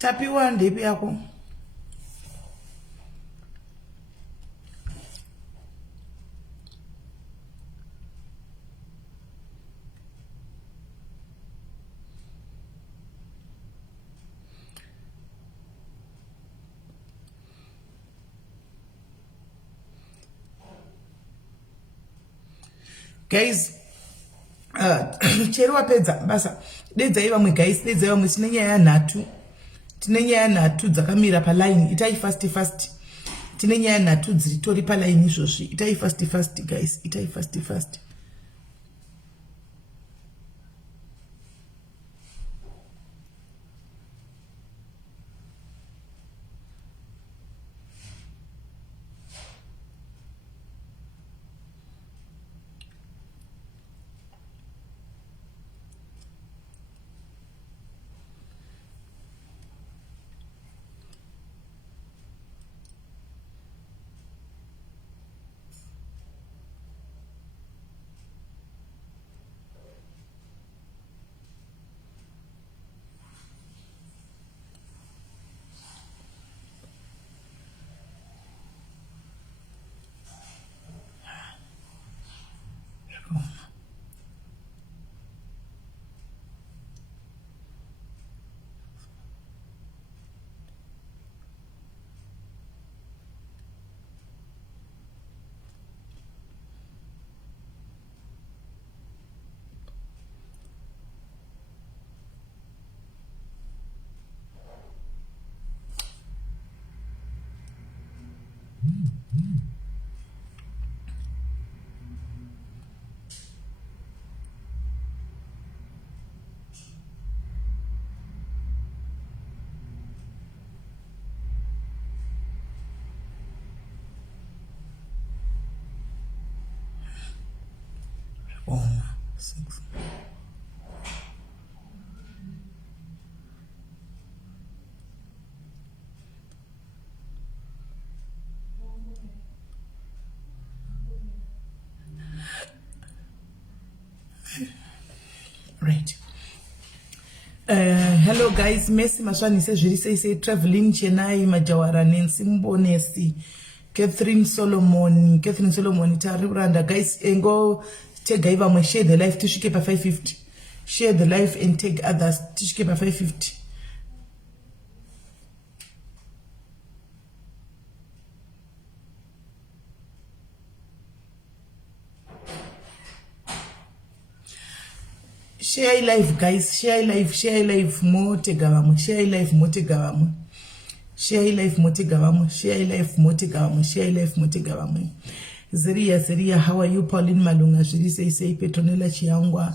tapiwa ndepi yako. Guys, chero wapedza basa dedza ivamwe guys, dedza ivamwe tine nyaya nhatu dzakamira paline. Itai fast tine nyaya nhatu dzitori paline izvozvi. Itai fast guys, itai fast. Right. Hello guys, Messi Maswanise Jirise say traveling Chennai Majawara Nancy Mbonesi Catherine Solomon Taruranda guys and go take Gaiva share the life to Shikepa 550. Share the life and take others to Shikepa 550. Share life guys, share life mote gavamu, share life mote gavamu. Share life mote gavamu, share life mote gavamu, share life mote gavamu. Zeria, how are you? Pauline Malunga, say Petronella Chiangwa,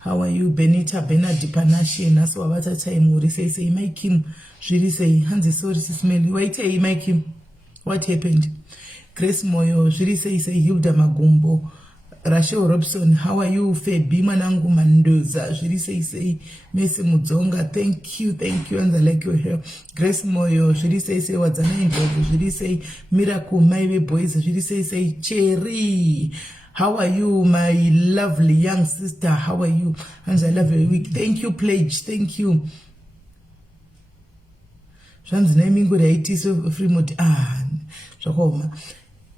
how are you? Benita Benadi Panashi, Naso Abata time, Uri say Mike Kim, say Hansi sorry SIS MELLY, wait hey Mike Kim, what happened? Grace Moyo, say Hilda Magumbo. Rachel Robson, how are you? Febi Manangu Mandoza, say Messi Mudzonga, thank you, and I like your hair. Grace Moyo, say what's a name? Say Miracle, my boys, say Cherry. How are you, my lovely young sister? How are you? And I love your week. Thank you, Pledge, thank you. Shan's naming good 80s of free mode. Shahoma.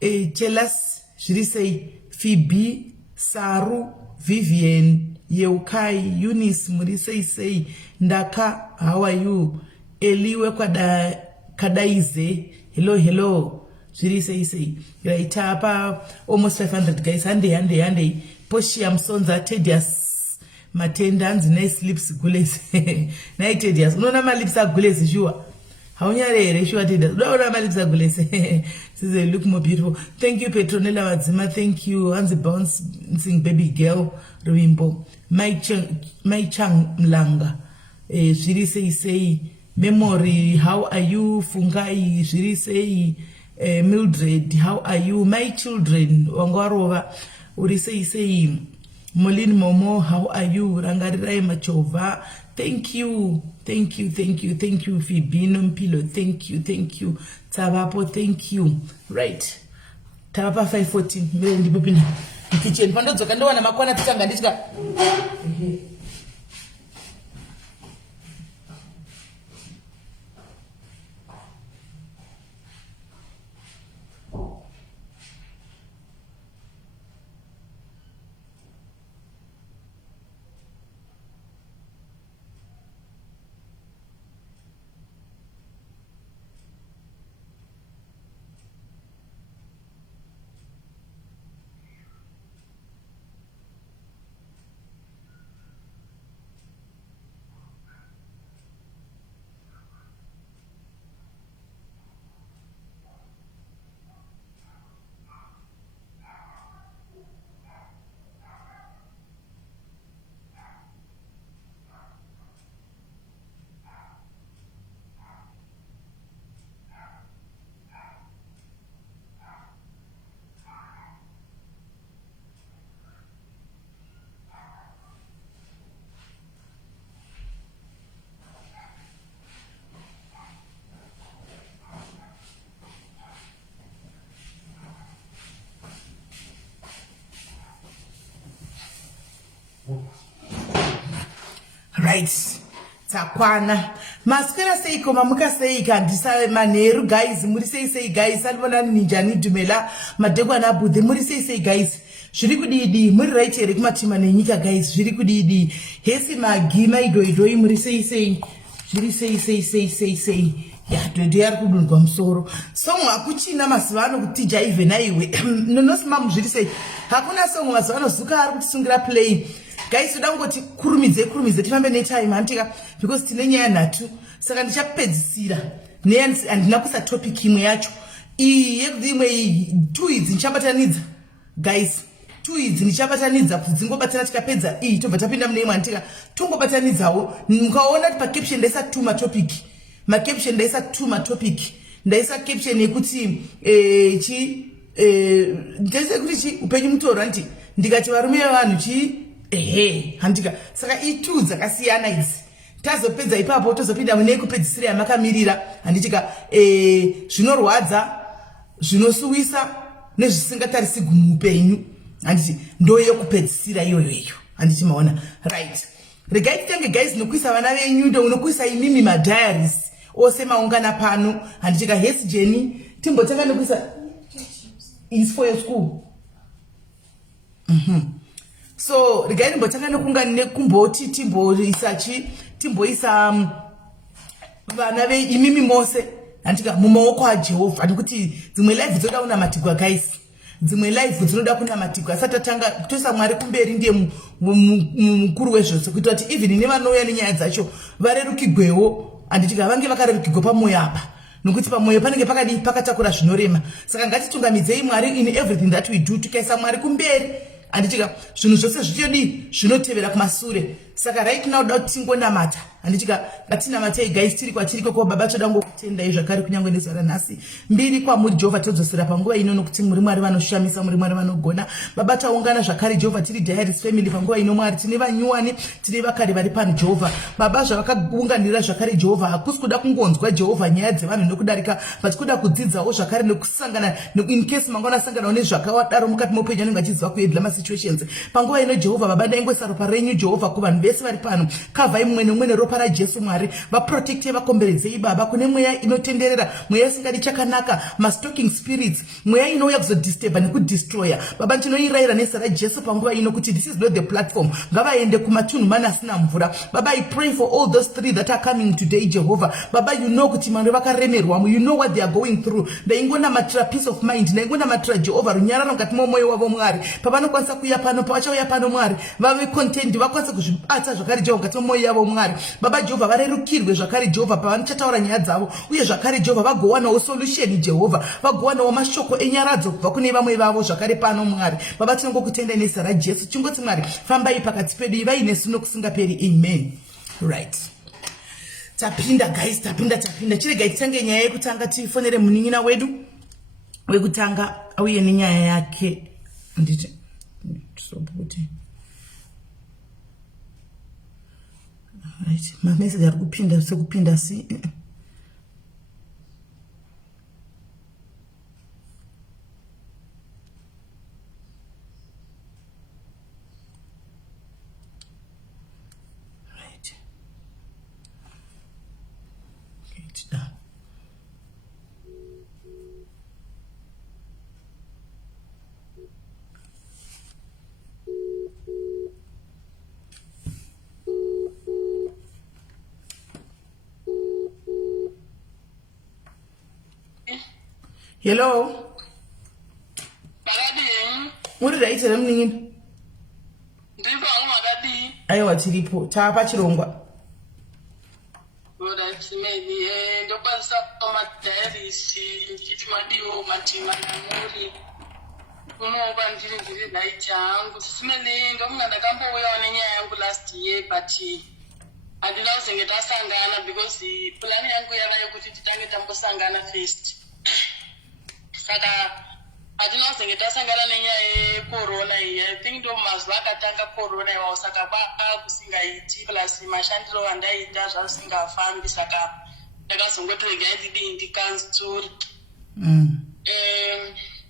Chelas, say Phoebe, Saru, Vivian, Yeukai, Eunice, Murisei, Ndaka, how are you? Eliwe Kadaize, hello. Say, right up, almost 500 guys, Ande, Poshiam Sonza, Tedias, Matendans, nice lips, gules, night Tedias, no, my lips are gules, sure. How you sure did that? No, my lips are gules. They look more beautiful. Thank you, Petronella Wadzima. Thank you, Anzi Bouncing Baby Girl, Rimbo. My Chang Mlanga. Shiri say, Memory, how are you? Fungai, Shiri say, Mildred, how are you? My children, Wangarova, Uri say, Molin Momo, how are you? Rangarai Machova. Thank you, Phoebe Nompilo, thank you, Tabapo, thank you. Right. Tabapa 514, Mendi Bobina. Kitchen, Pandozo, can do one Makwana Tanga, this guy. right. Takwana. Maskara seiko mamuka seika ndisa maneru guys. Muri sei guys. Alwana ninja ni dumela. Madegwa na budhe. Muri sei guys. Shiri kudidi. Muri right here kuma tima nenyika guys. Shiri kudidi. Hesi magima idoi muri sei. Shiri sei. Ya doyar kudungwa msoro. Songo akuchina masivano kutija ive na iwe. Nonosima mjiri sei. Hakuna songo masivano suka arukutisungira play. Guys, today I'm going to kurumidze tifambe netime antika because tine nyaya nhatu saka ndichapedzisira andinakusa topic imwe yacho yekudimwe 2 idzi ndichabatanidza guys 2 idzi ndichabatanidza kuti dzingobatana tikapedza tobva tapinda mune imwe antika tongobatanidzawo mukaona kuti pacaption ndaisa 2 matopic macaption ndaisa 2 matopic ndaisa caption yekuti ndaisa kuti upenyu mutoro anti ndikati varume vevanhu handika saka itu dzakasiyana idzi tazopedza ipapo tozopinda mune kupedzisira yamakamirira handitika zvinorwadza zvinosuwisa nezvisingatarisi muupenyu handiti ndoyekupedzisira iyoyo handiti maona right regai titange guys nokuisa vana venyu ndounokuisa imimi madiaries ose maungana pano handitika hesi jeni timbotanga nokuisa is for your school so regai timbotanga nokunga nekumboti timboisa vana veimimi mose handika mumaoko ajehovha nekuti dzimwe live dzoda kunamatigwa guys dzimwe live dzinoda kunamatigwa asati atanga kutoisa mwari kumberi ndiye mukuru wezvose kuita kuti even nevanouya nenyaya dzacho varerukigwewo handitika vange vakarerukigwa pamwoyo apa nokuti pamwoyo panenge pakatakura zvinorema saka ngatitungamidzei mwari in everything that we do tikaisa mwari kumberi handitika zvinhu zvose zvichodi zvinotevera kumasure saka right now da kuti tingonamata handitika ngatinamatei guys tiri kwachiriko kwa baba toda ngokutendai zvakare kunyange nezara nhasi mbiri kwamuri jehovha todzosera panguva ino nokuti muri mwari vanoshamisa muri mwari vanogona baba taungana zvakare jehovha tiri diaries family panguva ino mwari tine vanyuwani tine vakare vari pano jehovha baba zvavakaunganira zvakare jehovha hakusi kuda kungonzwa jehovha nyaya dzevanhu nokudarika but kuda kudzidzawo zvakare nekusangana in case mangwana sanganawo nezvakawadaro mukati moupenyu anenge achiziva kuedla masituations panguva ino jehovha baba ndaingoisa ropa renyu jehovha kuvanhu vese vari pano kavhai mumwe nemumwe neropa rajesu mwari vaprotecte vakomberedzei baba kune mweya inotenderera mweya isingadi chakanaka mastalking spirits mweya inouya kuzodisturba nekudestroya baba ndinoirayira nezita rajesu panguva ino kuti this is not the platform ngavaende kumatunhu mana asina mvura baba I pray for all those 3 that are coming today jehovha baba you know kuti mwari vakaremerwamo you know what they are going through ndaingonamatira peace of mind ndaingonamatira jehovha runyararo mukati momwoyo wavo mwari pavanokwanisa kuuya pano pavachauya pano mwari vave content vakwanisa kuzvibata zvakare jehovha mukati momwoyo yavo mwari baba jehovha varerukirwe zvakare jehovha pavanochataura nyaya dzavo uye zvakare jehovha vagowanawo solution jehovha vagowanawo mashoko enyaradzo kubva kune vamwe vavo zvakare pano mwari baba tinongokutendai nezita rajesu chingoti mwari fambai pakati pedu ivai nesu nokusingaperi amen right tapinda guys tapinda chiregai titange nyaya yekutanga tifonere munin'ina wedu wekutanga auye nenyaya yake nditi sobuti right mamessage ari kupinda sekupinda si right okay it's done. Hello. Magadi. Muri raitira munin'ina? Ndiripo magadi. Aiwa tiripo. Tapa chirongwa. Roda chimedi ndokwanisa madiaries chichimadiwo matima namuri. Unoba ndiri ndaita hangu simeli ndomunga ndakambouyawo nenyaya yangu last year but handina kuzenge tasangana because plan yangu yava yokuti titange tambosangana first. Saka handina kuzenge tasangana nenyaya yecorona iyi I think ndo mazuva akatanga corona iwawo saka kwakusingaiti plus mashandiro andaita zvazvisingafambi saka ndakazongotoregai ndidii ndikanzuri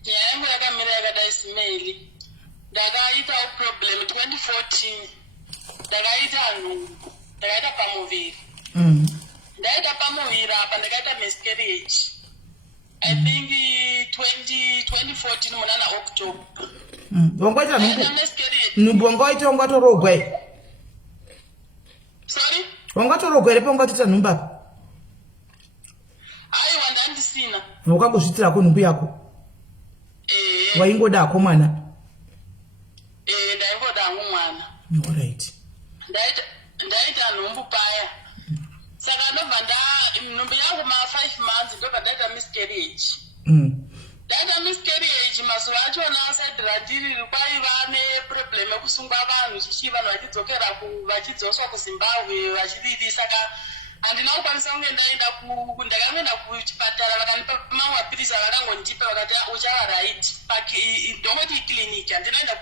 nyaya yangu yakamira yakadai simeli ndakaitawo problem 2014 ndakaita nhungu ndakaita pamuviri. Ndaita pamuviri apa ndakaita miscarriage. I think 2014 munana October. Wangoita numbu wangoita wangatorogwa. Sorry? Wangatorogwa ere pangatoita numba. Aiwa ndandisina. Wakangozvitira ko numbu yako. Waingoda ko mwana. Ndaingoda mwana. All right. Ndaita numbu paya. Saka ndobva numbu yangu ma 5 months ndobva ndaita miscarriage. Ndaita miscarriage mazuva achona asaidira ndiri kwaiva neproblem yekusungwa vanhu chichi vanhu vachidzoswa kuZimbabwe vachididi. Saka handina kukwanisa kunge ndakangoenda kuchipatara vakanipa mapirisi avakangondipa vakati uchava right ndongoti ikliniki handinaenda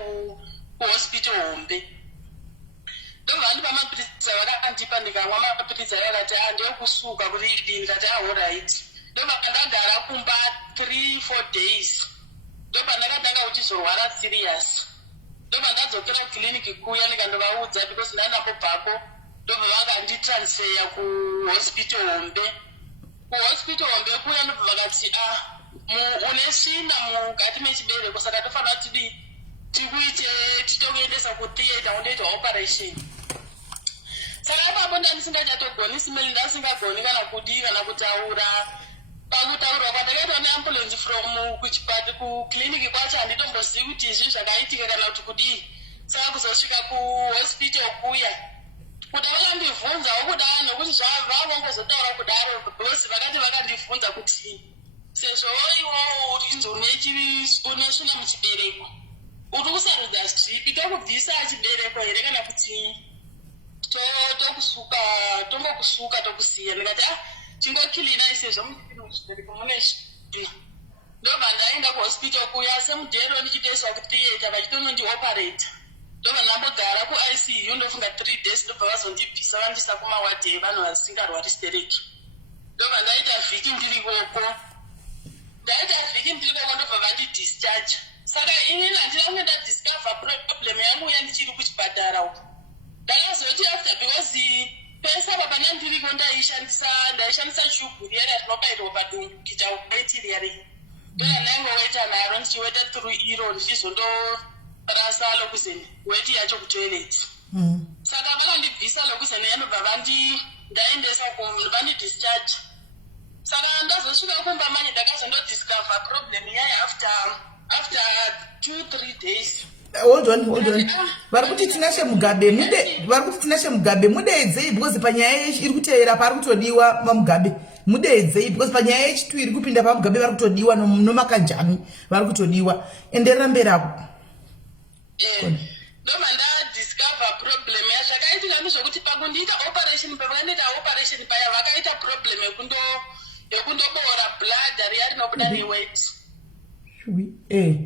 kuhospital hombe. Ndobva ndipa mapirisi avakandipa ndikamwa mapirisi aya vakati ndekusuka kuti idini ndikati all right. Ndobva ndagara kumba 3-4 days. Ndobva ndakatanga kuchizorwara serious. Ndobva ndadzokera kliniki kuya ndikandovaudza because ndaendambobvako. Ndobva vakanditransferya kuhospital hombe. Kuhospital hombe kuya ndobva vakati une svina mukati mechibereko saka tofanira kuti titokuendesa kutheatre undoita operation. Saka ipapo ndandisingachatogoni simeli ndasingagoni kana kudi kana kutaura. Pakutaurwa kwandakaitwa neambulance from kukliniki kwacho handitombozivi kuti izvi zvakaitika kana kuti kudii. Saka kuzosvika kuhospital kuya kuti vakandibvunzawo kudaro nokuti zvavongozotaura kudaro because vakati vakandibvunza kuti sezvo iwo urinzi une svina muchibereko uri kusarudza zvipi tokubvisa chibereko here kana kuti tongokusuka tokusiya. Ndikati tingokilina isezvo muchibereko mune svina. Ndobva ndaenda kuhospital kuya semudhero ndichitoiswa kutheatre vachitonondioperata. Ndobva ndambogara kuICU ndofunga 3 days ndobva vazondibvisa vandisa kumawadhi evanhu vasingarwari stereki. Ndobva ndaita vhiki ndiri ikoko. Ndobva vandidischarge. Saka inini handina kunge ndadiscover problem yangu uya ndichiri kuchipatara uko. Ndakazoti after because pesa baba nandiriko ndaishandisa tube riya ratinobairwa padumbu kuita weti riya ri. Ndobva ndaingoweta naro ndichiweta through iro ndichizondorasa lokuzeni weti yacho kutoilet. Saka vakandibvisa lokuzeni yanobva ndaendesa vandidischarge. Saka ndazosvika kumba manje ndakazondodiscover problem yayo after 2-3 days. Hold on. Varikuti tinashe mugabe mudeedzei because panyaya iri kuteera pari kutodiwa mamugabe. Mudeedzei because panyaya yechitu iri kupinda pamugabe vari kutodiwa nomakanjani vari kutodiwa. Enderera mberi apo. Ndobva ndadiscover problem yazvakaitika ndezvokuti pakundiita operation pavakandiita operation paya vakaita problem yekundoboora blood riya rinobuda neweti.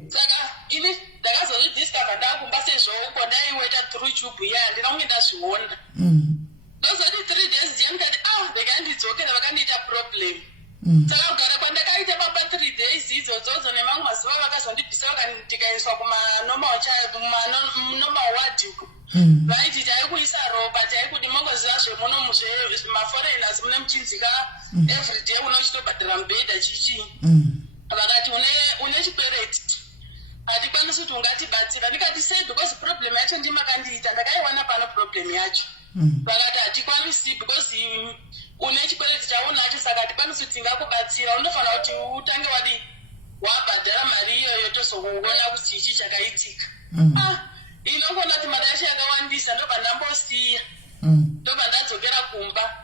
Saka ini ndakazozvidiscover ndakumba sezvo uko ndaiweta through tube iya handina kunge ndazviona. Ndozoti 3 days dziya ndikati vekandidzokera vakandiita problem. Saka kugara kwandakaita papa 3 days idzodzo nemamwe mazuva vakazondibvisa ndikaiswa kumanormal ward uko. Vaiti taikuisa ropa taikudi mongoziva zvemuno maforeigners mune muchinzika everyday unochitobhadhira mubhedha chichi. Vakati une chikwereti hatikwanisi kuti ungatibatsira. Ndikati sei because problem yacho ndimakandiita ndakaiwana pano problem yacho. Vakati hatikwanisi because une chikwereti chaunacho saka hatikwanisi kuti tingakubatsira unofanira kuti utange wabhadhara mari iyoyo tozokuona kuti chichi chakaitika. Inongona kuti mari yacho yakawandisa ndobva ndambosiya. Ndobva ndadzokera kumba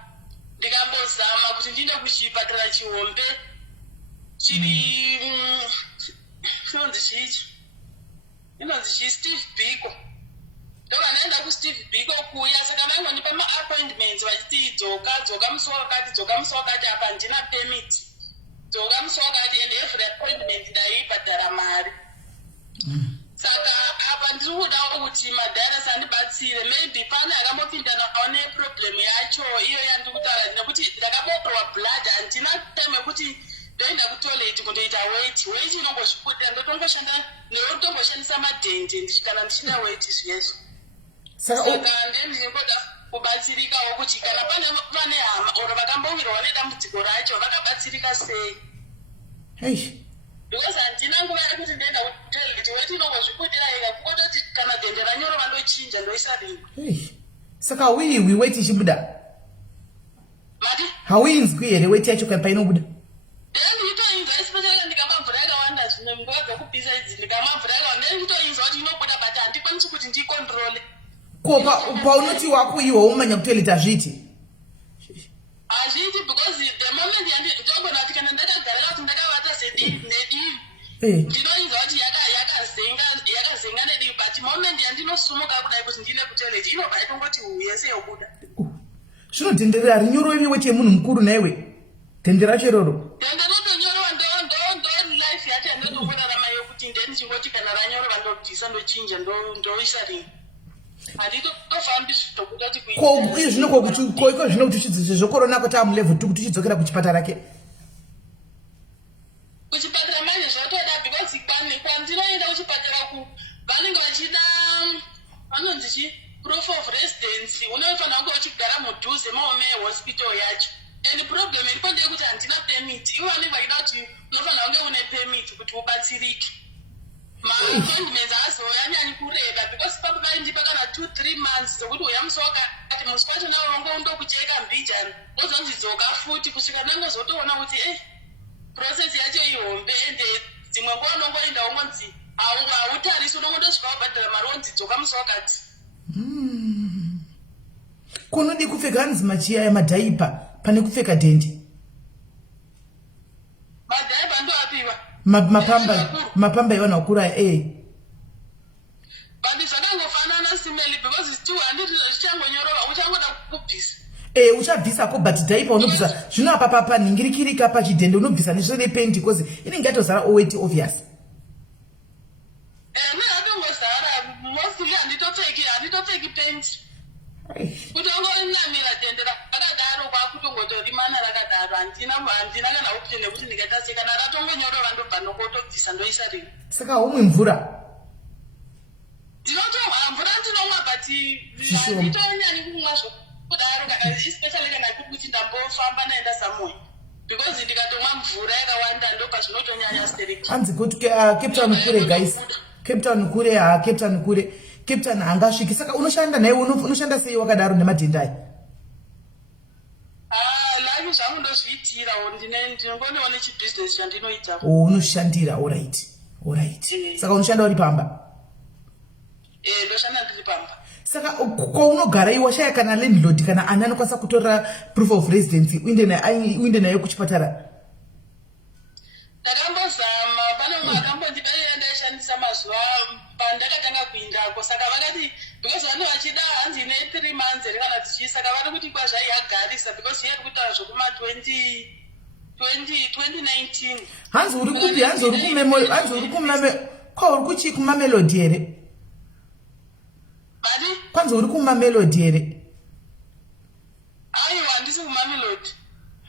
ndikambozama kuti ndiende kuchipatara chihombe chiri inonzi Steve Biko. Ndobva ndaenda kuSteve Biko kuya saka vangondipa maappointments vachiti dzoka musi wakati apa handina permit. Dzoka musi wakati and every appointment ndaibhadhara mari. Saka apa ndiri kudawo kuti madhairasi andibatsire maybe pane akambopinda nawo neproblem yacho iyo yandikutaura nekuti ndakaboorwa blood handina time yekuti ndoenda kutoilet kundoita weti inongozviputira ndotomboshandisa madhende kana ndichita weti zviyezvo. Saka ndendingoda kubatsirikawo kuti kana pane hama oro vakambowirwa nedambudziko racho vakabatsirika sei. Because handina nguva yekuti ndenda kutoilet weti inongozviputira ika kungototi kana dende ranyoro vandochinja ndoisa rimwe. Saka hauiwi weti ichibuda? Mati? Hauinzwi here weti yacho painobuda? Ndikutoinzwa especially ndikama mvura yakawanda zvimwe nguva dzekupisa idzi ndikama mvura yakawanda ndikutoinzwa kuti inobuda but handikwanisi kuti ndiikontrole. Ko paunoti wako iwo umanya kutoilet hazviiti? Hazviiti because the moment ndogona kuti kana ndakagara kuti ndakavata sedivi nedivi ndinoinzwa kuti yakazenga nedivi but moment yandinosumuka kudai kuti ndine kutoilet inobva itongoti yese yobuda. Zvinotendera rinyoro iwe weti yemunhu mukuru naiwe dende racho iroro? Dende rotonyorowa ndo life yacho yandotomborarama yokuti ndeni chingoti kana ranyorova ndobvisa ndochinja ndoisa rimwe. Ko zvino kuti zvokorona kuti amulevel 2 kuti chidzokera kuchipatara ke? Kuchipatara manje zvatoda because kwandinoenda kuchipatara vanenge vachida vanonzi chi proof of residence unofanira kunge uchigara mudhuze maome hospital yacho. And problem iripo ndeyekuti handina permit. Ivo vanenge vachida kuti unofanira kunge une permit kuti ubatsirike. Ma-appointments haazonyanyi kureba because papa vaindipa kana 2-3 months zokuti uyamusoka ati musi wacho nawo vange undokucheka mbijana wozonzi dzoka futi kusvika nangozotoona kuti process yacho ihombe ende dzimwe nguva unongoenda ungonzi hautarisi unongodosvika wabhadhara mari wonzi dzoka musi wakati. Kunodi kupfeka hanzi machiya yamadhaipa pane kupfeka dende? Madhaipa ndoapiwa mapamba ivana wakura but zvakangofanana simeli because still handiti zvichangonyorova uchangoda kubvisa uchabvisako but dhaipa unobvisa zvino apa panhingirikirika pachidhende unobvisa nesvere pendi because inenge yatozara oweti obvious. Nehatongozara mostly handitopfeki pendi kuti ongonamira dende rakadaro kwakutongotorimana rakadaro handina kana option yekuti ndikaita sei kana ratongonyorova ndobva nongotobvisa ndoisa rimwe. Saka haumwi mvura? Ndinotomwa mvura ndinomwa but handitonyanyi kumwa zvokudaro especially kana kuri kuti ndambofamba naenda somewhere because ndikatomwa mvura yakawanda ndobva zvinotonyanya stereki. Hanzi kuti Captain Kure guys, Captain Kure Captain Kure Captain hangasviki. Saka unoshanda naye unoshanda sei wakadaro nemadhenda aya? Lani zvangu ndozviitira ndinongonewo nechibusiness chandinoita. Unoshandira alright. Saka unoshanda uri pamba? Ndoshanda ndiri pamba. Saka kwaunogara iwe washaya kana landlord kana ani anokwanisa kutora proof of residence uinde nayo kuchipatara? Ndakambozama pane umwe akambondipa ndaishandisa mazuva pandakatanga kuindako saka vakati because vanenge vachida hanzi ine 3 months here kana tichii saka vari kuti kwazvaihagarisa because iye ri kutaura zvokuma 2019. Hanzi uri kupi? Hanzi uri kuchi kumamelodi here? Kwanzi uri kumamelodi here? Aiwa handisi kumamelodi.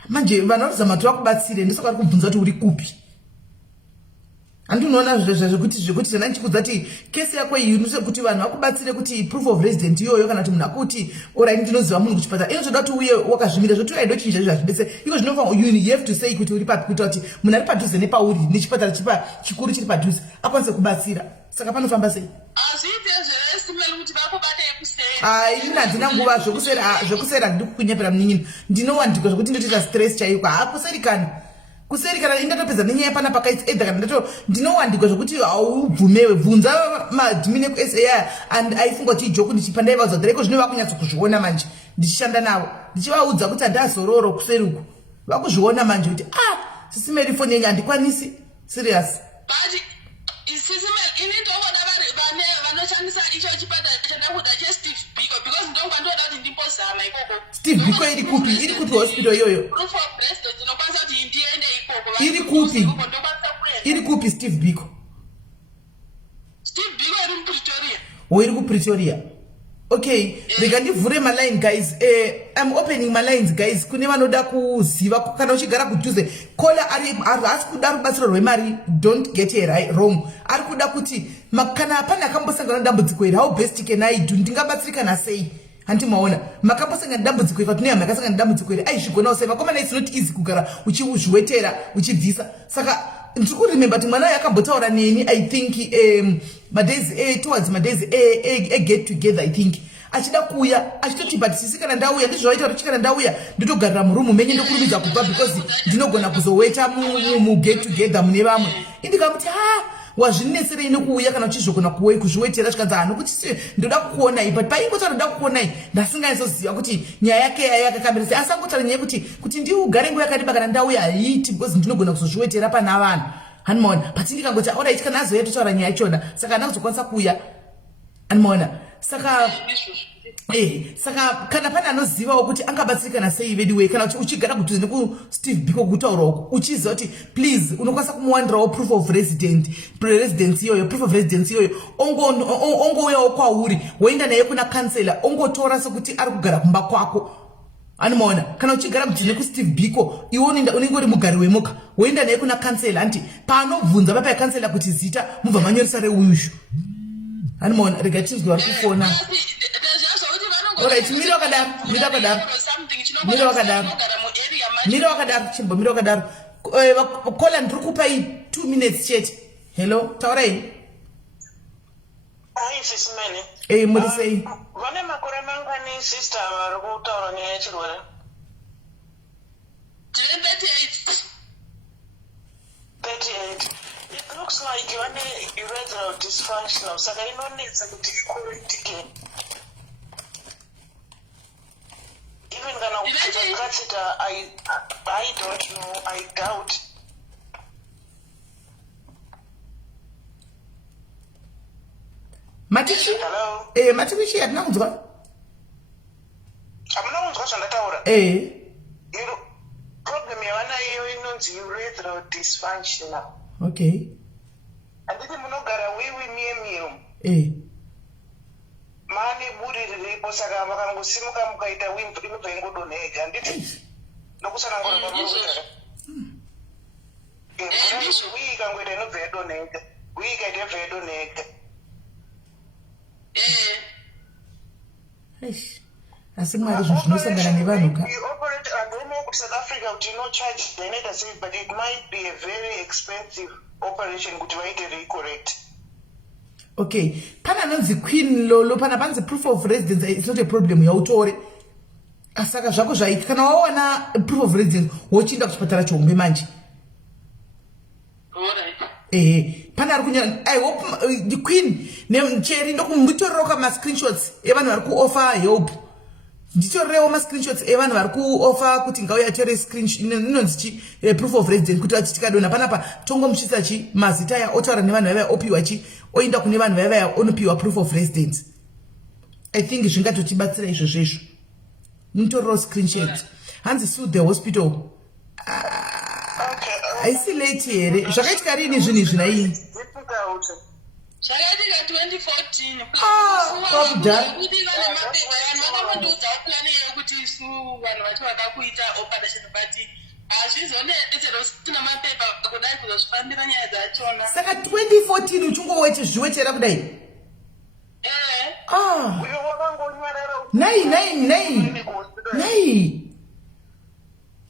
Manje vanhu varizama kuti vakubatsire ndisaka vari kubvunza kuti uri kupi. Handi unoona zvekuti tana ndichikudza kuti kesi yako iyi unoziva kuti vanhu vakubatsire kuti proof of resident iyoyo kana kuti munhu akuti alright ndinoziva munhu kuchipatara inozoda kuti uye wakazvimira zvoti aidochinja zvazvibese iko zvinofanira you have to say kuti uri papi kuita kuti munhu ari padhuze nepauri nechipatara chikuru chiri padhuze akwanise kubatsira. Saka panofamba sei? Hazviite zvesimeli kuti vakubate ekuseri. Ini handina nguva zvekuseri handidi kukunyepera munin'ini ndinowandika zvokuti ndotoita stress chaiko kuseri kana indatopedza nenyaya pana pakaitsa kana ndinowandikwa zvokuti haubvumewe bvunza madhimini ekuSAI and aifunga kuti ijoku ndichipandaivaudza kuti reko zvino vakunyatso kuzviona manje ndichishanda navo ndichivaudza kuti handazororo kuseri uku vakuzviona manje kuti sisimeri foni yenyu handikwanisi serious. But ini ndovoda vane vanoshandisa icho chipatara chandakuda cheSteve Biko because ndongandoda kuti ndimbozama ikoko. Steve Biko iri kupi hospital iyoyo? Proof of residence ndinokwanisa kuti ndiende ikoko. Iri kupi Steve Biko? Steve Biko iri muPretoria. Iri kuPretoria. Okay, rega ndivhure maline guys. I'm opening my lines guys. Kune vanoda kuziva kana uchigara kudhuze. Kola ari kuda rubatsiro rwemari, don't get it wrong. Ari kuda kuti kana hapana akambosangana dambudziko iri, how best can I do? Ndingabatsirika sei? Hanti maona makapasanga dambudziko ifa tune makasanga dambudziko iri aizvigona usema komana it's not easy kugara uchizviwetera uchibvisa saka ndiri remember kuti mwana yakambotaura neni I think madays towards madays get together I think achida kuuya achitoti but sisi kana ndauya ndizvoita kuti kana ndauya nditogarira murumu menye ndokurumidza kubva because ndinogona kuzoweta mu get together mune vamwe indikamuti wazvinetserei nokuuya kana uchizvogona kuzviwetera zvikanzi nokuti ndoda kukuonai but paingotaura ndoda kukuonai ndasingazoziva kuti nyaya yake yakakamira asangotaura nyaya kuti ndiugare nguva yakadiba kana ndauya haiti because ndinogona kuzozviwetera pana vanhu hanimaona but ndikangoti alright kana azoya totaura nyaya yachona saka handina kuzokwanisa kuuya hanimaona saka saka kana pane anozivawo kuti angabatsirikana sei vediwe kana uchigara kudhuze nekusTeve Biko kutaurawo uchiziva kuti please unokwanisa kumuwanirawo proof of residence iyoyo ongouyawo kwauri woenda naye kuna kansela ongotora sekuti ari kugara kumba kwako animaona kana uchigara kudhuze nekusTeve Biko iwe unenge uri mugari wemoka woenda naye kuna kansela anti paanobvunza papa yakansela kuti zita mubva manyoresa reuyuzhu animaona rega chinzwi vari kufona. Alright, mira wakadaro kola ndiri kupa 2 minutes chete. Hello, taurai. SIS MELLY. Muri sei? Vane makore mangani sister vari kutaura nyaya yechirwere? 38. It looks like you are irregular dysfunctional. Saka inonetsa kuti icorrectike. Even kana kupita catheter, I don't know, I doubt. Matichi? Hello? Matichi yatina kunzwa? Hamuna kunzwa zvandataura? Problem yavana iyo inonzi urethral dysfunctional. Okay. Handiti munogara miye mane buri riripo saka makangosimuka mukaita wimpu inobva ingodonhega handiti ndokusanangora pamunoita wii ikangoita inobva yadonhega wii ikaita yobva yadonhega asi mwari zvinhu zvinosangana nevanhu ka I don't know kuti South Africa kuti inocharge denoita sei but it might be a very expensive operation kuti vaite recorrect. Okay, pana anonzi queen lolo pana panzi proof of residence it's not a problem yautore asaka zvako zvaita kana wawana proof of residence wochinda kuchipatara chihombe manje pana ari kunyanya I hope the queen necheri ndokumbitorera kama screenshots evanhu vari kuoffer help nditorewo ma screenshots evanhu vari kuoffer kuti ngauya tore screenshot inonzi proof of residence kuti achitikadona panapa tongomuchisa mazita ya otaura nevanhu vaya opiwa oinda kune vanhu vaya onopiwa proof of residence. I think zvingatotibatsira izvozvo mutorero screenshot hanzi sue the hospital haisi late here zvakaitika rini zvinhu izvi naii zvakaitika 2014 kwakudhara kuti vakamondoudza plani yekuti isu vanhu vacho vakakuita operation but hazvizonetero usina mapepa kudai kuzozvifambira nyaya dzachona saka 2014 uchingowechezviwetera kudai nai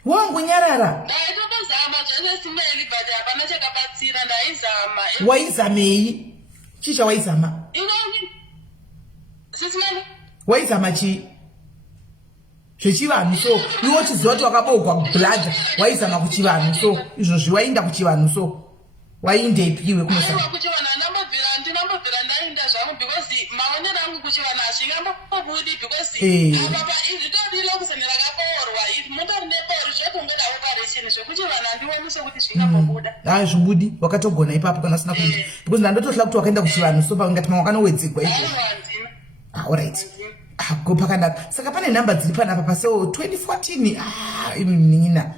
wangonyarara ndaitotozama zvese simeli but hapana chakabatsira ndaizama waizamei chicha waizama sisimeli waizama chii zvechivanhu so iwo chiziva kuti wakabourwa kubhladha waizama kuchivanhu so izvozvi wainda kuchivanhu so waindepi iwe kunosama kuchivanhu ndinambobvira ndainda zvangu because maonero angu kuchivanhu hazvingambobudi because apapa izvitoriro kuseni rakaboorwa mutori neboru zvekungoda operation zvekuti vanhu handiwanise kuti zvingambobuda zvibudi wakatogona ipapo kana usina kuita because ndandototla kuti wakaenda kuchivanhu so pangati mamwe wakanowedzegwa izvozvo alright pakanaka saka pane nhamba dziri panapa pasewo 2014 imnina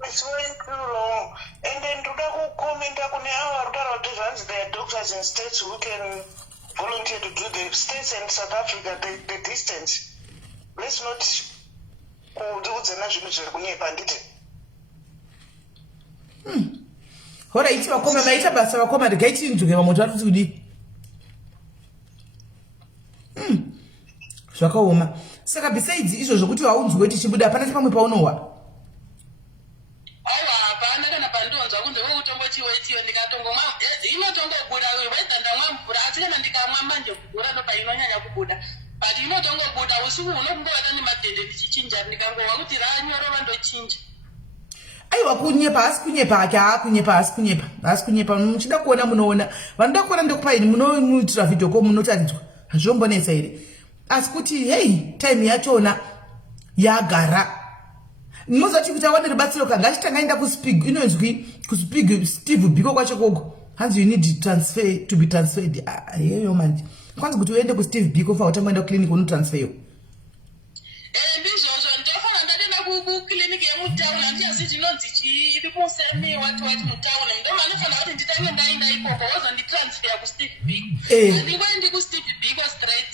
It's going too long. And then to comment on there are doctors in states who can volunteer to do the states and South Africa the distance. Let's not hora iti vakoma maita basa vakoma regaiti nzvuke vamoto vari kuti zvakaoma. Saka besides izvo zvokuti haunzwi weti chibuda hapana chipamwe paunowa. Aiwa hapana kana pandonzwa kunze kwekutongochiwetiyo ndikatongomwa inotongobuda wedha ndamwa mvura asi kana ndikamwa manje mvura ndo painonyanya kubuda but inotongobuda usiku unokumbovata nemadhende ndichichinja ndikangowa kuti ranyorova ndochinja. Aiwa kunyepa asi kunyepa hasi kunyepa muchida kuona munoona vanoda kuona ndekupaini munoitira video ko munotaridzwa hazvombonetsa here asi kuti hei time yachona yagara. Mozati kuti awane rubatsiro kanga achitanga aenda kuspig inonzwi kuspig Steve Biko kwacho koko hanzi you need transfer to be transferred. Yeyo manje kwanza kuti uende ku Steve Biko fa utamenda clinic uno transfer yo. Ndizvozvo ndofana ndatenda ku clinic yemutauni handiyasi chinonzi iri kusemi wati mutauni ndoma ndofana kuti nditange ndaenda ikoko wozonditransfer ku Steve Biko. Handingoendi ku Steve Biko straight.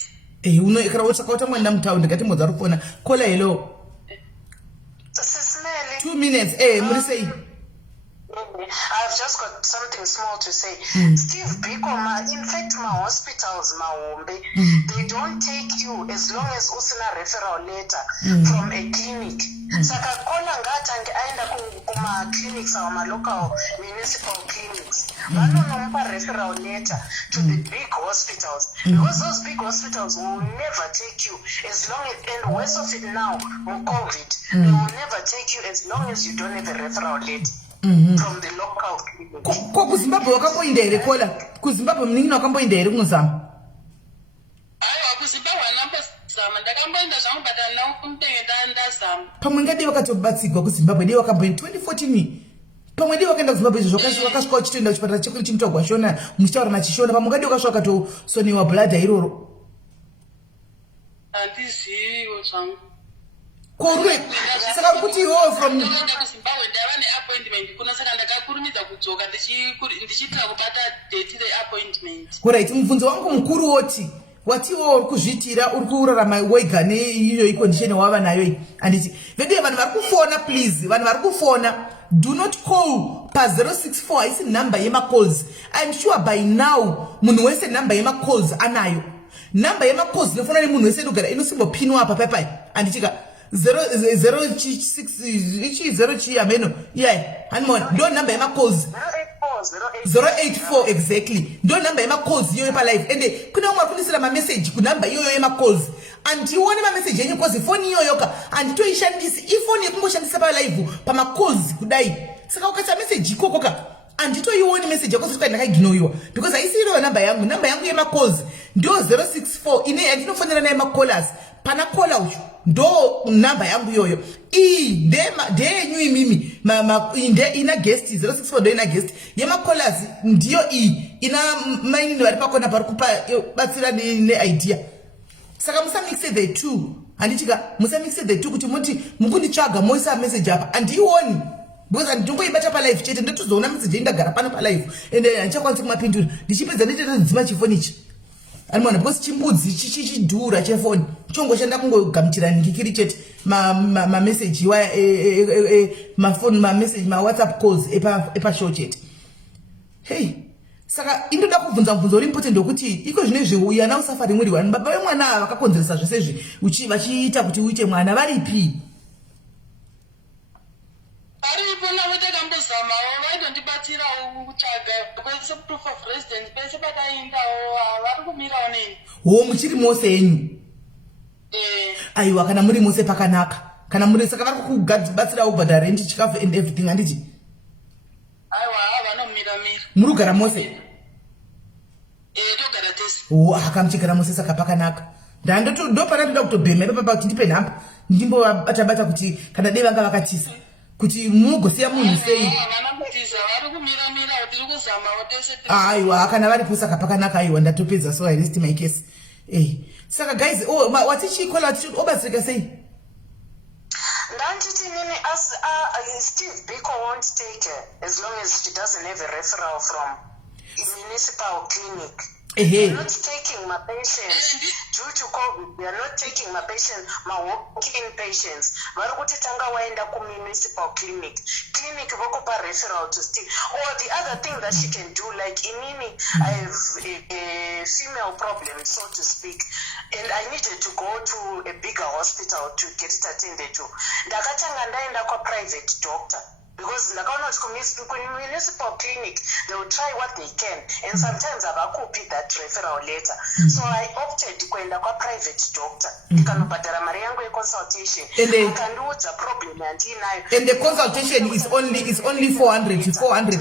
Uno ikara usaka utamenda mutauni ndikati modza rufona kola hello. SIS MELLY. 2 minutes. Muri say. I've just got something small to say. Steve Biko, in fact, my hospitals, they don't take you as long as usina referral letter from a clinic. Saka kona ngata aenda kuma clinics or my local municipal clinics. Vanonompa referral letter to the big hospitals because those big hospitals will never take you as long as, and worse of it now, with COVID, they will never take you as long as you don't have a referral letter. From the local clinic. Ko kuZimbabwe wakamboinda here kola? kuZimbabwe mningina wakamboinda here kunozama? Aiwa kuZimbabwe ndambozama ndakamboinda zvangu but now kumtenge ndazama. Pamwe ngadi wakatobatsigwa kuZimbabwe dei wakamboinda 2014. Pamwe dei wakaenda kuZimbabwe izvo wakasvika uchitoenda kuchipatara chekuri chimutogwa shona muchitaura nachishona pamwe ngadi wakasvika wakatosoniwa blood iroro. Handiziviwo zvangu. Korwe saka kuti iwo from kuZimbabwe ndava neappointment kuna saka ndakakurumidza kudzoka ndichitira kubata date reappointment. Alright, mubvunzo wangu mukuru watiwo uri kuzviitira uri kurarama wega neiyo condition wava nayo iyi handiti vedie vanhu vari kufona please vanhu vari kufona do not call pa 064 haisi number yemacalls. I'm sure by now munhu wese number yemacalls anayo. Number yemacalls inofona nemunhu wese inogara inosimbopinwa apa paipai handitika 0 chi ameno hanimona ndo number yemacalls 084 exactly ndo number yemacalls iyoyo palive ende kuna umwe akunisira mamessage kunumber iyoyo yemacalls andione mamessage yenyu kozi foni iyoyoka anditoishandisi ifoni yekungoshandisa palive pamacalls kudai saka ukatsa message ikokoka anditoioni message yako kuti ndakaignoriwa because haisi iriyo number yangu yemacalls ndo 064 ine andinofonera naye macallers pana kola ucho ndo number yangu yoyo ndeyenyu imimi ina guest 064 ndo ina guest yemacallers ndiyo ina mainini vari pakona pari kupa batsira neidea saka musamixe the two handitika musamixe the two kuti muti mukunditsvaga moisa message apa andiioni because andingoibata palive chete ndotozoona message indagara pano palive ende handichakwanisi kumapindura ndichipedza nditotodzima chifoni ichi animona because chimbudzi chichidhura chefoni chongoshanda kungogamuchira ndikiri chete mamessage mafoni mamessage mawhatsapp calls epashow chete. Hey saka indoda kubvunza mubvunzo uri important wekuti iko zvinezvi uyana usafari mwiri wani baba vemwana vakakonzeresa zvesezvi vachiita kuti uite mwana varipi? Varipo navotakambozamawo vaidondibatirawo kutsvaga kwese proof of residence pese pataindawo vari kumirawo neni. Muchiri mose yenyu? Aiwa kana muri mose pakanaka kana muri saka vari kukubatsirawo bhadha rent chikafu and everything handiti? Aiwa vanomira muri kugara mose? Togara tese. Akamuchigara mose saka pakanaka ndopana ndoda kutobhema ipapa kuti ndipe nhamba ndimbobata kuti kana dei vanga vakatisa kuti mugosiya munhu sei. Aiwa kana varipo saka pakanaka aiwa ndatopedza so I rest my case. Saka guys watichikola obatsirika sei? Ndanditi nini as Steve Biko won't take her as long as she doesn't have a referral from a municipal clinic. They're not taking my patients due to COVID. They are not taking my patients, my walk-in patients. Varukuti tanga waenda ku municipal clinic vokupa referral to Steve. Or the other thing that she can do, like inini, I have female problem, so to speak, and I needed to go to a bigger hospital to get it attended to. Ndakatanga ndaenda kwa private doctor. Because ndakaona kuti municipal clinic, they will try what they can, and sometimes avakupi that referral letter. So I opted kuenda kwa private doctor. Ndikanobhadhara mari yangu yeconsultation. Akandiudza problem yandinayo. And the consultation is only 400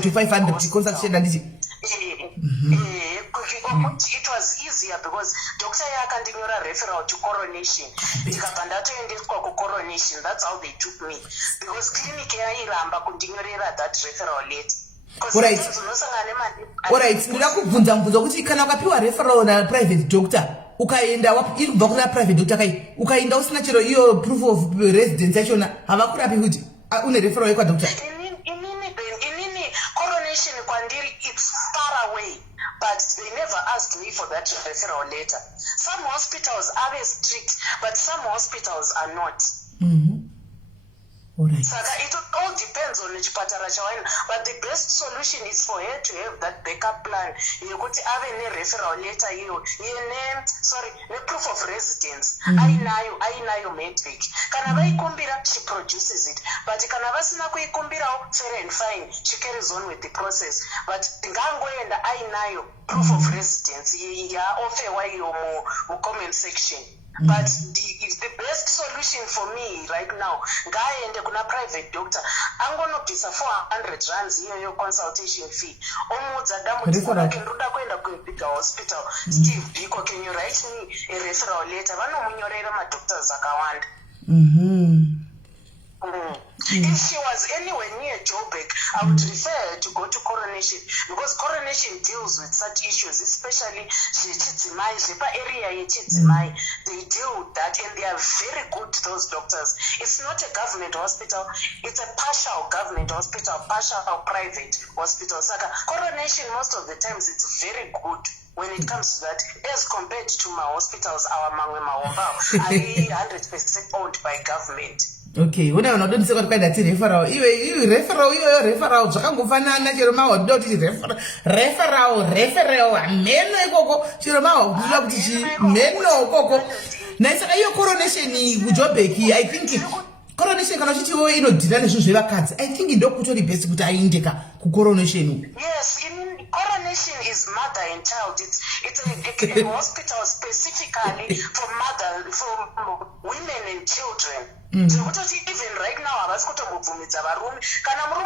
to 500 consultation and it was easier because doctor yakandinyora referral to coronation. Ndikabva ndatoendeswa kucoronation. That's how they took me, because clinic yairamba kundinyorera that referral letter. Alright, ndida kubvunza mubvunzo kuti kana ukapiwa referral na private doctor ukaenda kubva kuna private doctor kai ukaenda usina chero iyo proof of residence yachona havakurapi kuti une referral yekwa doctor. Inini coronation kwandiri, it's far away, but they never asked me for that referral letter. Some hospitals are very strict, but some hospitals are not. Alright. So it all depends on which patara chawaina, but the best solution is for her to have that backup plan. You could have a referral letter, ne proof of residence. I know metric. Kanava ikumbira, she produces it. But kanava sina kuikumbira, fair and fine, she carries on with the process. But ngango and I know proof of residence. Offer why you comment section. But the best solution for me right now, guy and kuna private doctor, I'm going to pay 400 rands here your consultation fee. Almost a damn can do that bigger hospital. Steve Biko, can you write me a referral letter? I know my doctors are If she was anywhere near Joburg, I would refer her to go to coronation, because coronation deals with such issues, especially area they deal with that, and they are very good, those doctors. It's not a government hospital, it's a partial government hospital, partial private hospital. Saka coronation, most of the times, it's very good when it comes to that, as compared to my hospitals, our Mangwe are 100% owned by government. Okay, when I don't say what kind of referral, you referral, Zakangofanana, Jeroma, don't referral, men go, Jeroma, love men no coco. Nice, your coronation, Ujobeki, I think coronation cannot show you know, cards. I think you don't put the best with indica, coronation. Yes, coronation is mother and child. It's a hospital specifically for women and children. So what is even right now? I was going to move with Varume. Can I move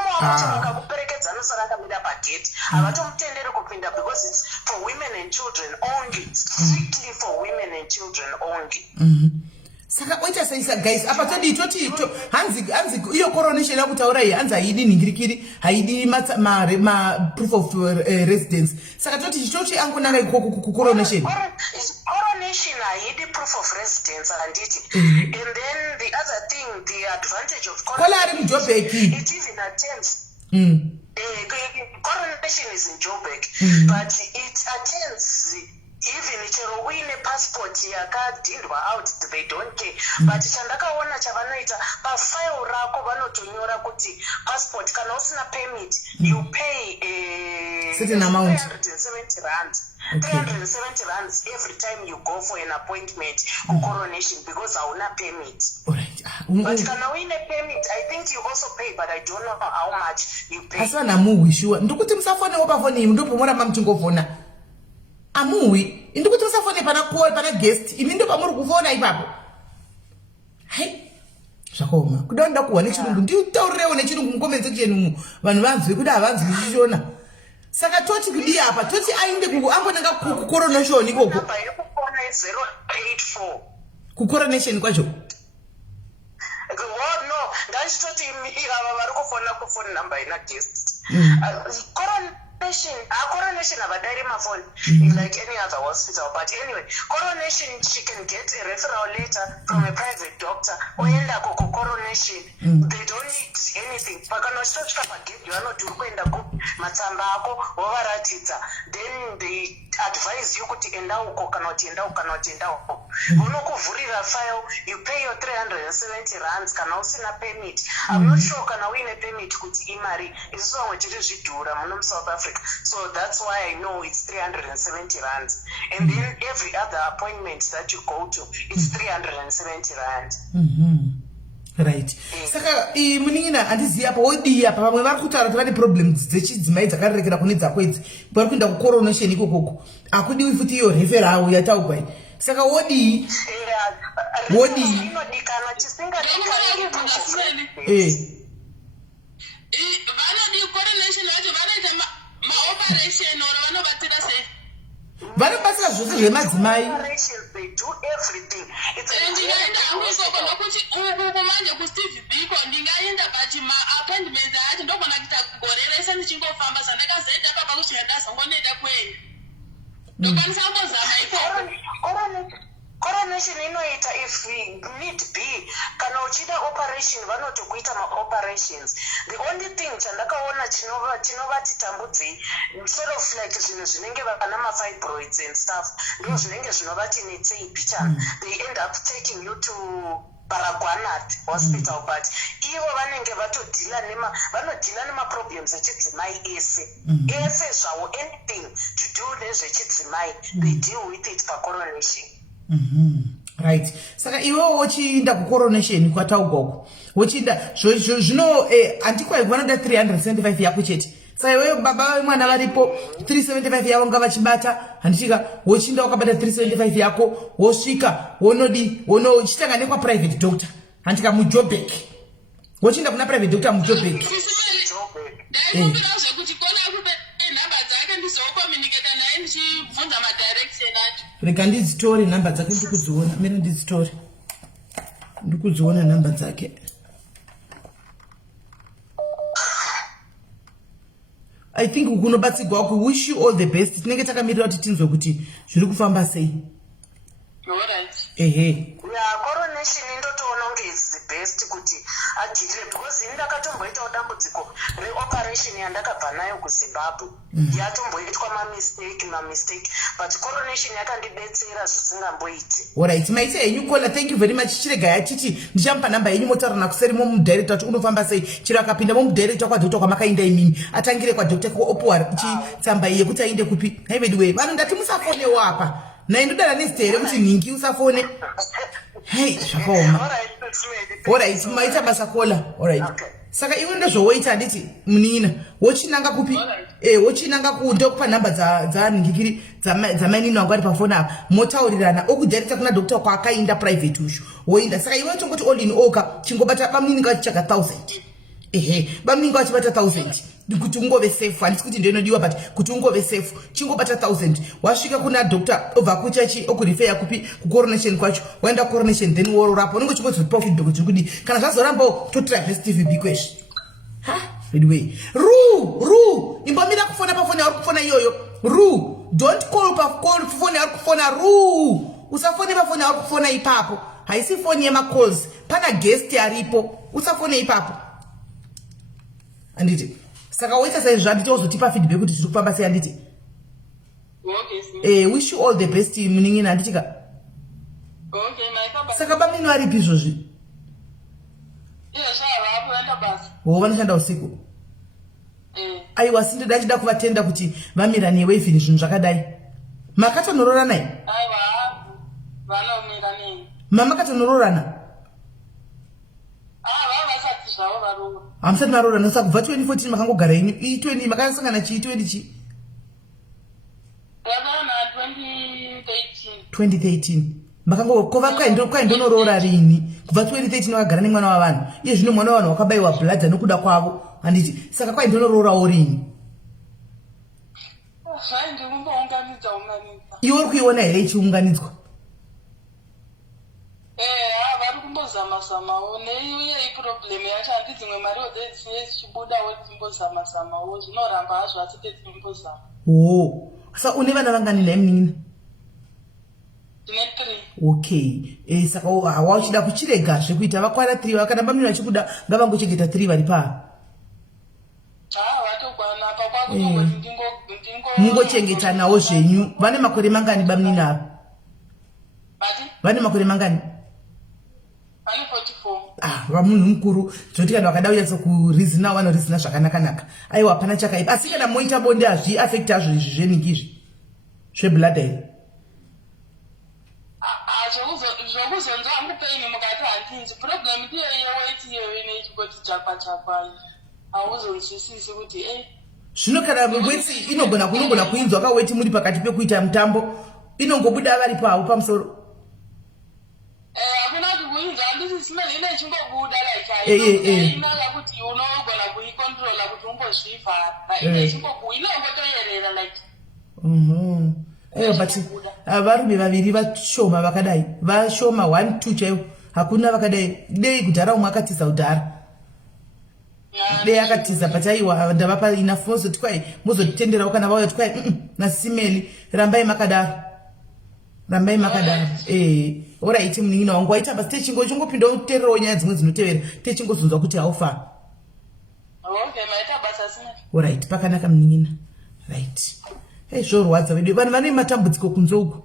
because it's for women and children only. Strictly for women and children only. Saka wacha sasa guys apa todi toti hanzi iyo coronation yakutaura iyi hanzi haidi ningirikiri haidi ma proof of residence saka toti chichochi angonanga ku coronation haidi proof of residence and then the other thing, the advantage of coronation, it is in attempts. Coronation is in Joburg, but it attends. Even if you win a passport, out, they don't care. But chandakaona chavanoita file rako vanotonyora kuti passport kana usina permit, you pay certain amount, 370 rands. 370 rands every time you go for an appointment for coronation because hauna permit. Alright. But kana win a permit, I think you also pay, but I don't know how much you pay. Asana muwi sure. Ndukuti msafone opa phone ndopo mora mamtingofona. Amuwi ndikuti usafone pana guest ini ndo pamuri kufona ipapo. Hai zvakoma kudanda kuwana chirungu ndiutaurewo nechirungu mucomment section vanhu vanzwe kuti avanzwi chichona saka toti kudi apa toti ainde ambonanga ku coronation ikoko number yekufona 084 ku coronation kwacho no ngachitoti ava vari kufona ku phone number ina guest coronation avadari mafoni like any other hospital, but anyway, coronation, she can get a referral letter from a private doctor or end up coronation. They don't need anything. matsamba ako wavaratidza, then they advise you kuti enda uko kana kuti enda uko kana kuti enda uko. Unokuvhurira file, you pay your 370 rands kana usina permit. I'm not sure kana uine permit kuti imari. Isusu vamwe tiri zvidhura muno South Africa. So that's why I know it's 370 rands. And then every other appointment that you go to, it's 370 rands. Right. Saka muningina handiziva apa wodi apa vamwe vari kutaura kuti vane problems dzechidzimai dzakarerekera kune dzako idzi vari kuenda kucoronation ikokoko hakudiwi futi iyo referawo yataugwa iyi. Saka wodi inodikana chisingadikani vanodi coronation vacho vanoita maoperation oro vanovatira sei vanobatsira zvose zvemadzimai. ndingaenda hanguisoko nokuti uku manje kusteve biko ndingaenda but maappointment acho ndogona kuita kugoreresa ndichingofamba sandakazoenda papa kusvika ndazongonoenda kuenda ndokwanisa kuzama ikoko. Coronation inoita if need be kana uchida operation vanotokuita maoperations. The only thing chandakaona chinovati tambudzei sort of like zvinhu zvinenge vana mafibroids and stuff ndo zvinenge zvinovati netsei bichana. They end up taking you to Baragwanat hospital, but ivo vanenge vanodhila nemaproblems echidzimai ese zvawo, anything to do nezvechidzimai they deal with it pacoronation. Right. Saka iwo wochiinda kucoronation kwataugwako wochiinda zvino antikwa vanoda 375 yako chete. Saka iweyo baba vemwana varipo 375 yavo nga vachibata handichika wochiinda wakabata 375 yako wosvika wonochitanga nekwa private doctor handika muJoburg wochiinda kuna private doctor muJoburg. ndaikumbira zvekuti kona kupe nhamba dzake ndizokomunicata naye ndichibvunza madirection acho. Rega ndidzitore nhamba dzake ndikudziona mira ndidzitore ndikudziona nhamba dzake. I think kunobatsirwa ku wish you all the best. Tinenge takamirira kuti tinzwe kuti zviri kufamba sei. Alright. Coronation ndotoona unge is the best kuti agirire because ndakatomboitawo dambudziko reoperation yandakabva nayo kuZimbabwe. Yatomboitwa mistake but coronation yakandibetsera zvisingamboiti. Alright, maite henyu kola, thank you very much. Chirega yachiti ndichamupa namba yenyu motaura nakuseri momudirector kuti unofamba sei. Chiro akapinda momudirector kwa doctor kwamakaenda imini. Atangire kwa doctor kuopuwa chitsamba iye kuti aende kupi. Anyway, vanhu ndati musafonewo apa. Na indodara neztere kuti ningi usafone. Hey, zvakaoma. Alright, maita basa kola. Alright. Saka iwe ndozvowoita handiti munina. Wochinanga kupi? Wochinanga kundokupa namba dzaningikiri dzamainini wangu ari pafoni apa. Motaurirana okudirector kuna doctor kwakainda private ushu. Woinda. Saka iwe tongoti all in all chingobata bamuninga chaka 1000. Bamuninga chibata 1000. Kuti ungove safe handisi kuti ndinodiwa but kuti ungove safe chingobata 1000 wasvika kuna doctor obva kuchachi okurefer kupi kucoronation kwacho waenda coronation then wororapo unenge uchingozopa feedback kuti kudi kana zvazoramba totry steve bikwesh anyway ru imbomira kufona pafoni ari kufona iyoyo ru don't call pafoni ari kufona ru usafone pafoni ari kufona ipapo haisi foni yemacalls pana guest aripo usafone ipapo anditi. Saka woita saizvo handiti wozotipa feedback kuti zviri kufamba sei handiti. Wish you all the best muningina handitika. Saka bamini varipi izvozvi? Vanoshanda usiku. Aiwa sindoda chida kuvatenda kuti vamira newe even zvinhu zvakadai. Makatonororana here? Mamakatonoroorana? Hamsati marorana saka kubva 2014 makangogara inyu i20 makasangana chii 20 chi 2013 makangokova kwaindonoroora rini kubva 2013 wakagara nemwana wavanhu iye zvino mwana wavanhu wakabayiwa blood nokuda kwavo handiti saka kwaindonoroorawo rini iwe uri kuiona here ichiunganidzwa zama-zamawo neiyo iproblem yacho handi dzimwe mariwo dzichibudawo timbozama-zamawo zvinoramba hazvo asi tetimbozama. Saka une vana vangani naye munina? Ndine 3. Okay. Saka wauchida kuchirega zvekuita vakwana 3 vakana bamini vachikuda ngavangochengeta 3 vari paa. Vatogwana papa mungochengetanawo zvenyu. Vane makore mangani bamnini avo? Vane makore mangani? Vamunhu mukuru zvoti kana vakada unyatso kurizina vanorizina zvakanaka. Aiwa hapana chakaipa. Asi kana moita bonde hazviafekti hazvo izvi zveningizvi zveblood here. Zvokuzonzwa hangupeini mukati handinzi. Problem ndiyo yeweti yewe nechikoti chapa. Hauzonzwisisi kuti zvino kana weti inogona kuinzwa kaweti muri pakati pekuita mutambo inongobuda vari pavo pamusoro. Hakuna kuinzwa handisi smell ine ichingobuda inoda kuti unogona kuikontrola kuti umbozvivhara. Ine ichingobuda inongotoyerera like. But varume vaviri vashoma vakadai. Vashoma 1 2 chaivo. Hakuna vakadai. Dei kudhara umwe akatiza kudhara. Dei akatiza but aiwa ndavapa enough mozoti kwai mozotitenderawo kana vauya kwai nasimeli rambai makadaro. Alright munin'ina wangu waita basi techingopinda utererawo nyaya dzimwe dzinotevera techingozonzwa kuti haufa. Maita basa simeli. Alright pakanaka munin'ina. Right. Zvorwadza vedu vanhu vane matambudziko kunze uku.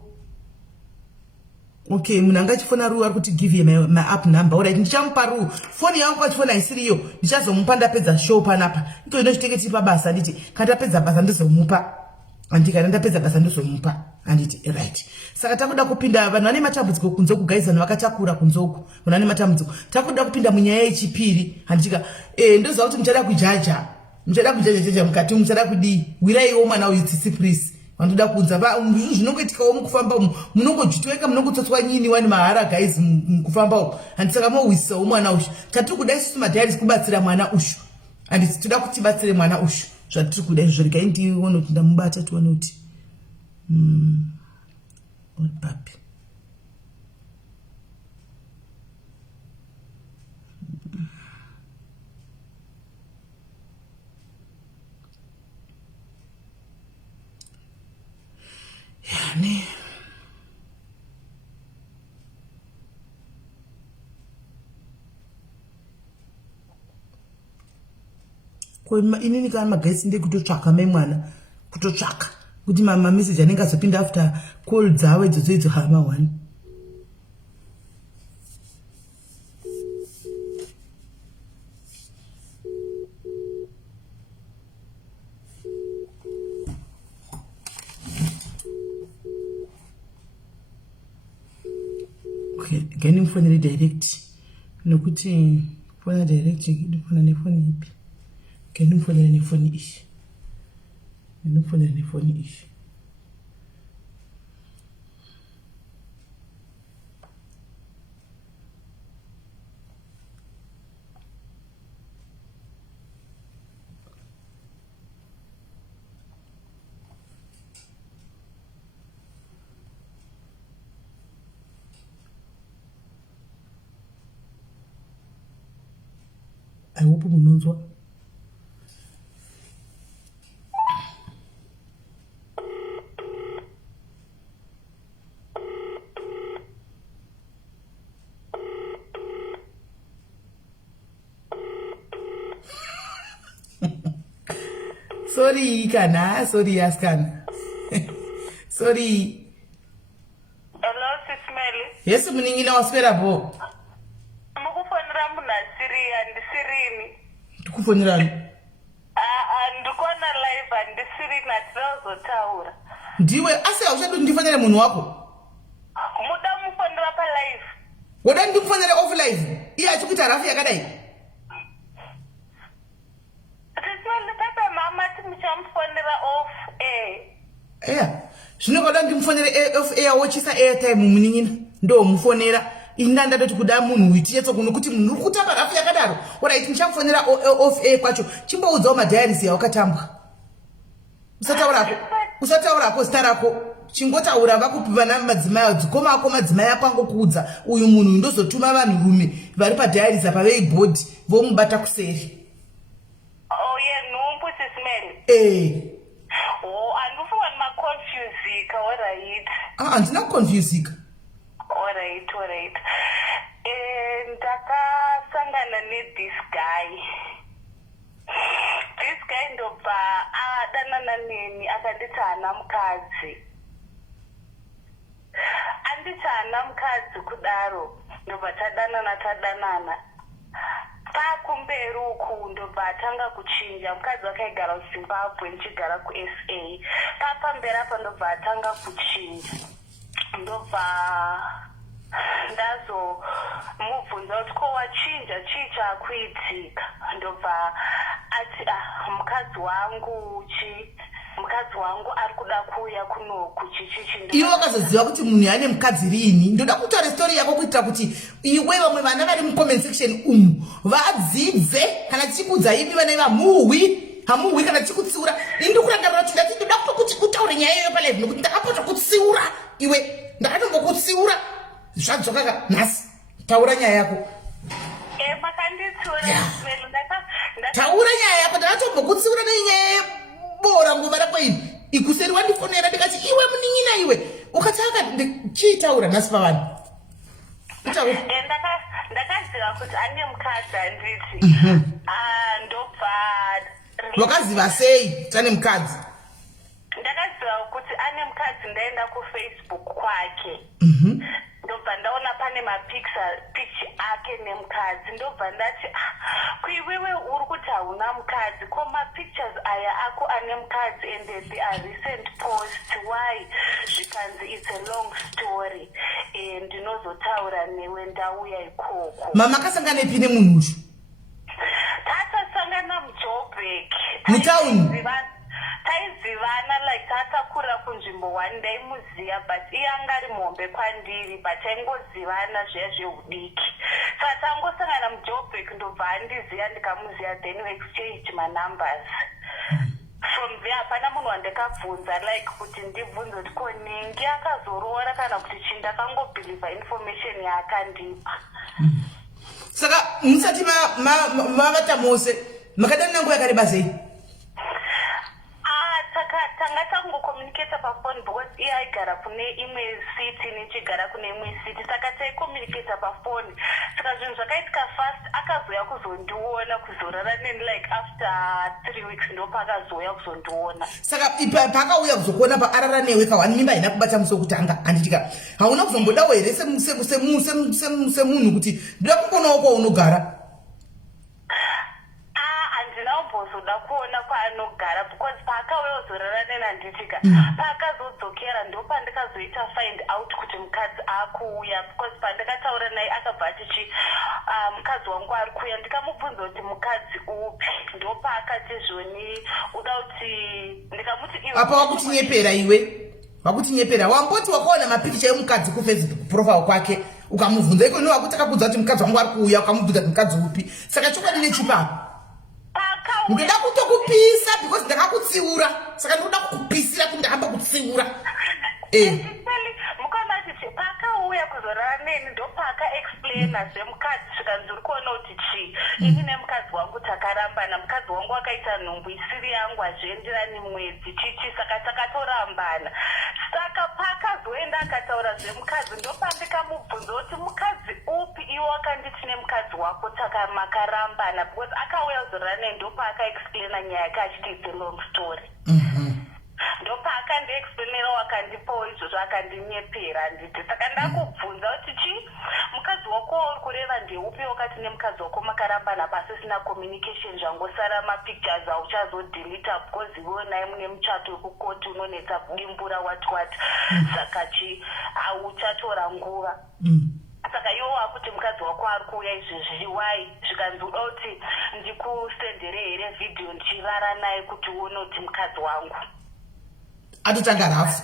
Okay, munhu angachifona Ru ari kuti give ye my app number. Alright, ndichamupa Ru. Foni yangu pachifona isiriyo. Ndichazomupa ndapedza show panapa. Iko inochiteketi pabasa nditi kana tapedza basa ndizomupa. Andika ndapedza basa ndizomupa. Anditi right. Saka takuda kupinda vanhu vane matambudziko kunze uku guys, vanhu vakatakura kunze uku. Vanhu vane matambudziko. Takuda kupinda munyaya yechipiri. Anditika ndoziva kuti muchada kujaja. Muchada kujaja mukati muchada kudii. Wiraiwo mwana uyu tsitsi please. Vandoda kunza zvinongoitikawo mukufamba umu munongojitweka munongotsotswa nyini wani mahara guys mukufamba umu. Handisaka mowisawo mwana ushu. Tatiri kuda isusu madhairis kubatsira mwana ushu. Handisi toda kuti tibatsire mwana ushu. Zvatiri kuda izvo regai ndione kuti ndamubata tione kuti papi. Yani inini kana magaisi ndekutotsvaka memwana kutotsvaka kuti mameseji anenge azopinda after call dzawo idzodzo hama 1. Gani mfonere direct nokuti fona direct ndifona nefoni ipi. Gani mfonere nefoni ishi. Ndinofonere nefoni ishi. I hope munonzwa. Sorry kana, sorry askana. Sorry. Hello, SIS MELLY. Yes, muningina waswera bo. Ndikufonera ndikona live handisiri natinozotaura. Ndiwe asi hauchadi ndifonere munhu wako. Muda mufonera pa live. Woda ndikufonere off live. Iye achikuita rafu yakadai. Tismeli pepe mama timuchamufonera off air. Zvinokoda ndimufonere off air wochisa airtime munin'ina. Ndo mufonera. Inda ndati kuda munhu witiyetso kuno kuti munhu uri kutamba rafu yakadaro. Alright, ndichamufonera off air kwacho. Chimboudzawo madhairis yawakatamba. Usataurako zita rako. Chingotaura vakupi vana madzimai dzikoma ako madzimai apango kuudza uyu munhu ndozotuma vanhu rume vari padhairis apa veibhodi vomubata kuseri. Nhumbu SIS MELLY. Andifunga ndimaconfusika. Alright. Handina kuconfusika. Alright. Ndakasangana this guy ndobva ada akadana neni akanditi hana mukadzi. Anditi hana mukadzi kudaro ndobva tadanana. Pakumberi uku ndobva atanga kuchinja. Mukadzi wakaigara kuZimbabwe ndichigara kuSA. Papamberi apa ndobva atanga kuchinja. Ndobva ndazomubvunza kuti ko wachinja chii chakuitika. Ndobva ati mukadzi wangu ari kuda kuuya kunoku chichichi. Iwe wakazoziva kuti munhu ane mukadzi rini? Ndoda kutaura story yako kuitira kuti iwe vamwe vana vari mucomment section vadzidze kana tichikudza imi vana hamuhwi kana tichikutsiura. Ini ndikurangarira kuti ndati ndoda kuti utaure nyaya iyoyo palive nokuti ndakapota kutsiura iwe. Ndakatombokutsiura zvadzoka nhasi. Taura nyaya yako. Makanditsura taura nyaya yako. Ndakatombokutsiura nenyaya bora nguva rako ini ikuseri wandifonera ndikati iwe munin'ina iwe ukataka chiitaura nhasi pavanhu. Ndakaziva kuti ane mukadzi handiti. Ndobva wakaziva sei tane mukadzi? Ndakaziva kuti ane mukadzi ndaenda kuFacebook kwake. Ndobva ndaona pane mapicha ake nemukadzi. Ndobva ndati kuiwewe uri kuti hauna mukadzi ko mapictures aya ako ane mukadzi and they are recent posts. Why? Zvikanzi it's a long story. Ndinozotaura newe ndauya ikoko. Mama akasangana ipi nemunhu uyu? Tatasangana muJoburg. Mutauni? Taizivana like tatakura kunzvimbo 1 ndaimuziva but iye anga ari mhombe kwandiri but taingozivana zviya zveudiki. Saka tangosangana muJoburg ndobva andiziva ndikamuziva then we exchanged my numbers. From there hapana munhu wandakabvunza like kuti ndibvunze kuti ko ningi akazoroora kana kuti chii. Ndakangobhilivha information yaakandipa. Saka musati mavata mose makadana nguva yakareba sei? Tanga tangokomunicata pafoni because iye aigara kune imwe city nichigara kune imwe city. Saka taikomunicata pafoni. Saka zvinhu zvakaitika fast. Akazoya kuzondiona kuzorara neni like after 3 weeks ndopakazoya kuzondiona. Saka pakauya kuzokuona paarara newe kawani mimba haina kubata musi wokutanga handitika hauna kuzombodawo here semunhu kuti ndoda kumbonawo kwaunogara? Handinaumbozoda kuona kwaanogara because paakauya kuzorara neni handitika paakazodzokera ndopandikazoita find out kuti mukadzi akuuya because pandakataura naye akabva atichi mukadzi wangu ari kuuya. Ndikamubvunza kuti mukadzi upi ndopaakati zvoni uda kuti ndikamuti iwe apa wakutinyepera iwe wakutinyepera wamboti wakaona mapikicha emukadzi kuFacebook profile kwake ukamubvunza iko nowakuti akakudza kuti mukadzi wangu ari kuuya ukamubvunza kuti mukadzi upi. Saka chokwadi nechipapo ndoda kutokupisa because ndakakutsiura saka ndoda kukupisira kuti ndakamba kutsiura. Mukama ati paakauya kuzorara neni ndopaaka explaina zvemukadzi zvikanzi uri kuona kuti chii. Ini nemukadzi wangu takarambana. Mukadzi wangu akaita nhumbu isiri yangu hazvienderani mwedzi chichi saka takatorambana. Saka paakazoenda akataura zvemukadzi ndopandikamubvunza kuti mukadzi upi iwe wakanditi nemukadzi wako makarambana because akauya kuzorara neni ndopaaka explaina nyaya yake achiti it's a long story. Ndopaakandieexplainera wakandipawo izvozvo akandinyepera nditi saka ndakubvunza kuti chii mukadzi wako wauri kureva ndeupi wakati nemukadzi wako makarambana pasisina communication zvangosara mapictures auchazodilita because iwewo naye mune muchato wekukoti unonetsa kudimbura what saka chii hauchatora nguva. Saka iwo wakuti mukadzi wako ari kuuya izvezvi wai zvikanzi uda kuti ndikusendere here vhidhiyo ndichirara naye kuti uone kuti mukadzi wangu atotanga rafu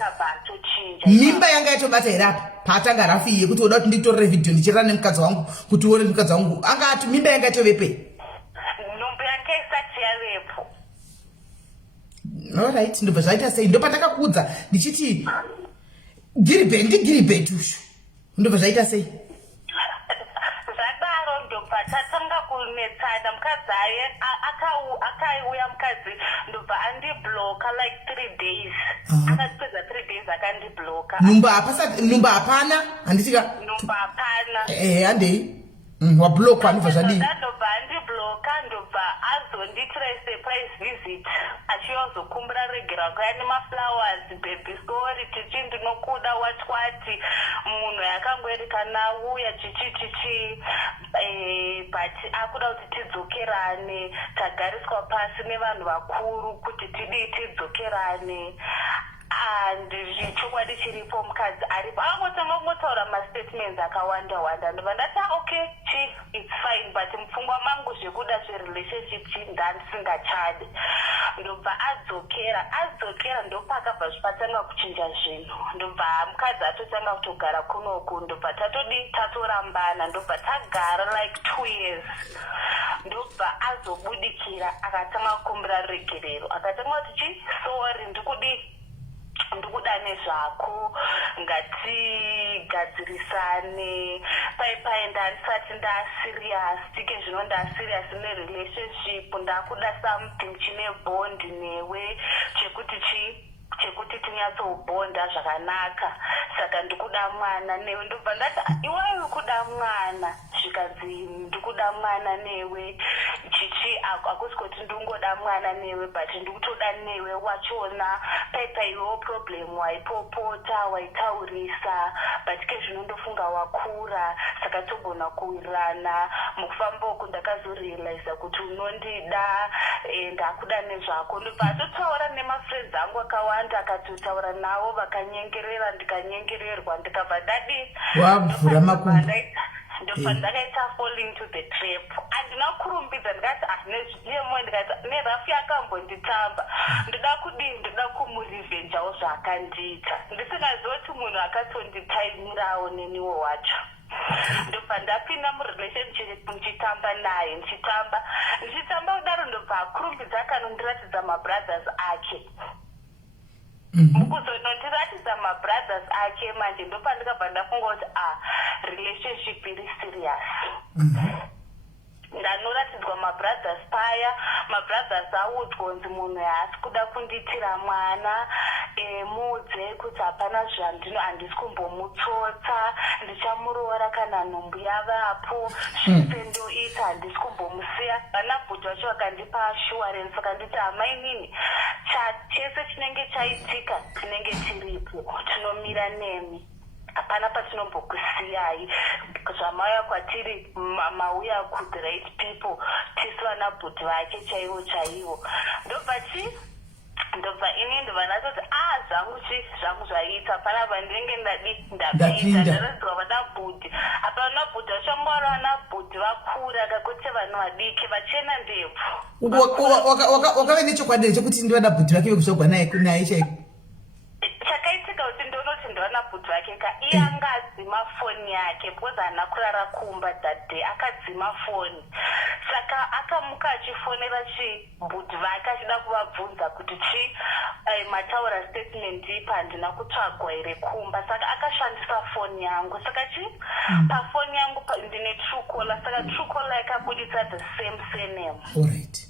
mimba yanga yatobata here apa paatanga rafu iye kuti uda kuti nditorere vhidhiyo ndichirara nemukadzi wangu kuti uone mukadzi wangu anga ati mimba yanga yatovepe nhumbu yange isati yavepo. Alright, ndobva zvaita sei? Ndopatakakuudza ndichiti Gilbert ushu ndobva zvaita sei? Zvadaro ndobva tatanga kunetsana. Mukadzi akauya mukadzi ndobva andibloka like 3 days. Akapedza 3 days akandibloka. Numba hapana handitika numba hapana handei wabloka ndobva zvadii? Ndobva andibloka ndobva azonditrace surprise visit achiyozokumbura regera kuya nemaflowers baby sorry chichi ndinokuda watwati munhu yakangorika nauya chichi but akuda kuti tidzokerane tagariswa pasi nevanhu vakuru kuti tidzokerane and chokwadi chiripo mukadzi aripo angotanga kungotaura mastatements akawanda ndobva ndati okay chief it's fine but mupfungwa mangu zvekuda zverelationship ndandisingachadi ndobva adzokera ndopakabva zvipatanga kuchinja zvinhu ndobva mukadzi atotanga kutogara kunoku ndobva tatorambana ndobva tagara like 2 years ndobva azobudikira akatanga kukumbira regerero akatanga kuti sorry ndikuda nezvako ngatigadzirisane paipai ndandisati ndaserious tike zvino ndaserious nerelationship ndakuda something chine bond newe chekuti tinyatsobhonda zvakanaka saka ndikuda mwana newe ndobva ndati iwewe kuda mwana zvikanzi ndikuda mwana newe chichi akusi kuti ndingoda mwana newe but ndikutoda newe wachona paiwo problem waipopota waitaurisa but ke zvino ndofunga wakura saka togona kuwirirana mukufamba uku ndakazorealiza kuti unondida ndakuda nezvako ndobva totaura nemafriends angu akawanda akatotaura navo vakanyengerera ndikanyengererwa ndikabva ndadi wavhura makumbo ndobva ndakaita fall into the trap handina kurumbidza ndikati nezviyemo ndikati nerafi akambonditamba ndoda kumurivenjawo zvaakandiita ndisingazoti munhu akatonditaimirawo neniwo wacho ndobva ndapinda murelationship ndichitamba naye ndichitamba kudaro ndobva akurumbidza akanondiratidza mabrothers ake mukuzonondiratidza mabrothers ake manje ndopandikabva ndafunga kuti relationship iri serious ndanoratidzwa mabrothers paya mabrothers audzwa kunzi munhu haasi kuda kundiitira mwana mudze kuti hapana handisi kumbomutsotsa ndichamuroora kana nhumbu yavapo zvese ndoita handisi kumbomusiya vana bhuti vacho vakandipa assurance vakanditi hamainini chese chinenge chaitika tinenge tiripo tinomira nemi hapana patinombokusiyai zvamauya kwatiri mauya ku the right people tisu vana bhuti vake chaivo ndobva ini ndobva natoti zvangu zvaita panapa ndinenge ndapinda ndaradzwa vana bhuti apa vana bhuti vachangwara vana bhuti vakura kakote vanhu vadiki vachena ndebvu wakave nechokwadi chekuti ndivana bhuti vake vekuzogwa naye chaiko chakaitika kuti ndonoti ndivana bhuti vake ka iye anga adzima foni yake because haana kurara kumba that day akadzima foni saka akamuka achifonera chibhuti vake achida kuvabvunza kuti mataura statement ipa handina kutsvagwa here kumba saka akashandisa foni yangu saka pafoni yangu ndine truecaller saka truecaller yakabudisa the same surname. Alright.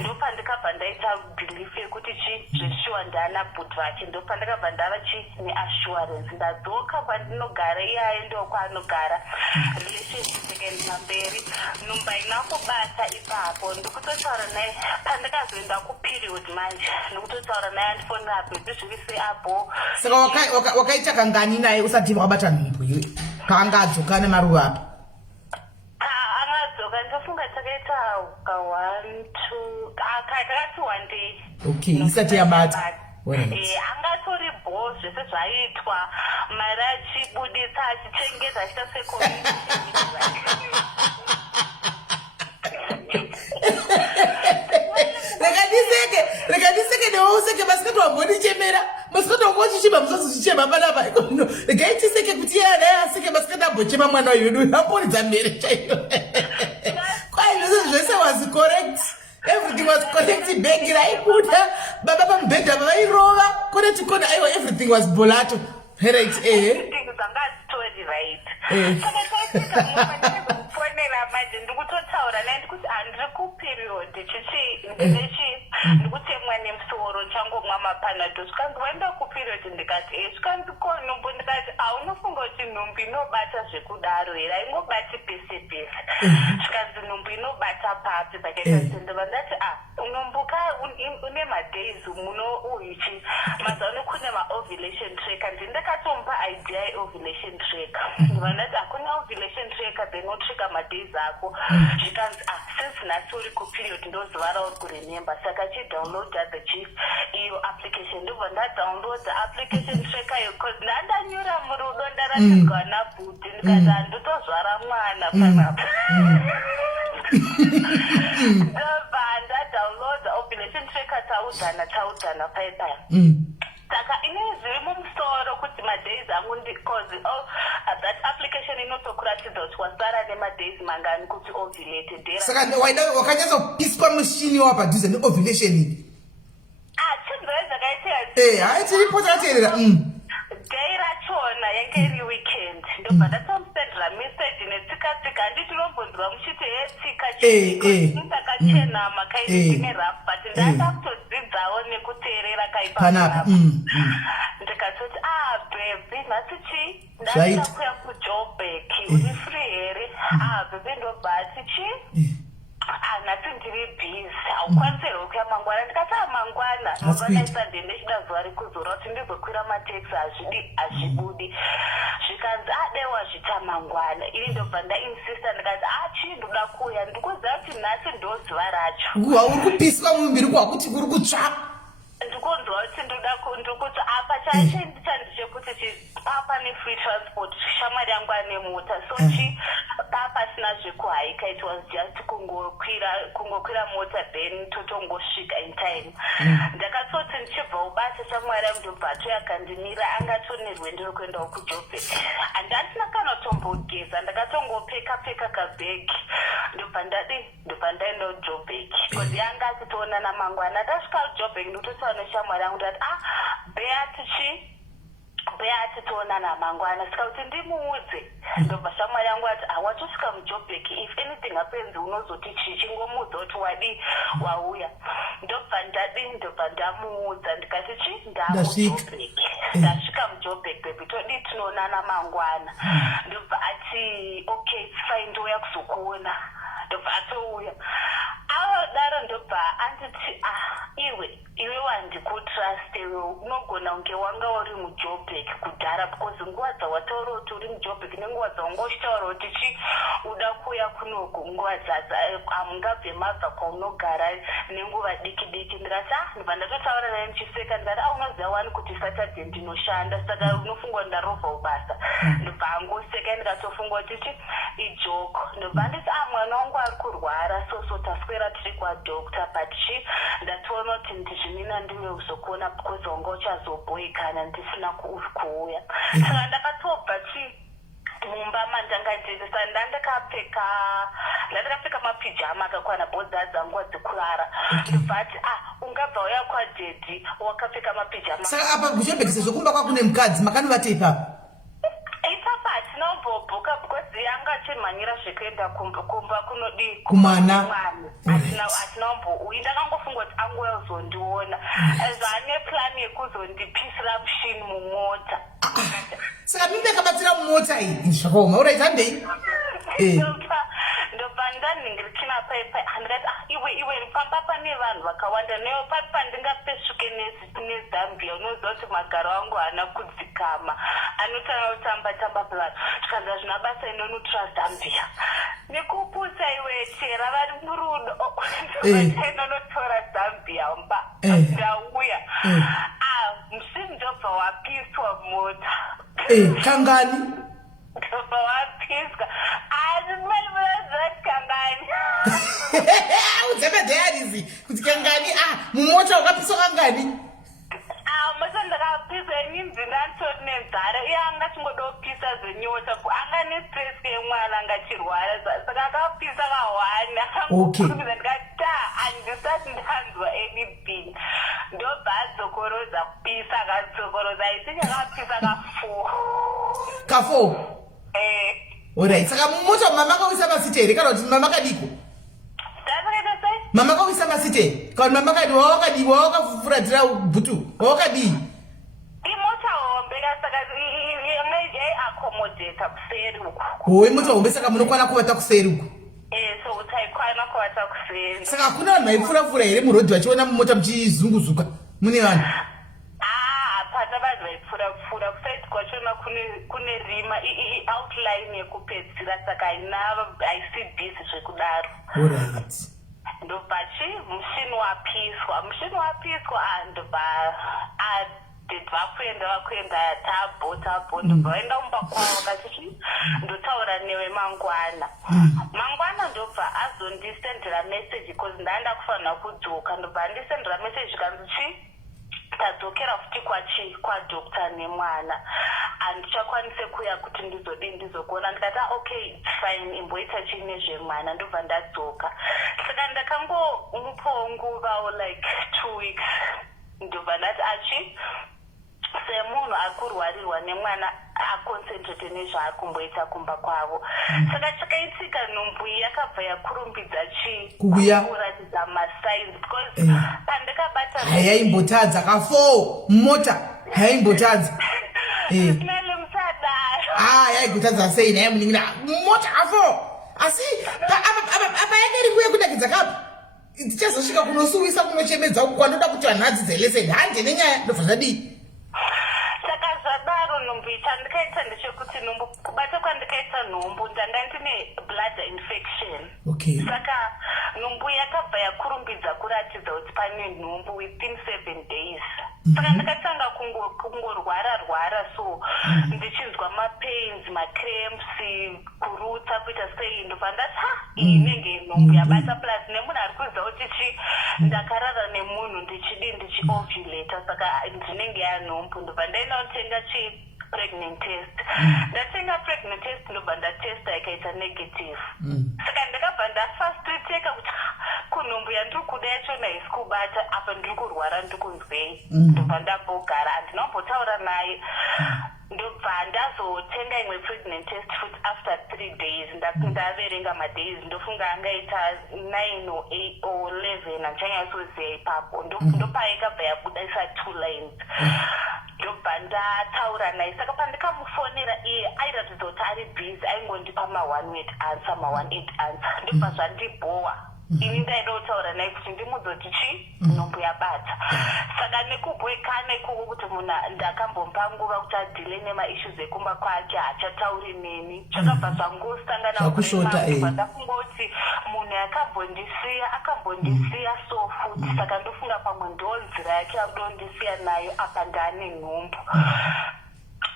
ndopandikabva ndaita belief yekuti zveshuwa ndaana bhuti vake ndopandikabva ndava neassurance ndadzoka pandinogara iyaye ndokwaanogara relationship ikaenda mberi nhumba ina kubata ipapo ndikutotaura naye pandikazoenda kuperiod manje ndikutotaura naye andifonera bhebhi zviri seapo saka wakaita kangani naye usati wakabata nhumbu iwe kaangadzoka nemaruva apa ndofunga takaita kakati 1 day okay isati yabata angatori bo zvese zvaitwa mari achibudisa achichengeza achita secommunity rekandiseke newauseke masikati wambonichemera masikati wangochichema musazochichema panapa rekaitiseke kuti iyanaye aseke masikati ambochema mwana wedu amboridza mbere chaiyo kwai zvese was correct everything was correct bhegi raibuda baba pamubhedha vairova kone tikona aiwa everything was bolato right zvangazitori right saka chaitika mufanira manje ndikutotaura naye ndikuti handiri kuperiod ndikutemwa nemusoro changomwa mapanado zvikanzi waenda kuperiod ndikati zvikanzi ko nhumbu ndikati unofunga kuti nhumbu inobata zvekudaro here haingobati pese pese zvikanzi nhumbu inobata papi pakaita sendova ndati unombuka une madays muno uichi mazano kune ma-ovulation tracker ndindakatomba idea ye-ovulation tracker ndivandati hakuna ovulation tracker then wotracka madays ako zvikanzi since nhasi uri kuperiod ndozuva rauri kuremember saka chidownloada the chief iyo application ndobva ndadownloada application tracker yo cause ndandanyura murudo ndaratidzwa nabhuti ndikati handitozvara mwana panapa ndobva ndadownloada ovulation tracker taudzana paipaya saka ine zviri mumusoro kuti madays angu cause that application inotokuratidza kuti wasara nemadays mangani kuti ovulate dera saka wakanyatsopiswa mushini wapadhuze neovulation iyi chinzvai zvakaitira hai tiripo takateerera dai rachona yange iri weekend ndobva ndatomusendera message netsika handiti unombonzwa muchiti hetsika ndakachenama kaitine rap but ndanda kutodzidzawo nekuteerera kaipanapa ndikatoti bebi nhasi chii ndanda kuya kujoburg uri free here bebi ndobva ati chii nhasi ndiri bhizi haukwanisirwe kuya mangwana ndikati mangwana novanaisunday ndechida zuva rekuzora kuti ndizokwira mateksi hazvibudi zvikanzi dewa zvita mangwana ini ndobva ndainsista ndikati chii ndoda kuya ndikuziva kuti nhasi ndozuva racho uri kupiswa muviri kwakuti kuri kutsva ndikunzwa kuti ndikuti apa chandichekuti apa ne-free transport shamwari yangu ane mota so pasina zvekuhaika it was just kungokwira mota then totongosvika in time ndakatoti ndichibva ubasa shamwari yangu ndobva atoyakandimira angatone rwendo rokuendawo kujoburg handandina kana tombogeza ndakatongopeka kabhegi ndobva ndaenda kujoburg because yanga achitoonana mangwana ndasvika kujoburg ndototaura neshamwari yangu ndati beati toonana mangwana saka kuti ndimuudze ndobva shamwari yangu ati watosvika mujoburg if anything happens unozoti chichingomuudza kuti wauya ndobva ndamuudza ndikati ndamujoburg ndasvika mujoburg bebi todi tinoonana mangwana ndobva ati okay it's fine ndouya kuzokuona ndobva atouya daro ndobva anditi iwe wandikutrust iwe unogona kunge wanga uri mujoburg kudhara because nguva dzawataura kuti uri mujoburg nenguva dzaungochitaura kuti uda kuya kunoku nguva amungabve mabva kwaunogara nenguva diki ndikati ndibva ndatotaura naye ndichiseka ndikati unoziva wani kuti saturday ndinoshanda saka unofungwa ndarovha ubasa ndobva angoseka ndikatofunga kuti ijoko ndobva nditi mwana wangu ari kurwara so taswera tiri kwadokta but ndatoona kuti ndizvinina ndiwe kuzokuona because wanga uchazoboekana ndisina kuuya saka ndakatobva mumba mandangandisa ndandakapfeka mapijama akakwana bhodza dzangu dzikurara ndobva ati ungabva uya kwadhedhi wakapfeka mapijama saka apa kujoburg sezvo kumba kwakune mukadzi makanovatei papa ipapa hatinombobuka because yanga achimhanyira zvekuenda kumba kunodi kumwana hatinomboui ndakangofunga kuti angouya kuzondiona zvane plani yekuzondipisira mushini mumota saka mimi akabatsira mumota iyi zvakaoma uraitambei ndobva ndanhingirikina paipai handikati iwe famba pane vanhu vakawanda newo pati pandingapesuke nezambia unoziva kuti magaro angu haana kudzikama anotanga kutamba plani tikanza zvina basa inonutra zambia nekuputsa iwe chera vari murudo inonotora zambia mba ndauya musini ndobva wapiswa mota kangani ndobva wapiswa kangani udzakadhayarizi kuti kangani mumota wakapiswa kangani masa ndakapiswa ininzi ndantori nenzara iye anga chingodopisa zvenyota anga nestress yemwana angachirwara saka akapisa kahwana akambokurumidza ndikati handisati ndanzwa anything ndobva adzokoroza kupisa akadzokoroza isichakapisa ka4 alright saka mumota mama akawisa masite here kana kuti mama kadiko mama akawisa masite kana mama kadi wawakafufuradzira bhutu wawakadii imota hombe saka imejai accommodata kuseri uku imota hombe saka munokwana kuvata kuseri uku so utaikwana kwata kusenza. Saka hakuna vanhu vaipfura-pfura here murodhi vachiona mumota muchizunguzuka mune vanhu? Hapana vanhu vaipfura-pfura. Kusaiti kwachona kune rima outline yekupedzira saka haisi bhizi zvekudaro. Alright. Ndobva mushini wapiswa ndobva vakuenda tabo ndobva vaenda mumba kwavo kachiti ndotaura newe mangwana. Mangwana ndobva azondisendera message because ndaenda kufanira kudzoka. Ndobva andisendera message kanzi tadzokera futi kwadokta nemwana handichakwanise kuya kuti ndizokuona. Ndikati okay fine, imboita chii nezvemwana. Ndobva ndadzoka. Saka ndakangomupawo nguvawo like 2 weeks. Ndobva ndati semunhu akurwarirwa nemwana aconcentrate nezvaakumboita kumba kwavo. Saka chakaitika nhumbu yakabva yakurumbidza kuratidza masigns because pandakabata hayaimbotadza kafo mumota hayaimbotadza Smell musadaro yaigotadza sei naye muningira mumota kafo asi apa yakari kuya kudakidza kapo tichazosvika kunosuwisa kunochemedza kwandoda kuti vanhu adzidzelese hande nenyaya ndobva zvadii. Saka zvadaro nhumbu chandikaita ndechekuti kubata kwandikaita nhumbu ndanga ndine blood infection. Okay. Saka nhumbu yakabva yakurumbidza kuratidza kuti pane nhumbu within 7 days. Saka ndakatanga kungorwara so ndichinzwa mapains, macramps, kurutsa kuita sei. Ndobva ndati iyi inenge nhumbu yabata plus nemunhu ari kuziva kuti ndakarara nemunhu ndichiovulate saka ndinenge yanhumbu. Ndobva ndaenda kutenga pregnant test. Ndatenga pregnant test ndobva ndatesta ikaita negative. Saka ndakabva ndafastiteka kuti kunhumbu yandiri kuda yachona haisi kubata apa ndiri kurwara ndiri kunzwei. Ndobva ndambogara handinambotaura naye. Ndobva ndazotenga imwe pregnant test futi after 3 days. Ndaverenga madays ndofunga angaita 9 or 8 or 11 handichanyasoziva ipapo. Ndopa ikabva yabudisa 2 lines. Ndobva ndataura naye. Saka pandikamufonera iye airatidza kuti ari busy aingondipa ma1 minute answer ma1 8 answer. Ndobva zvandibhowa. Ini ndaida kutaura naye kuti ndimudze kuti nhumbu yabata. Saka nekubwekana ikoko kuti munhu ndakambompa nguva kuti adhile nemaissues ekumba kwake hachatauri neni. Zvakabva zvangosangana ndakungoti munhu akambondisiya so futi. Saka ndofunga pamwe ndonzira yake yakudondisiya nayo apa ndane nhumbu.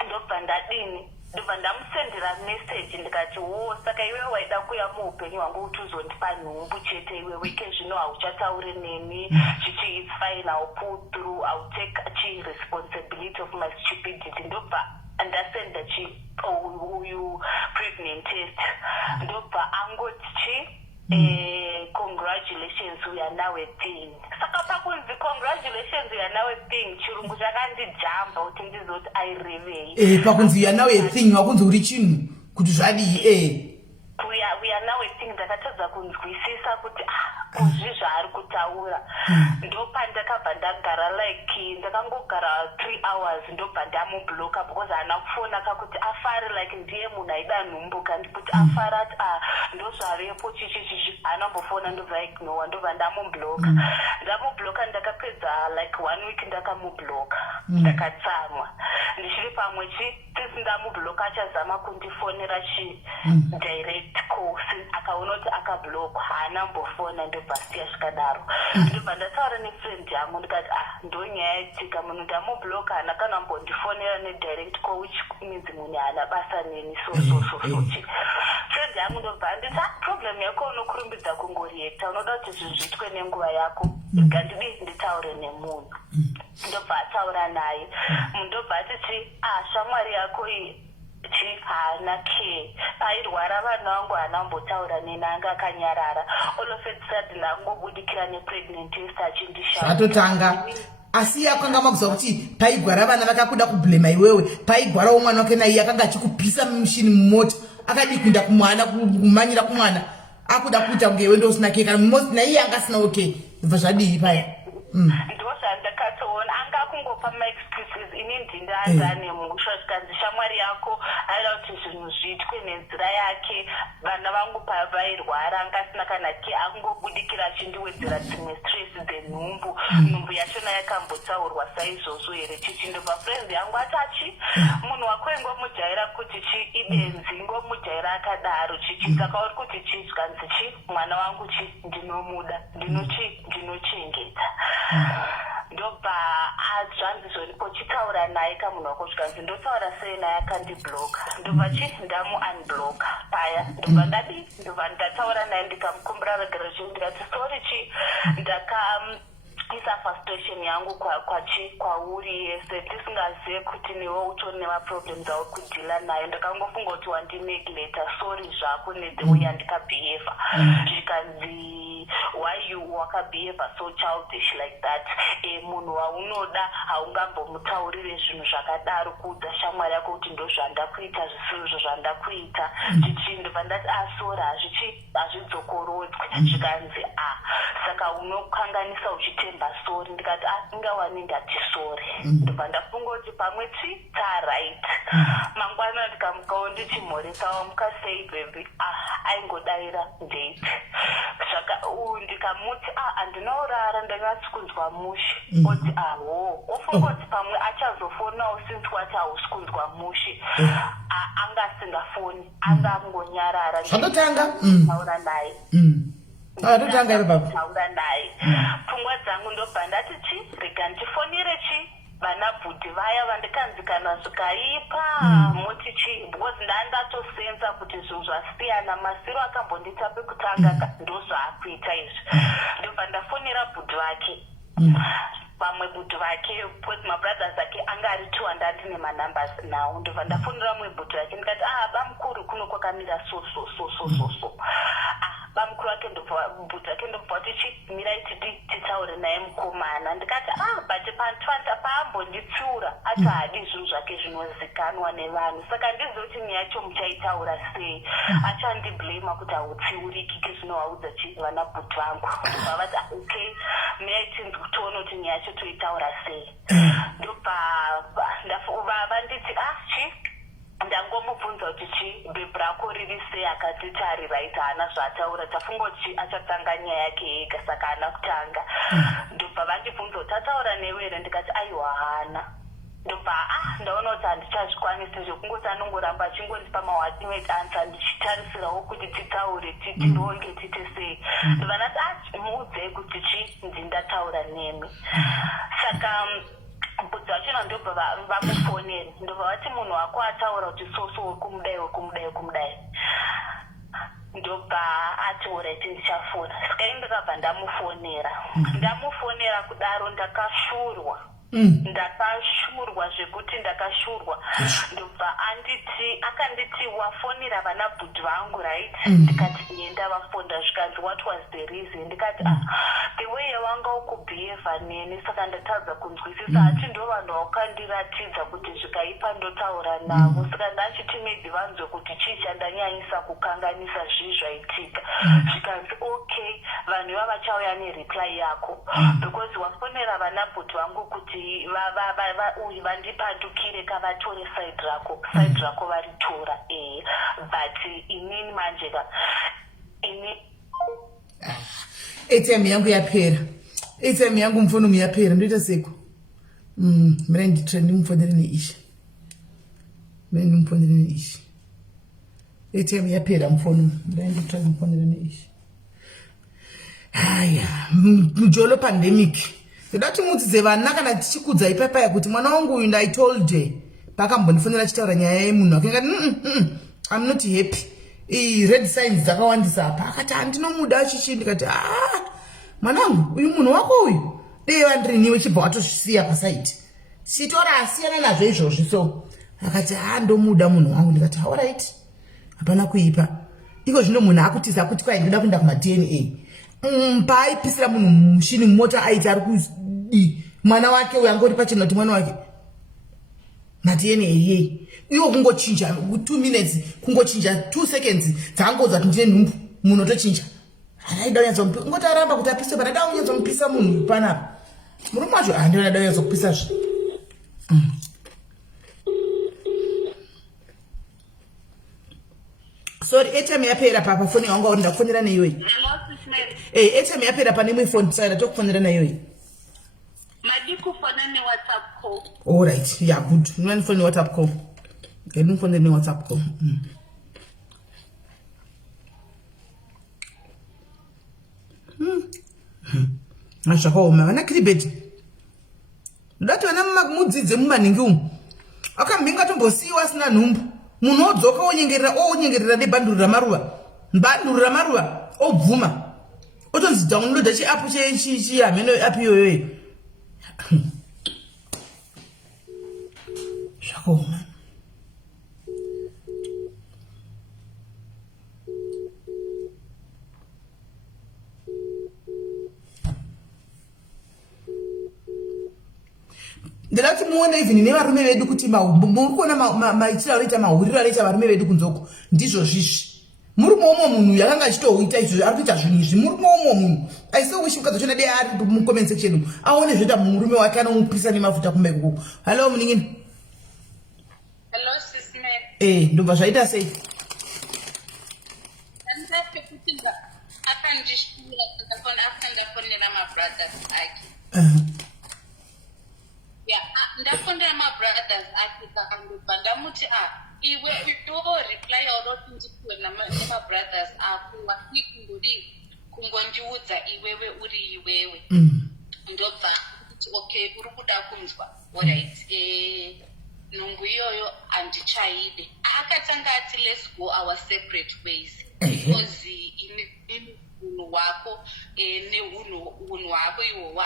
Ndobva ndadini ndobva ndamusendera message ndikati saka iwe waida kuya muupenyu hwangu kuti uzondipa nhumbu chete iwe weke zvino hauchatauri neni chichi it's fine I'll pull through I'll take responsibility of my stupidity. Ndobva ndasenda uyu pregnant test. Ndobva angoti congratulations we are now a thing. Saka pakunzi congratulations we are now a thing chirungu chakandijamba kuti ndizoti airevei. Pakunzi we are now a thing wakunzi uri chinhu kuti zvadii we are now a thing ndakatadza kunzwisisa kuti kuzvi zvaari kutaura. Ndopa ndakabva ndagara like ndakangogara 3 hours ndobva ndamubloka because haana kufona kakuti afare like ndiye munhu aida nhumbu kandi kuti afara ati ndozvavepo chichichichi haanambofona ndobva ignora ndobva ndamubloka. Ndamubloka ndakapedza like 1 week ndakamubloka ndakatsamwa. Ndichiri pamwe tisi ndamubloka achazama kundifonera direct call akaona kuti akablokwa haanambofona ndobva siya zvikadaro. Ndobva ndataura nefriend yangu ndikati ndonyaya yatika munhu ndamubloka haana kana mbondifonera nedirect call which means munhu haana basa neni so friend yangu ndobva nditi problem yako unokurumbidza kungoriekta unoda kuti zvinhu zviitwe nenguva yako ngandidi nditaure nemunhu. Ndobva ataura naye ndobva atiti shamwari yako iyi haana care airwara vanhu vangu haanambotaura neni anga akanyarara all of a sudden angobudikira nepregnant test achindishatotanga asi yakanga makuziva kuti paigwara vana vakakuda kublema iwewe paigwarawo mwana wake naiye akanga achikupisa mushini mumota akadi kuenda kumwana kumanyira kumwana akuda kuita kunge iwe ndosina ke kana most naiye anga asinawo ke bva zvadii paya. Ndozvandakatoona anga kungopa maexcuses ini ndindaanza nemusha zvikanzi shamwari yako aida kuti zvinhu zviitwe nenzira yake vana vangu pavairwara angasina kana ke angobudikira achindiwedzera dzimwe stress dzenhumbu nhumbu yachona yakambotsaurwa saizvozvo here chichindobva friend yangu atachi munhu wako ingomujaira kuti chi ibenzi ingomujaira akadaro chichitsaka uri kuti chi zvikanzi chi mwana wangu chi ndinomuda ndinochengeta ndobva zvanzi zvoripo chitaura naye kamunhu wako zvikanzi ndotaura sei naye akandibloka ndobva chi ndamuunbloka paya ndobva ndobva ndataura naye ndikamukumbira regeration ndikati sorry chi isa frustration yangu kwauri yese tisingazive kuti newe utori nemaproblems auri kudhila nayo ndakangofunga kuti wandinegleta sorry zvako nethe way yandikabehava zvikanzi why you wakabehava so childish like that munhu waunoda haungambomutaurire zvinhu zvakadaro kuudza shamwari yako kuti ndozvandakuita zvisizvo zvandakuita zvichindobva ndati sorry hazvidzokorodzwe zvikanzi saka unokanganisa uchitemba sorry ndikati asingawani ndati sorry ndobva ndafunga kuti pamwe right mangwana ndikamukawo ndichimhorekawo mukasei bebi aingodaira date saka ndikamuti andinourara ndanyatsi kunzwa mushi oti ofunga kuti pamwe achazofonawo since wati hausi kunzwa mushi angasingafoni angangonyarara zvakatanga taura naye atotanga iri baba taura naye pfungwa dzangu ndobva ndati chi rega ndifonere chi vana bhudhi vaya vandikanzikana zvikaipa muti chi because ndandatosenza kuti zvinhu zvasiyana masiro akambondita pekutanga ndozvaakuita izvi ndobva ndafonera bhudhi vake vamwe bhudhi vake because mabrothers ake anga ari 200 nemanambers nawo ndobva ndafonera mumwe bhudhi vake ndikati bamukuru kuno kwakamira so bamukuru wake bhudhi wake ndobva kuti mirai titaure naye mukomana ndikati but paambonditsiura ati hadi zvinhu zvake zvinozikanwa nevanhu saka ndizive kuti nyaya yacho muchaitaura sei achandiblama kuti hautsiuriki kezvinovaudza vana bhudhi vangu ndobva vati okay mirai toona kuti nyaya yacho toitaura sei ndobva vanditi ndangomubvunza kuti bhebhi rako riri sei akatiti ari right haana zvaataura tafunga kuti achatanga nyaya yake yega saka haana kutanga ndobva vandibvunza kuti ataura newe here ndikati aiwa haana ndobva ndaona kuti handichazvikwanisi zvekungoti anongoramba achingondipa mawadimate answer ndichitarisirawo kuti titaure tironge tite sei ndobva ndati muudzei kuti ndindataura nemi saka bhudhi wachona ndobva vamufoneri ndobva vati munhu wako ataura kuti soso wekumudai ndobva ati orati ndichafona saka ini ndakabva ndamufonera kudaro ndakashurwa zvekuti ndakashurwa ndobva akanditi wafonera vana bhudhi vangu right ndikati ndavafonda zvikanzi what was the reason ndikati the way yawanga ukubhehava neni saka ndatadza kunzwisisa hati ndo vanhu vakandiratidza kuti zvikaipa ndotaura navo saka ndachiti maybe vanzwe kuti chii chandanyanyisa kukanganisa zvii zvaitika zvikanzi okay vanhu ivava vachauya nereply yako because wafonera vana bhudhi vangu kuti vandipadukire kavatore side rako varitora but inini manje ATM yangu yapera ATM yangu mfono yapera ndoita seko mira ndimfonere neisha ATM yapera mfono mira ndimfonere neisha haya mjolo pandemic ndati mudzidze vana kana tichikudza ipapa kuti mwana wangu uyu I told her pakambonifonera chitaura nyaya yemunhu akangati I'm not happy red signs dzakawandisa apa akati andinomuda chichi ndikati mwanangu uyu munhu wako uyu dei vandiriniwe chibva watozvisiya pasaiti sitora asiyana nazvo izvozvi so akati ndomuda munhu wangu ndikati alright hapana kuipa iko zvino munhu akutiza kuti kwai ndoda kuenda kuma-DNA paaipisira munhu mushini mota aiti ari mwana wake uyu angori pachena kuti mwana wake ma-DNA yei iwo kungochinja 2 minutes kungochinja 2 seconds dzangodza kuti ndine nhumbu munhu otochinja anaida unyatso ngoti aramba kuti apise pana da unyatso mupisa munhu panapa murume wacho andinoda unyatso kupisa zvi sorry airtime yapera papa phone yangu au ndakufonera nayo iwe Hello, Sis Mary. airtime yapera pa nemwe phone sasa tokufonera nayo iwe Madikufona ne WhatsApp call. all right yeah good nani phone WhatsApp call ngeni phone ne WhatsApp call Masha homa vana kiribeti ndati vana mudzidze mumaningi umu akambinga tombosiyiwa asina nhumbu munhu odzoka onyengerera nebhanduru ramaruva obvuma otonzi downloada chiapu chihameno apu iyoyoyo zvakaoma ndati muone even nevarume vedu kuti muri kuona maitiro anoita mahuriro anoita varume vedu kunzoko ndizvo zvisvi muri moumwe munhu yakanga achitoita izvo ari kuita zvinhu izvi muri moumwe munhu aisowishi mukadzi wacho nadei ari mucomment section aone zvoita murume wake anomupisa nemafuta kumbe kuko hallo muningini Hello, Sis Mary. ndobva zvaita sei Ndapekutinga akandishira ndafonera mabrothers ake. Ndafonera mabrothers ake kakandobva ndamuti iwe reply aloti ndipiwe nemabrothers ako wasi kungondiudza iwewe uri iwewe. Ndobva kuti okay uri kuda kunzwa alright nhungu iyoyo handichaide. Akatanga ati let's go our separate ways because unhu wako neunhu hwako iwowo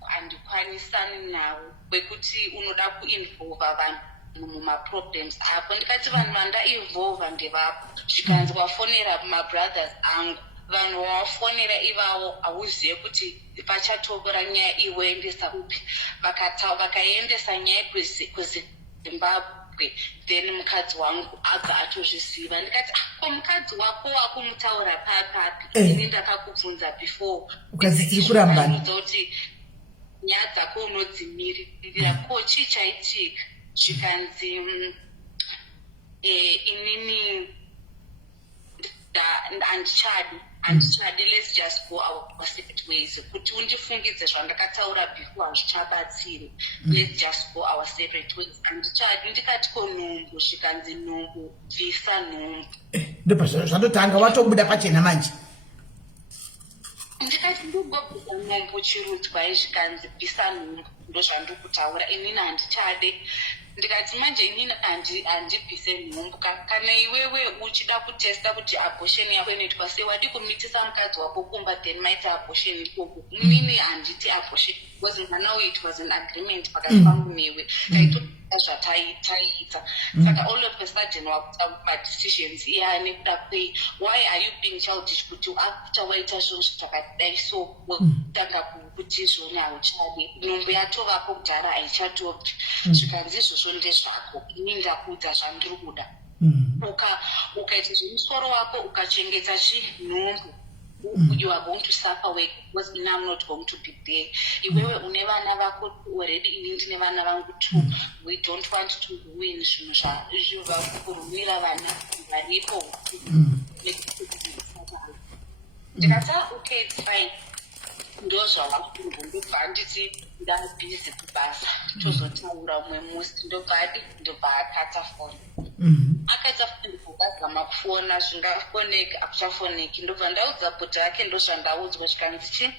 handikwanisani nawo wekuti unoda kuinvolva vanhu mumaproblems ako. Ndikati vanhu vandainvolva ndevapo zvikanzi wafonera mabrothers angu vanhu wawafonera ivavo hauzive kuti vachatovora nyaya iwoendesa upi vakaendesa nyaya kuzimbabwe then mukadzi wangu abva atozviziva. Ndikati ko mukadzi wako wakumutaura papapi ini ndakakubvunza before ukazitiri kurambana kuti nyaya dzako unodzimirira ko chii chaitika zvikanzi inini handichadi let's just go our separate ways kuti undifungidze zvandakataura before hazvichabatsiri let's just go our separate ways handichadi. Ndikati ko nhumbu zvikanzi nhumbu bvisa nhumbu ndopa zvandotanga watobuda pachena manje ndikati ndogobvisa nhumbu chirudzwa zvikanzi bvisa nhumbu ndozvandikutaura inini handichade. Ndikati manje inini handibvise nhumbu kana iwewe uchida kutesta kuti abortion yako inoitwa sei wadi kumitisa mukadzi wako kumba then maita abortion ikoko inini handiti abortion because now it was an agreement pakati pangu newe taitoita zvataiita saka all of a sudden wakuta madecisions iya nekuda kwei why are you being childish kuti akuta waita zvinhu zvakadai so kutanga kuti zvone hauchade nhumbu yatovapo kudhara haichatobvi zvikanzi izvozvo ndezvako ini ndakuudza zvandiri kuda ukaita zvemusoro wako ukachengeta nhumbu you are going to suffer work because I'm not going to be there. Iwewe une vana vako already ini ndine vana vangu too. We don't want to ruin zvinhu zvakurumira vana varipo. Ndikati okay it's fine. Ndobva nditi ndabhizi kubasa tozotaura umwe musi ndobva akata foni akaita foni kugadzama kufona zvingafoneki akuchafoneki ndobva ndaudza bhodhi yake ndozvandaudzwa chikanzi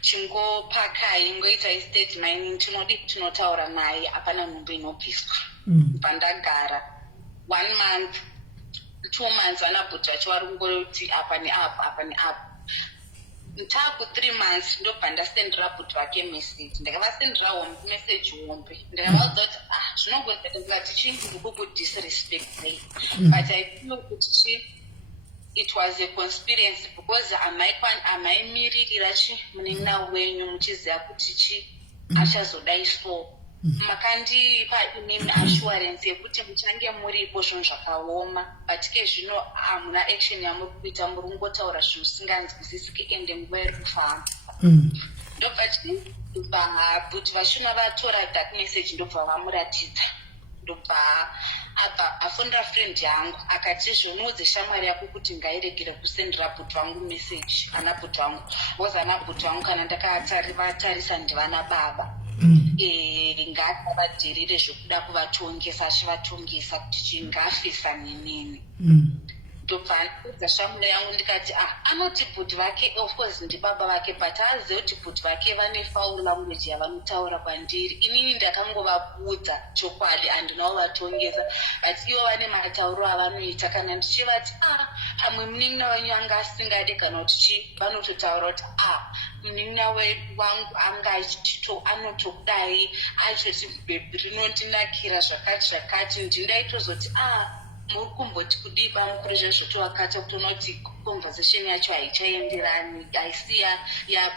chingopakai ngoitai state mining tinotaura naye hapana nhumbu inopiswa bva ndagara 1 month 2 months vana bhodhi vacho vari kungoti apa neapa ntaku 3 months ndobva ndasendera bhodhi vake message ndakavasendera message hombe ndikavaudza kuti zvinongoendekati chingi ndikukudisrespect but I feel kuti it was a conspiracy because amaimiririra munina wenyu muchiziva kuti achazodai so makandipa inemi assurance yekuti muchange muripo zvinhu zvakaoma but ke zvino hamuna action yamuri kuita muri kungotaura zvinhu zvisinganzwisisiki ende nguva iri kufamba ndobva kuti vashona vatora that message ndobva vamuratidza ndobva abva ndakafondera friend yangu akati zvonoudze shamwari yako kuti ngairegere kusendera bhuti vangu message ana bhuti vangu wozi ana bhuti vangu kana ndakavatarisa ndivana baba ngaavadhirire zvokuda kuvatongesa achivatongesa kuti chingafisa nenini ndobva ndikudza shamwari yangu ndikati anoti bhuti vake of course ndibaba vake but azive kuti bhuti vake vane foul language yavanotaura kwandiri inini ndakangovabudza chokwadi handinawo vatongesa but ivo vane matauro avanoita kana ndichivati pamwe munin'ina wenyu anga asingade kana kuti vanototaura kuti munin'ina wangu anga anotokudai achoti bhebhi rinondinakira zvakati ndindaitozoti muri kumboti kudii pamukuru zvezvotovakati kutoona kuti conversation yacho haichaenderani haisiya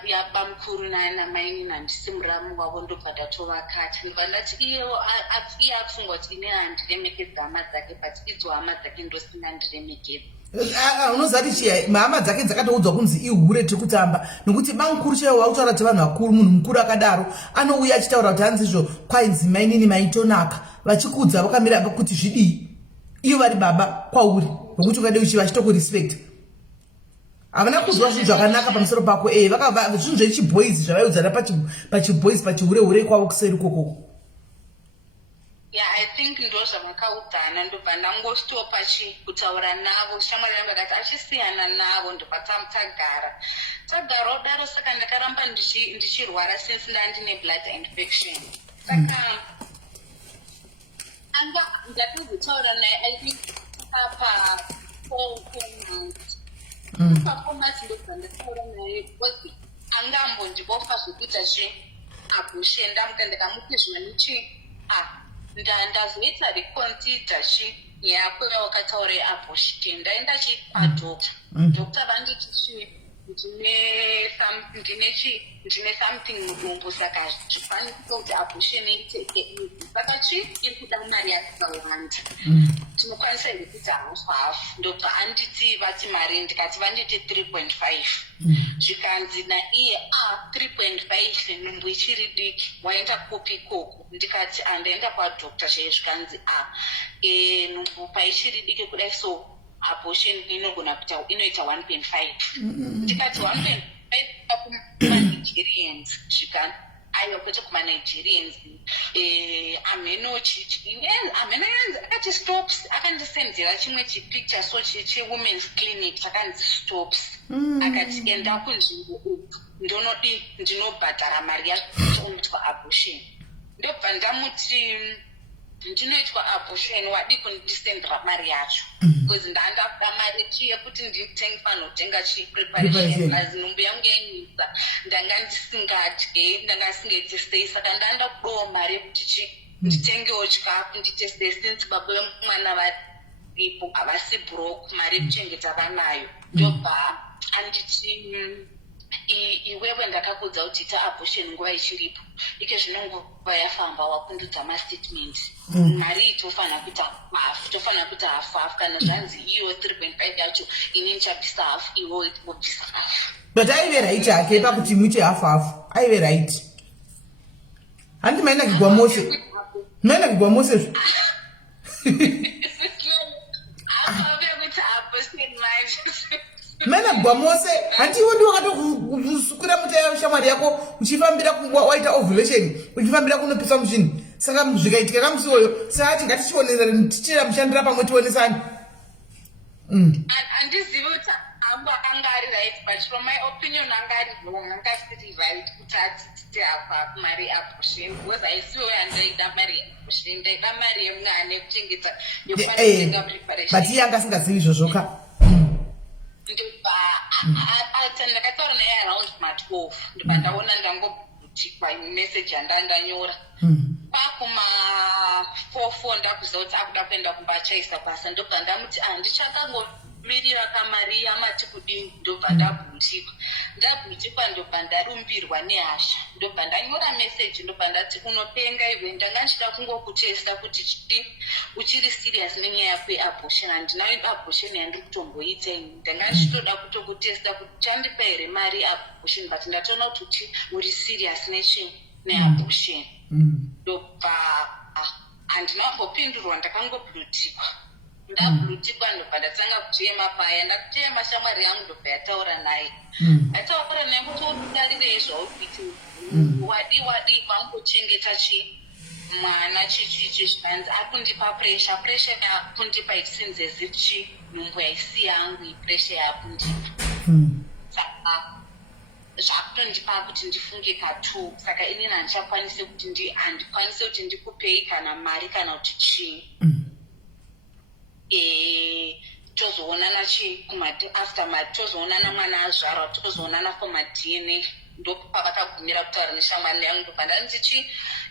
yabamukuru namaini nandisi muramu wavo ndobva ndatovakati ndobva ndati iye akufunga kuti ine handiremekedza hama dzake but idzo hama dzake ndosingandiremekedza unozati chiya hama dzake dzakatoudzwa kunzi ihure tikutamba nokuti bamukuru chaiwo wakutaura kuti vanhu vakuru munhu mukuru akadaro anouya achitaura kuti hanzi izvo kwainzi mainini maitonaka vachikudza vakamira kuti zvidii iyo vari baba kwauri nokuti ukade uchiva chitokurespect havana kuzwa zvinhu zvakanaka pamusoro pako zvinhu zvechiboys zvavaiudzana pachiboys pachihure kwavo kuseri kokoko I think ndo zvavakaudzana ndobva ndangostopa kutaura navo shamwari yangu akati achisiyana navo ndobva tagara daro saka ndakaramba ndichirwara since ndandine blood infection saka ndatozotaura naye I think apa 4 months pakomati ndobva ndataura naye because angambondibofa zvekuita abortion ndamuka ndikamupi zvanichi ndazoita reconsider nyaya yako yawakataura yeabortion ndaenda kwadokta dokta vanditi ndine something mudumbu saka zvifaniko kuti abortion iteke izi saka iri kuda mari yakawanda tinokwanisa here kuti hafu ndobva anditi vati mari ndikati vanditi 3.5 zvikanzi naiye 3.5 nhumbu ichiri diki waenda kupi ikoko ndikati ndaenda kwadokta chaiye zvikanzi nhumbu paichiri diki kudai so abortion inogona kuita inoita 1.5 ndikati 1.5 kumanigerians zvikanzi aiwa kwete kumanigerians ameno yanzi akati stops akandisendera chimwe chipicture so chewomens clinic chakanzi stops akati enda kunzvimbo ndinobhadhara mari yachoitwa abortion ndobva ndamuti ndinoitwa abortion wadi kundisendera mari yacho because ndandakuda mari yekuti ndifano kutenga preparation as nhumbu yangu yainisa ndanga ndisingadye ndanga singaitestei saka ndanda kudawo mari yekuti nditengewo chikafu nditestei since baba vemwana varipo havasi broke mari yekuchengeta vanayo ndobva anditi iwewe ndakakudza kuti ita abortion nguva ichiripo ike zvino nguva yafamba wakundudza mastatement mari tofana kuita hafu kana zvanzi iyo 3.5 yacho ini nichabvisa hafu iwo wobvisa hafu but aive right hake pakuti muite hafu aive right handi maina kigwa mose mena gwamose handiwo ndi wakatosukira muta shamwari yako uchifambira waita ovulation uchifambira kunopisa muchini saka zvikaitika kamusiwoyo saka tingatichionesana tichira mushandira pamwe tionesani handizivi kuti hangu akanga ari right but from my opinion anga ari wrong anga asiri right kuti atitite apa mari abortion because haisiwo yandaida mari abortion ndaida mari yemwana yekuchengeta yekufanira preparation but iye anga asingazivi izvozvoka ndakataura naye around ma12 ndobva ndaona ndangobutikwa message yandandanyora pakuma 4 ndakuziva kuti akuda kuenda kumbachaisa basa ndobva ndamuti ndichakangomirira kamari yamati kudini ndobva ndabutikwa ndobva ndarumbirwa nehasha ndobva ndanyora message ndobva ndati unopenga iwe ndanga ndichida kungokutesta kuti chiti uchiri serious nenyaya yako yeabortion handinayo abortion yandiri kutomboita ndanga ndichitoda kutokutesta kuti chandipa here mari yeabortion but ndatoona kuti uri serious neabortion ndobva handinambopindurwa ndakangoblutikwa ndablutikwa ndobva ndatanga kutema paya ndakutema shamwari yangu ndobva yataura naye ataura naye kuti utarirei zvaukuiti wadi kwangochengeta mwana zvikanzi akundipa presha yakundipa ichisinzezi nhumbu yaisi yangu ipresha yakundipa saka zvakutondipa kuti ndifunge katu saka inini handikwanisi kuti ndikupei kana mari kana kuti chii tozoonana after tozoonana mwana azvarwa tozoonana for madna ndopavakagumira kutaura neshamwari yangu ndobva ndanzi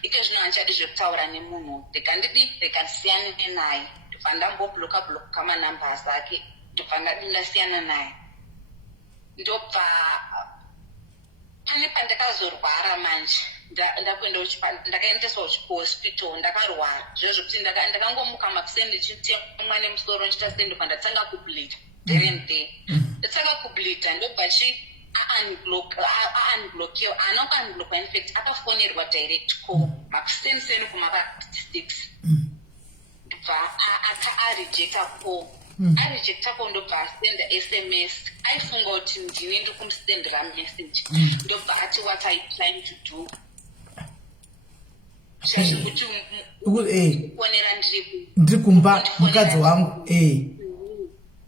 ike zvino handichadi zvekutaura nemunhu reka ndisiyane naye ndobva ndambobloka manambers ake ndobva ndasiyana naye ndobva pane pandakazorwara manje ndakaendeswa kuhospital ndakarwara zvezvo kuti ndakangomuka makuseni ndichitemwa nemusoro ndichita ndobva ndatanga kubleed there and there ndatanga kubleeda ndobva unblockiwa haana kuunblocka infact akafonerwa direct call makuseni kumaka-6 ndobva arejecta call arejecta call ndobva asenda sms aifunga kuti ndini ndiri kumusendera message ndobva ati what are you trying to do zvazvikuti kuonera ndiri kumba mukadzi wangu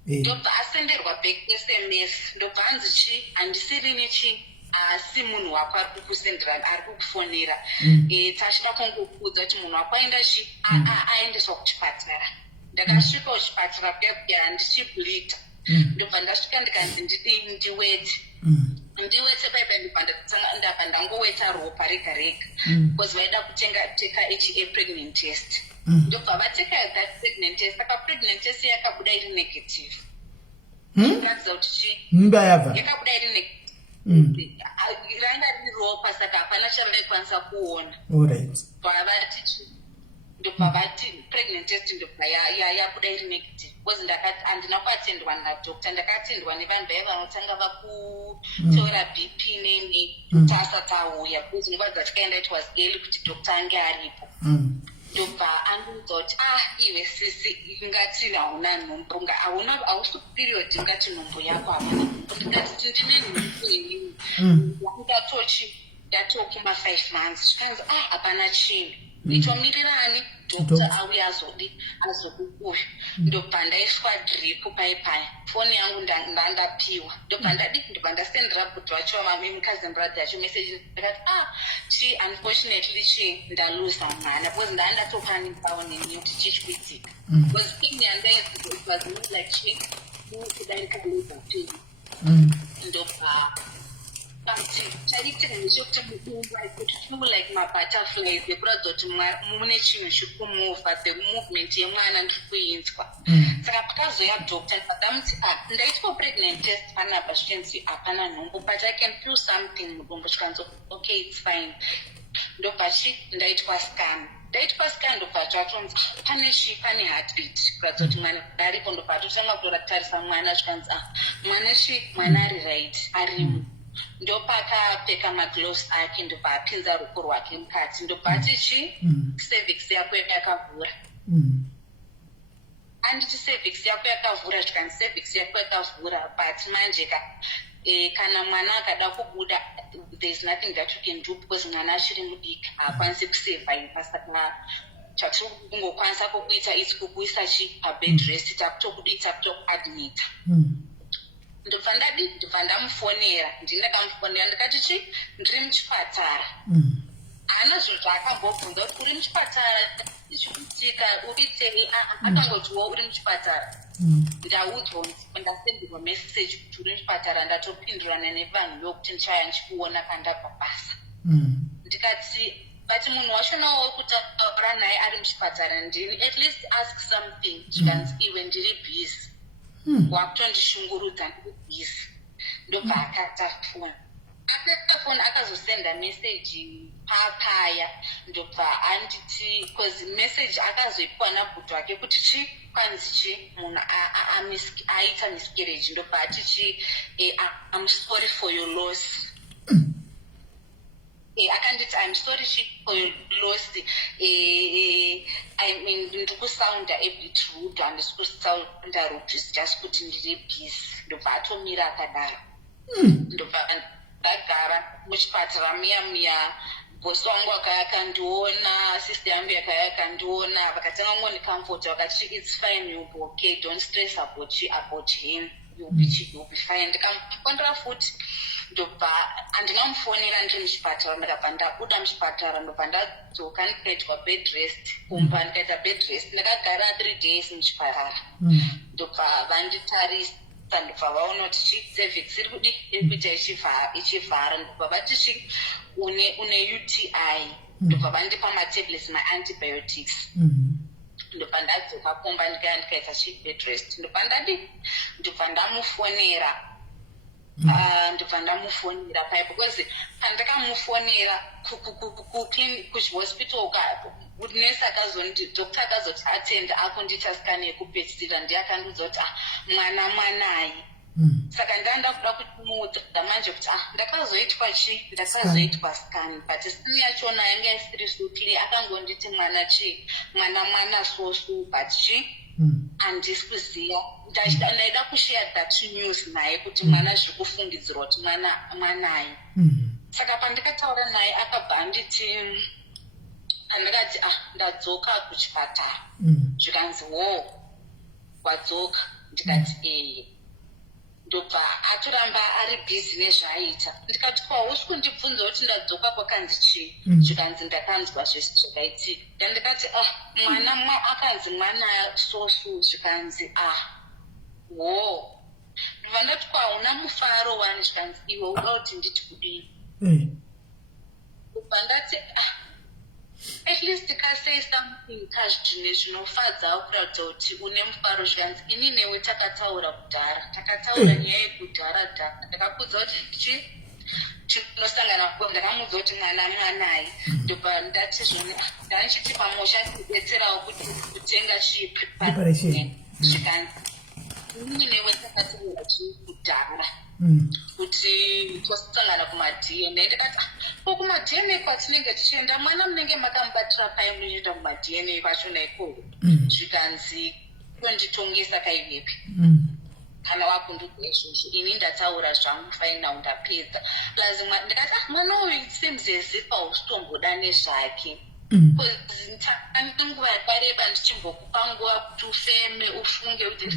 ndobva asenderwa back sms ndobva anzi handisiri asi munhu wako ari kukusendera ari kukufonera tachida kungokudza kuti munhu wako aenda aendeswa kuchipatara ndakasvika kuchipatara kuya handichibleeda ndobva ndasvika ndikanzi ndiwete paipa ndobva ndangoweta ropa rega rega because vaida kuteka ha pregnant test ndobva vateka that pregnant test saka pregnant test yakabuda iri negative kuratidza kuti mimba yabva yakabuda iri negative ranga riri ropa saka hapana chavaikwanisa kuona ndobva vati pregnant test ndobva yabuda iri negative because handina kuatendwa nadhokta ndakatendwa nevanhu vaya vanotanga vakutora bp neni kuti asati auya because nguva dzatikaenda it was early kuti dhokta ange aripo ndobva andiudza kuti iwe sisi ingati hauna nhumbu hausi period ingati nhumbu yako hapana ndikati ndine nhumbu yenini ndatokuma 5 months zvikanzi hapana chinhu ndichomirirani dhokta auya azokukuya ndobva ndaiswa drip paipaya foni yangu ndandapiwa ndobva ndasendera bhudhi wacho mukazini brother yacho message ndakati unfortunately ndaluza mwana because ndandatopanipawo neni kuti chichikuitika because ini it was not like kudarika luza pili ndobva chaitika ndechekuti mudumbu I could feel like mabutterflies ekuratidza kuti mune chinhu chiri kumuvha the movement yemwana ndiri kuinzwa saka pakazoya dhokta ndakamuti ndaitwa pregnant test panapa zvichinzi hapana nhumbu but I can feel something mudumbu zvikanzi okay it's fine ndobva ndaitwa scan ndobva chatonzi pane heartbeat kuratidza kuti mwana aripo ndobva totanga kutarisa mwana zvikanzi mwana ari right arimo ndopakapfeka magloves ake ndobva apinza ruoko rwake mukati ndobva ati cervix yako yakavhura anditi cervix yako yakavhura zvikanzi cervix yako yakavhura but manje kana mwana akada kubuda there's nothing that you can do because mwana achiri mudiki haakwanisi kusurviva saka chatiri kungokwanisa kukuita its kukuisa pabed rest takutokudii takutokuadmita ndobva ndamufonera ndakamufonera ndikati ndiri muchipatara haana zvinhu zvaakambobvunza kuti uri muchipatara ichikuitika uitei akangotiwo uri muchipatara ndaudzwa ndasenderwa message kuti uri muchipatara ndatopindurana nevanhu vokuti ndichauya ndichikuona pandabva basa ndikati but munhu wachonawo wekutaura naye ari muchipatara ndini at least ask something zvikanzi iwe ndiri busy wakutondishungurudza ndiri busy ndobva akatafona akatafona akazosenda meseji papaya ndobva anditi because message akazoipiwa nabhudhi wake kuti kwanzi munhu aita miscarriage ndobva ati I'm sorry for your loss akanditi I'm sorry for your loss. I mean ndikusounda a bit rude handisi kusounda rude, it's just kuti ndiri busy. Ndobva atomira akadaro. Ndobva ndagara muchipatara miya bosi wangu akandiona, sister yangu akandiona, vakatanga kungondikomforta vakati it's fine, you'll be okay, don't stress about him, you'll be fine. Ndikamukondera futi ndobva andingamufonera ndiri muchipatara. Ndakabva ndabuda muchipatara ndobva ndadzoka ndikaitwa bed rest kumba, ndikaita bed rest ndakagara 3 days muchipatara. Ndobva vanditarisa ndobva vaona kuti cervix iri kuita ichivhara. Ndobva vati une UTI. Ndobva vandipa matablets maantibiotics. Ndobva ndadzoka kumba ndikaita bed rest. Ndobva ndamufonera pai, because pandakamufonera kuhospital nesi akazoti doctor akazoti atenda akundita scan yekupedzisira ndiye akandiudza kuti mwanai. Saka ndanda kuda kumuudza manje kuti ndakazoitwa scan, but scan yachona yanga isiri so clear. Akangonditi mwana soso, but handisi kuziva. Ndaida kushare that news naye kuti mwana zviri kufungidzirwa kuti mwanai. Saka pandikataura naye akabva anditi, andikati ndadzoka kuchipatara. Zvikanzi wadzoka? Ndikati ndobva atoramba ari busy nezvaaita. Ndikati hausi kundibvunza kuti ndadzoka kwakanzi chii? Zvikanzi ndakanzwa zvese zvakaitika. Ndikati mwana akanzi mwana soso. Zvikanzi ndobva ndati hauna mufaro wani. Zvikanzi iwe uda kuti nditi kudini? Ndobva ndati at least say something kazvine zvinofadza kuratidza kuti une mufaro. Zvikanzi ini newe takataura kudhara, nyaya yekudhara dhara. Ndakakudza kuti tinosangana kuko, ndakamuudza kuti mwanai. Ndobva ndati zvone ndanichiti pamusha kudetserawo kuti kutenga chipi. Zvikanzi ini newe takataura kudhara kuti tosangana kuma-DNA. Ndikati kuma-DNA kwatinenge tichienda mwana munenge makamubatira pai munoenda kuma-DNA vachona ikoko? Zvikanzi tonditongesa kaivepi kana wakundiudza izvozvo, ini ndataura zvangu faina undapedza. Plus ndikati mwana uyu seems as if hausitomboda nezvake. Nguva yakareba ndichimbokupa nguva kuti ufeme ufunge kuti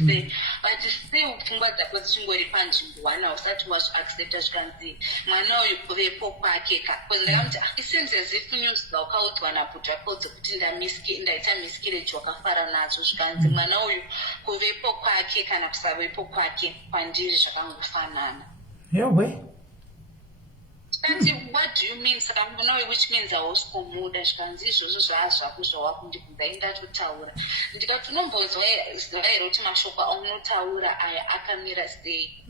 but still pfungwa dzako dzichingori panzvimbo wana usati wazviaccepta. Zvikanzi mwana uyu kuvepo kwake ndakamati it seems as if news dzawakaudzwa nabhudhi wako dzekuti ndaita miscarriage wakafara nadzo. Zvikanzi mwana uyu kuvepo kwake kana kusavepo kwake kwandiri zvakangofanana. What do you mean? Saka mwana which means hausi kumuda. Zvikanzi izvozvo zvazvako zvawakundibvunza indatotaura. Ndikati unombonzwa here kuti mashoko aunotaura aya akamira sei?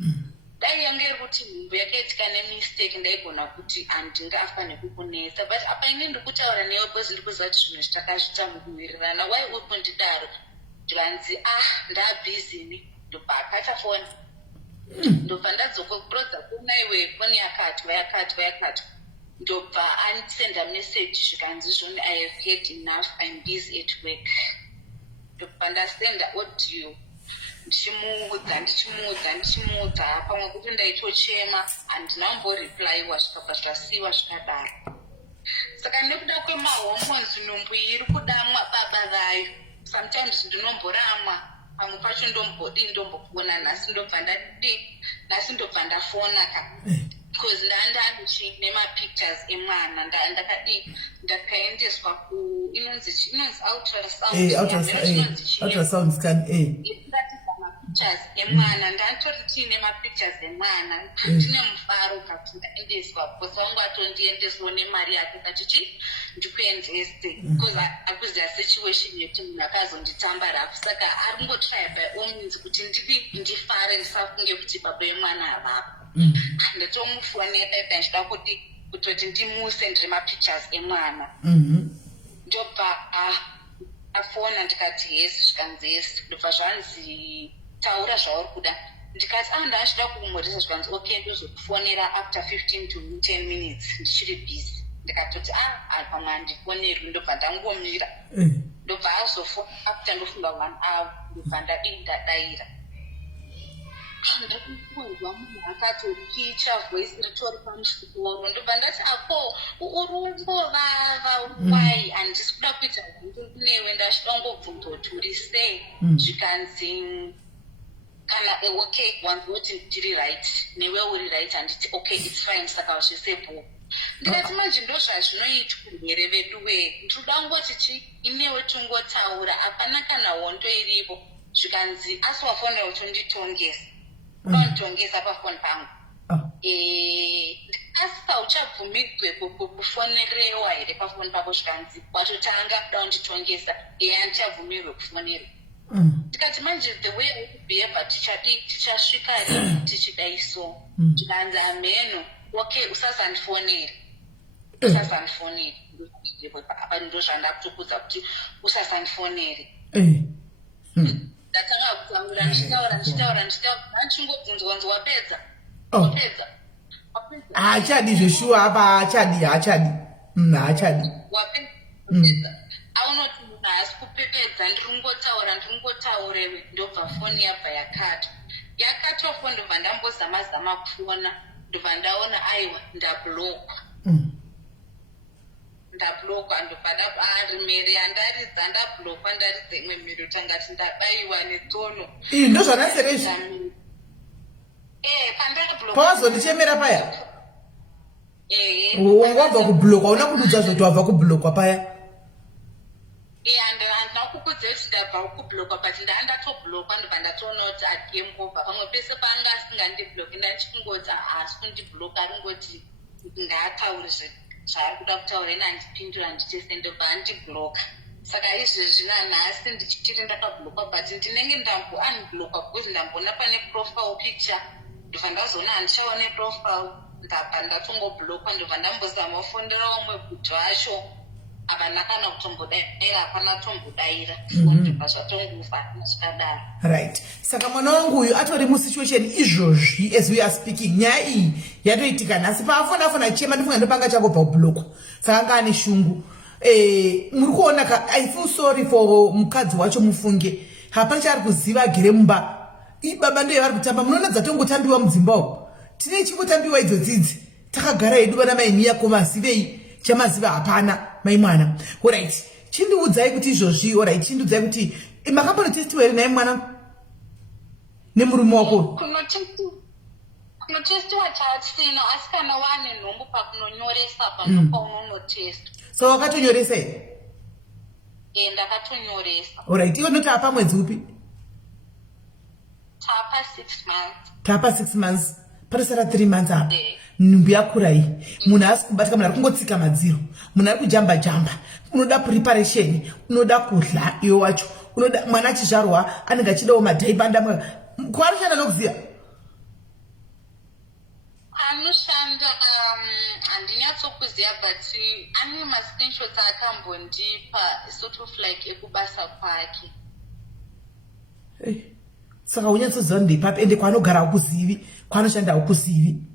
Dai yange iri kuti nhumbu yakaitika nemistake ndaigona kuti handingafa nekukunetsa, but apa ini ndikutaura newe because ndiri kuziva kuti zvinhu zvitakazvitambuwirirana. Wai uri kundidaro? Zvikanzi ndabhizi. Ndobva akatafona. Ndobva ndadzoka kurodza kuna iwe foni yakati. Ndobva andisenda message. Zvikanzi zvoni I have had enough, I'm busy at work. Ndobva ndasenda audio ndichimuudza pamwe kuti ndaitochema handinamboreply zvakabva zvasiyiwa zvikadaro. Saka nekuda kwemahormones nhumbu iri kudamwa baba vayo. Sometimes ndinomboramwa, pamwe pacho ndombopona. Nhasi ndobva ndafona because ndandane mapictures emwana ndakaendeswa inonzi ultrasound scan. Pictures emwana ndatori tiine mapictures emwana. Ndine mufaro kuti ndaendeswa because wangu atondiendeswa nemari yake kati ndikuendese because akuziva situation yekuti munhu akazonditamba rafu. Saka ari ngotry by all means kuti ndifare ndisafunge kuti baba emwana avapo. Ndatomufonera ndachida kutoti ndimusendere mapictures emwana. Ndobva afona ndikati yes. Zvikanzi yes. Ndobva zvanzi taura zvauri kuda. Ndikati ndachida kumurisa. Zvikanzi okay, ndozokufonera after 15 to 10 minutes ndichiri busy. ndikatoti pamwe handifoneri ndobva ndangomira ndobva azofona after ndofunga 1 hour ndobva ndadayira ndakunzwa munhu akatopicha voice ritori pamusoro ndobva ndati ako uri kumbovava wai handisi kuda kuita newe ndachida ngobvunza kuti uri sei zvikanzi kana okay wanzoti ndiri right newe uri right handiti okay it's fine saka zvisebhuku ndikati manje ndo zvazvinoitwa here vedu ndinoda ngoti inewe tungotaura hapana kana hondo iripo zvikanzi asi wafonera utonditongesa nditongesa pafoni pangu ndikasika uchabvumirwe kufonerewa here pafoni pako zvikanzi watotanga kuda unditongesa handichabvumirwe kufonerwa ndikati manje the way wekubehavha tichasvika rii tichidai so zvikanzi ameno okay usazandifoneri apa ndo zvandakutokudza kuti usazandifoneri ndatanga kutaura ndichitaura ndichingobvunzwa nzi wapedza haachadi zveshuwa apa haachadi wapedza aunoti munhu haasi kupepedza ndiringotaure ndobva foni yabva yakatwa foni ndobva ndambozama kufona ndobva ndaona aiwa ndablokwa ndobva rimeri yandaridza ndablokwa ndaridza imwe mhiri tangati ndabayiwa netsono ndo zvanaserezvi pawazondichemera paya wanga wabva kublokwa una kududza zvoti wabva kublokwa paya handina kukudza kuti ndabva kublokwa but ndatobhlokwa ndobva ndatoona kuti agame over pamwe pese paanga asingandibloki ndachingoti haasi kundibloka aringoti ngaataure zvaari kuda kutaura ina handipindura ndichese ndobva andibloka saka izvezvi nanhasi ndichitiri ndakablokwa but ndinenge ndambounblokwa because ndamboona pane profile picture ndobva ndazoona handichaone profile ndabva ndatongoblokwa ndobva ndambozama kufondera wamwe bhudhi vacho havana kana kutombodaira hapana tombodaira ndobva zvatongufa zvikadaro right saka mwana wangu uyu atori musituation izvozvi as we are speaking nyaya iyi yatoitika nhasi paafona achiema ndifunga ndopanga changobva kublokwa saka anga ane shungu muri kuona I feel sorry for mukadzi wacho mufunge hapana chaari kuziva agere mumba ibaba ndiye vari kutamba munoona dzatongotambiwa mudzimba uko tine chingotambiwa idzodzidzi takagara hedu vana maimi yako mazivei chamaziva hapana mai mwana alright chindiudzai kuti izvozvi alright chindiudzai kuti makambonotestiwa here naye mwana nemurume wako kunotestiwa chaasina asi kana wane nhombo pakunonyoresa panopaunonotestva so wakatonyoresa here ndakatonyoresa alright iwe noti apa mwedzi upi tapa 6 months parisara 3 months apa nhumbi yakurai munhu asi kubatika munhu ari kungotsika madziro munhu ari kujamba unoda preparation unoda kudla iwe wacho unoda mwana achizvarwa anenge achidawo madhaibanda kwaanoshanda nokuziva anoshanda handinyatsokuziva but ane mascreenshots akambondipa sort of like ekubasa kwake saka unyatsoziva ndeipapi ende kwaanogara ukuzivi kwaanoshanda ukuzivi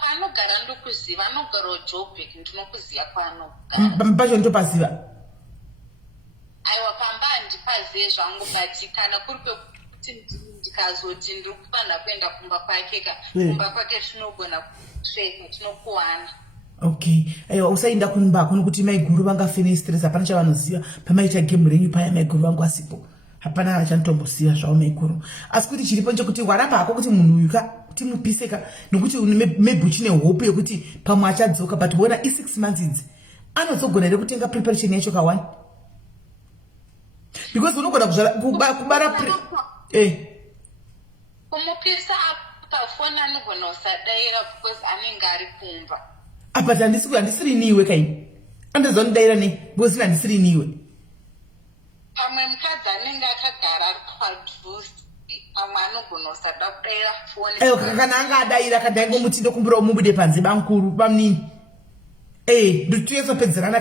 kwaanogara ndokuziva anogara Joburg ndinokuziva kwaanogara pacho ndopaziva aiwa pamba handipazive zvangu but kana kuri kwekuti ndikazoti ndiri kufanira kuenda kumba kwake kumba kwake tinogona kusveka tinokuwana okay aiwa usaenda kumbako nokuti maiguru vangafenestress hapana chavanoziva pamaita gemu renyu paya maiguru vangu asipo hapana vachanotomboziva zvavo maiguru asi kuti chiripo nchekuti waramba hako kuti munhu uyu kuti mupiseka nokuti maybe uchine hope yekuti pamwe achadzoka but wona i6 months idzi anodzogona here kutenga preparation yacho ka1 because unogona kubara kumupisa pafoni anogona usadaira because anenge ari kumba but handisiri niwe kaini andozonidaira nei because handisiri niwe pamwe mukadzi anenge akagara ari padhuze pamwe anogona usada kudaira foni kana anga adaira kandaingomuti ndokumbira umubude panze bankuru pamunini ndotiyesopedzerana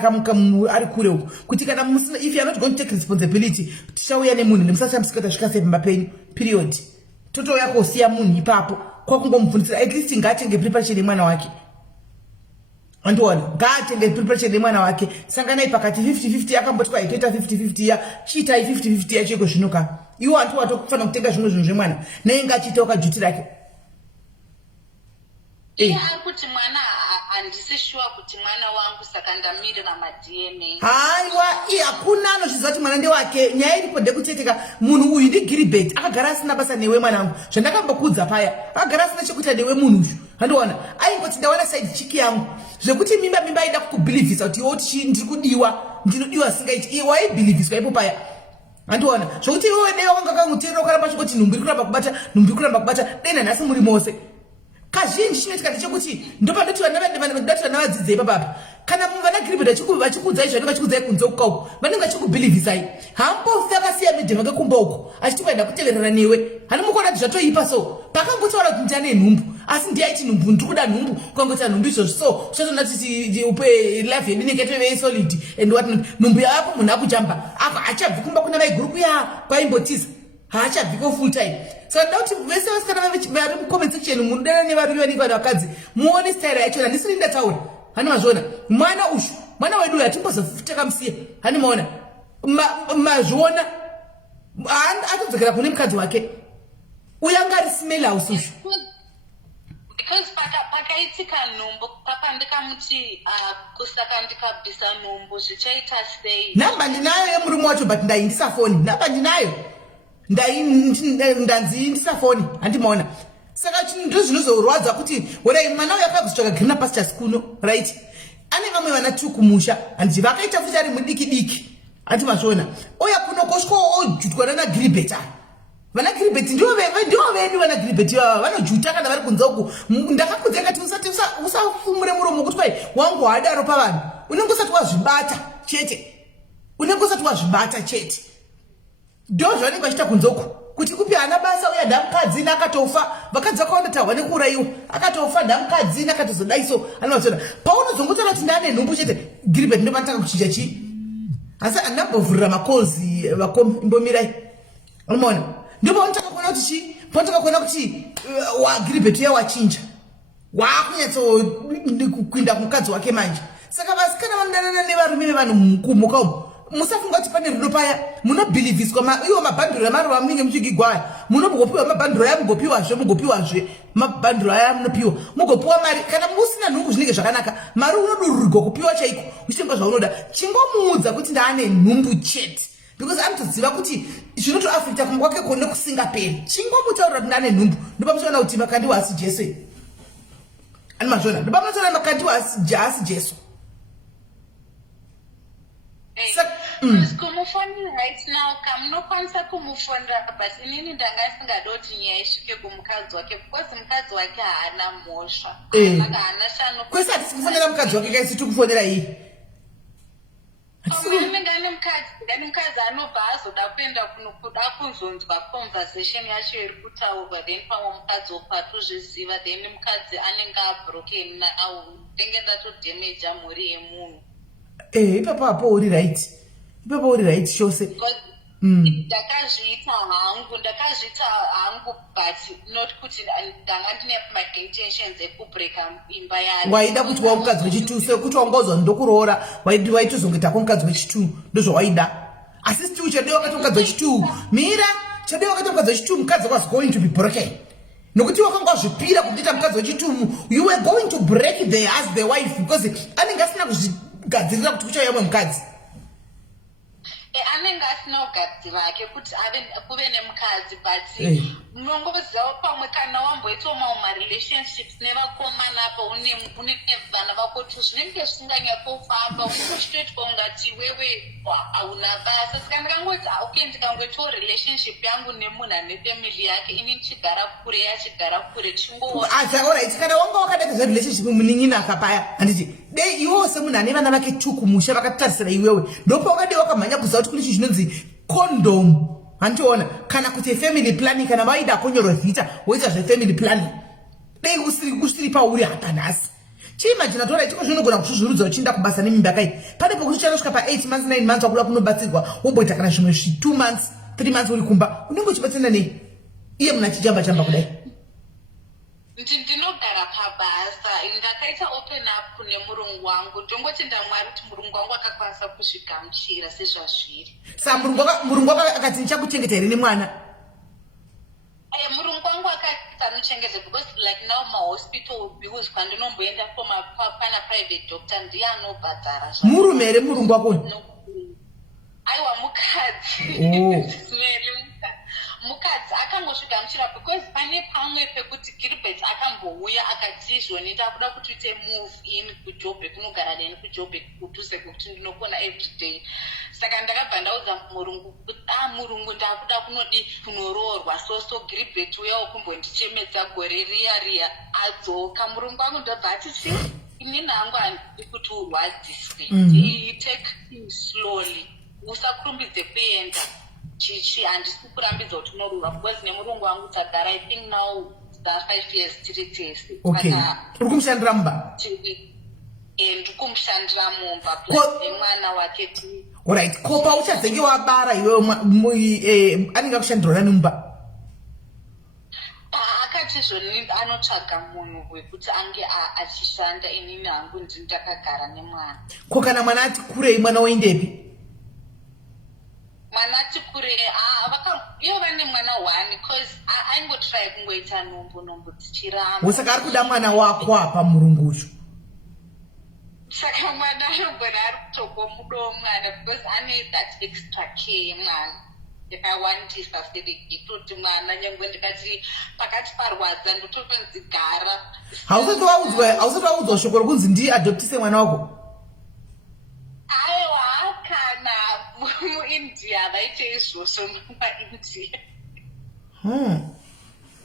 ari kure uko kuti kana musina if you are not going to take responsibility tichauya nemunhu nemusashambisika tasvika pamba penyu period totouya kosiya munhu ipapo kwakungomubvunzira at least ngaatenge preparation yemwana wake Andiona ngaatenge preparation yemwana wake sanganai pakati 50-50 akambotwa itoita 50-50 ya chiita 50-50 ya chiko zvinoka iwo antu watokufana kutenga zvimwe zvinhu zvemwana nenga achitoka juti rake kuti mwana handisi sure kuti mwana wangu saka ndamirira ma-DNA. Haiwa, hakuna anozviziva kuti mwana ndewake. Nyaya iripo ndekuteteka munhu uyu ndiGilbert akagara asina basa newe mwanangu. Zvandakambokudza paya. Akagara asina chekuita newe munhu uyu. Handiona. Aingoti ndawana side chick yangu. Zvekuti mimba ida kukubhilivhisa kuti iwe ndiri kudiwa. Ndinodiwa singaiti. Iwe waibhilivhiswa ipo paya. Handiona. Zvokuti iwe newe wanga kamuteerera ukaramba chikuti nhumbu iri kuramba kubata. Dena nhasi muri mose. Kazhinji chinoitika ndechekuti ndopanoti vana vadzidzei papapa kana vana Gilbert vachikudzai zvanenge vachikudzai kunze ukauko vanenge vachikubhilivhisai hambofi akasiya midhema kekumba uko achiti kuenda kuteverera newe hani mukuona kuti zvatoipa so pakangotaura kuti ndiane nhumbu asi ndiyaiti nhumbu ndikuda nhumbu kwangoita nhumbu izvozvo so zvatona titi upe life yedu inenge yatovei solid and what nhumbu yaapo munhu akujamba achabvi kumba kuna vaiguru kuya kwaimbotiza haachabviko full time. So ndauti vese vasikana vari mucomment section mudana nevarume vanenge vana vakadzi muone style yacho handisiri ndataura hani mazviona mwana wedu uyu hatimbozofutaka musiye hani maona mazviona atodzokera kune mukadzi wake uyu anga ari smell house ushu because pakaitika nhumbu ndikamuti kusaka ndikabvisa nhumbu zvichaita sei. Namba ndinayo yemurume wacho but ndaindisa foni namba ndinayo ndanzi ndisafoni handimaona saka ndo zvinozorwadza kuti wera mwana uyu akazotsvaka green pastures kuno right ane vamwe vana tu kumusha handiti vakaita futi ari mudiki handi mazviona uya kuno kosvika ojutwa nana Gilbert vana Gilbert ndivo vedu vana Gilbert vanojuta kana vari kunze uku ndakakudza ngati usafumure muromo kuti kwai wangu hadaro pavanhu unenge usati wazvibata chete ndo zvanenge vachita kunze uku kuti kupi ana basa uya ndamukadzi akatofa vakadzi vakawanda tahwa nekuuraiwa akatofa ndamukadzi akatozodaiso anovatona paunozongotaura kuti ndane nhumbu chete Gilbert ndopanotanga kuchinja chii asi andambovhurira makozi vakomi imbomirai unomaona ndopaunotanga kuona kuti chii paunotanga kuona kuti Gilbert uya wachinja waakunyatsokuinda kumukadzi wake manje saka vasikana vanodanana nevarume vevanhu mukumuka umu musafunga kuti pane rudo paya munobhilivhiswa iwo mabhandiro amaruva munenge muchigigwaya munongopiwa mabhandiro aya mugopiwazve mabhandiro aya munopiwa mugopiwa mari kana musina nhumbu zvinenge zvakanaka mari unodururirwa kupiwa chaiko uchitenga zvaunoda chingomuudza kuti ndaane nhumbu chete because anotoziva kuti zvinotoafekta kumba kwake kone kusingaperi chingomutaurira kuti ndaane nhumbu ndopamuchiona kuti makandiwa asi jesu ani mazvona ndopamuchiona makandiwa asi jesu kumufonera right now kamunokwanisa kumufonera but inini ndanga isingada kuti nyaya isvike kumukadzi wake because mukadzi wake haana mhosva haana shano kwese hatisi kufonera mukadzi wake kaisi tikufonera iyi unenge ane mukadzi anobva azoda kuenda kuda kuzonzwa conversation yacho iri kutaurwa then pamwe mukadzi wopatuzviziva then mukadzi anenge abroken naau ndenge ndatodhemeja mhuri yemunhu ipapo hapo uri right chose ndakazviita hangu but not kuti ndanga ndine ma-intentions ekubreaka imba yayo waida kuti wamukadzi wechitu sekuti wangozwa ndokuroora waitozongoitako mukadzi wechitu ndozvawaida asi sitiu chadiwa wakati mukadzi wechitu mira chadiwa wakati mukadzi wechitu mukadzi was going to be broken nokuti wakanga wazvipira kuita mukadzi wechitu you were going to break the wife because anenge asina kuzvigadzirira kuti kuchauya mukadzi anenge asina ugadzira hake kuti kuve nemukadzi but munongozivawo pamwe kana wamboitawo marelationships nevakomana apa une vana vako tu zvinenge zvisinganyakofamba unochitoitwa ungati wewe hauna basa saka ndikangoti okay ndikangoitawo relationship yangu nemunhu ane family yake ini ndichigara kure yachigara kure alright kana wanga wakada kuzarelationship munin'inaka paya handiti dei iwewo semunhu ane vana vake tu kumusha vakatarisira iwewe ndopawakade wakamhanya kuziva kuti kune chinhu chinonzi condom handiona kana kuti family planning kana vaida konyorwa vhita woita zvefamily planning dei usiri pauri hapanhasi chiimagina tora itiko zvinogona kuzvuzvurudza uchienda kubasa nemimba kai pane pokuti uchanosvika pa8 months 9 months wakuda kunobatsirwa womboita kana zvimwe 2 months 3 months uri kumba unenge uchibatsirana nei iye munhu achichamba kudai ndinogara pabasa ndakaita open up kune murungu wangu ndongotenda Mwari kuti murungu wangu akakwanisa kuzvigamuchira sezvazviri. Sa murungu wako akati ndichakuchengeta here nemwana. Murungu wangu akati anochengeta because like now mahospital bills pandinomboenda pana private doctor ndiye anobhadhara. Murume here murungu wako? Aiwa mukadzi. Mukadzi akangosvigamuchira because pane pamwe pekuti Gilbert akambouya akati izvoni ndakuda kuti uite move in kuJoburg kunogara neni kuJoburg kudhuze kwekuti ndinokona everyday. Saka ndakabva ndaudza murungu kuti murungu ndakuda kunoroorwa so Gilbert uyawo kumbondichemedza gore riya adzoka. Murungu wangu ndobva ati chi inini hangu handidi kuti urwadziswe. Take things slowly. Usakurumbidze kuenda. Chichi handisi kurambidza kuti unorura because nemurungu wangu tagara I think now 5 years tiri tese. Okay. Uri kumushandira mumba? Ndiri kumushandira mumba plus nemwana wake tiri. Alright. Ko pauchadzenge wabara iwewe anenge akushandira nani mumba? Akati zvoni anotsvaga munhu wekuti ange achishanda inini hangu ndakagara nemwana. Ko kana mwana ati kurei mwana oendepi? Mwana ati kure ivo vane mwana 1 because aingotry kungoita nombo dzichiramba. Usaka ari kuda mwana wako apa murungu uchu? Saka mwana anogona ari kutogomudawo mwana because ane that extra care yemwana yakawandisa sereki kuti mwana nyangwe ndikati pakati parwadza ndototonzi gara. Hausati waudzwa shoko rokunzi ndiadoptise mwana wako? Aiwa kana muIndia vaite izvozvo mumaIndia.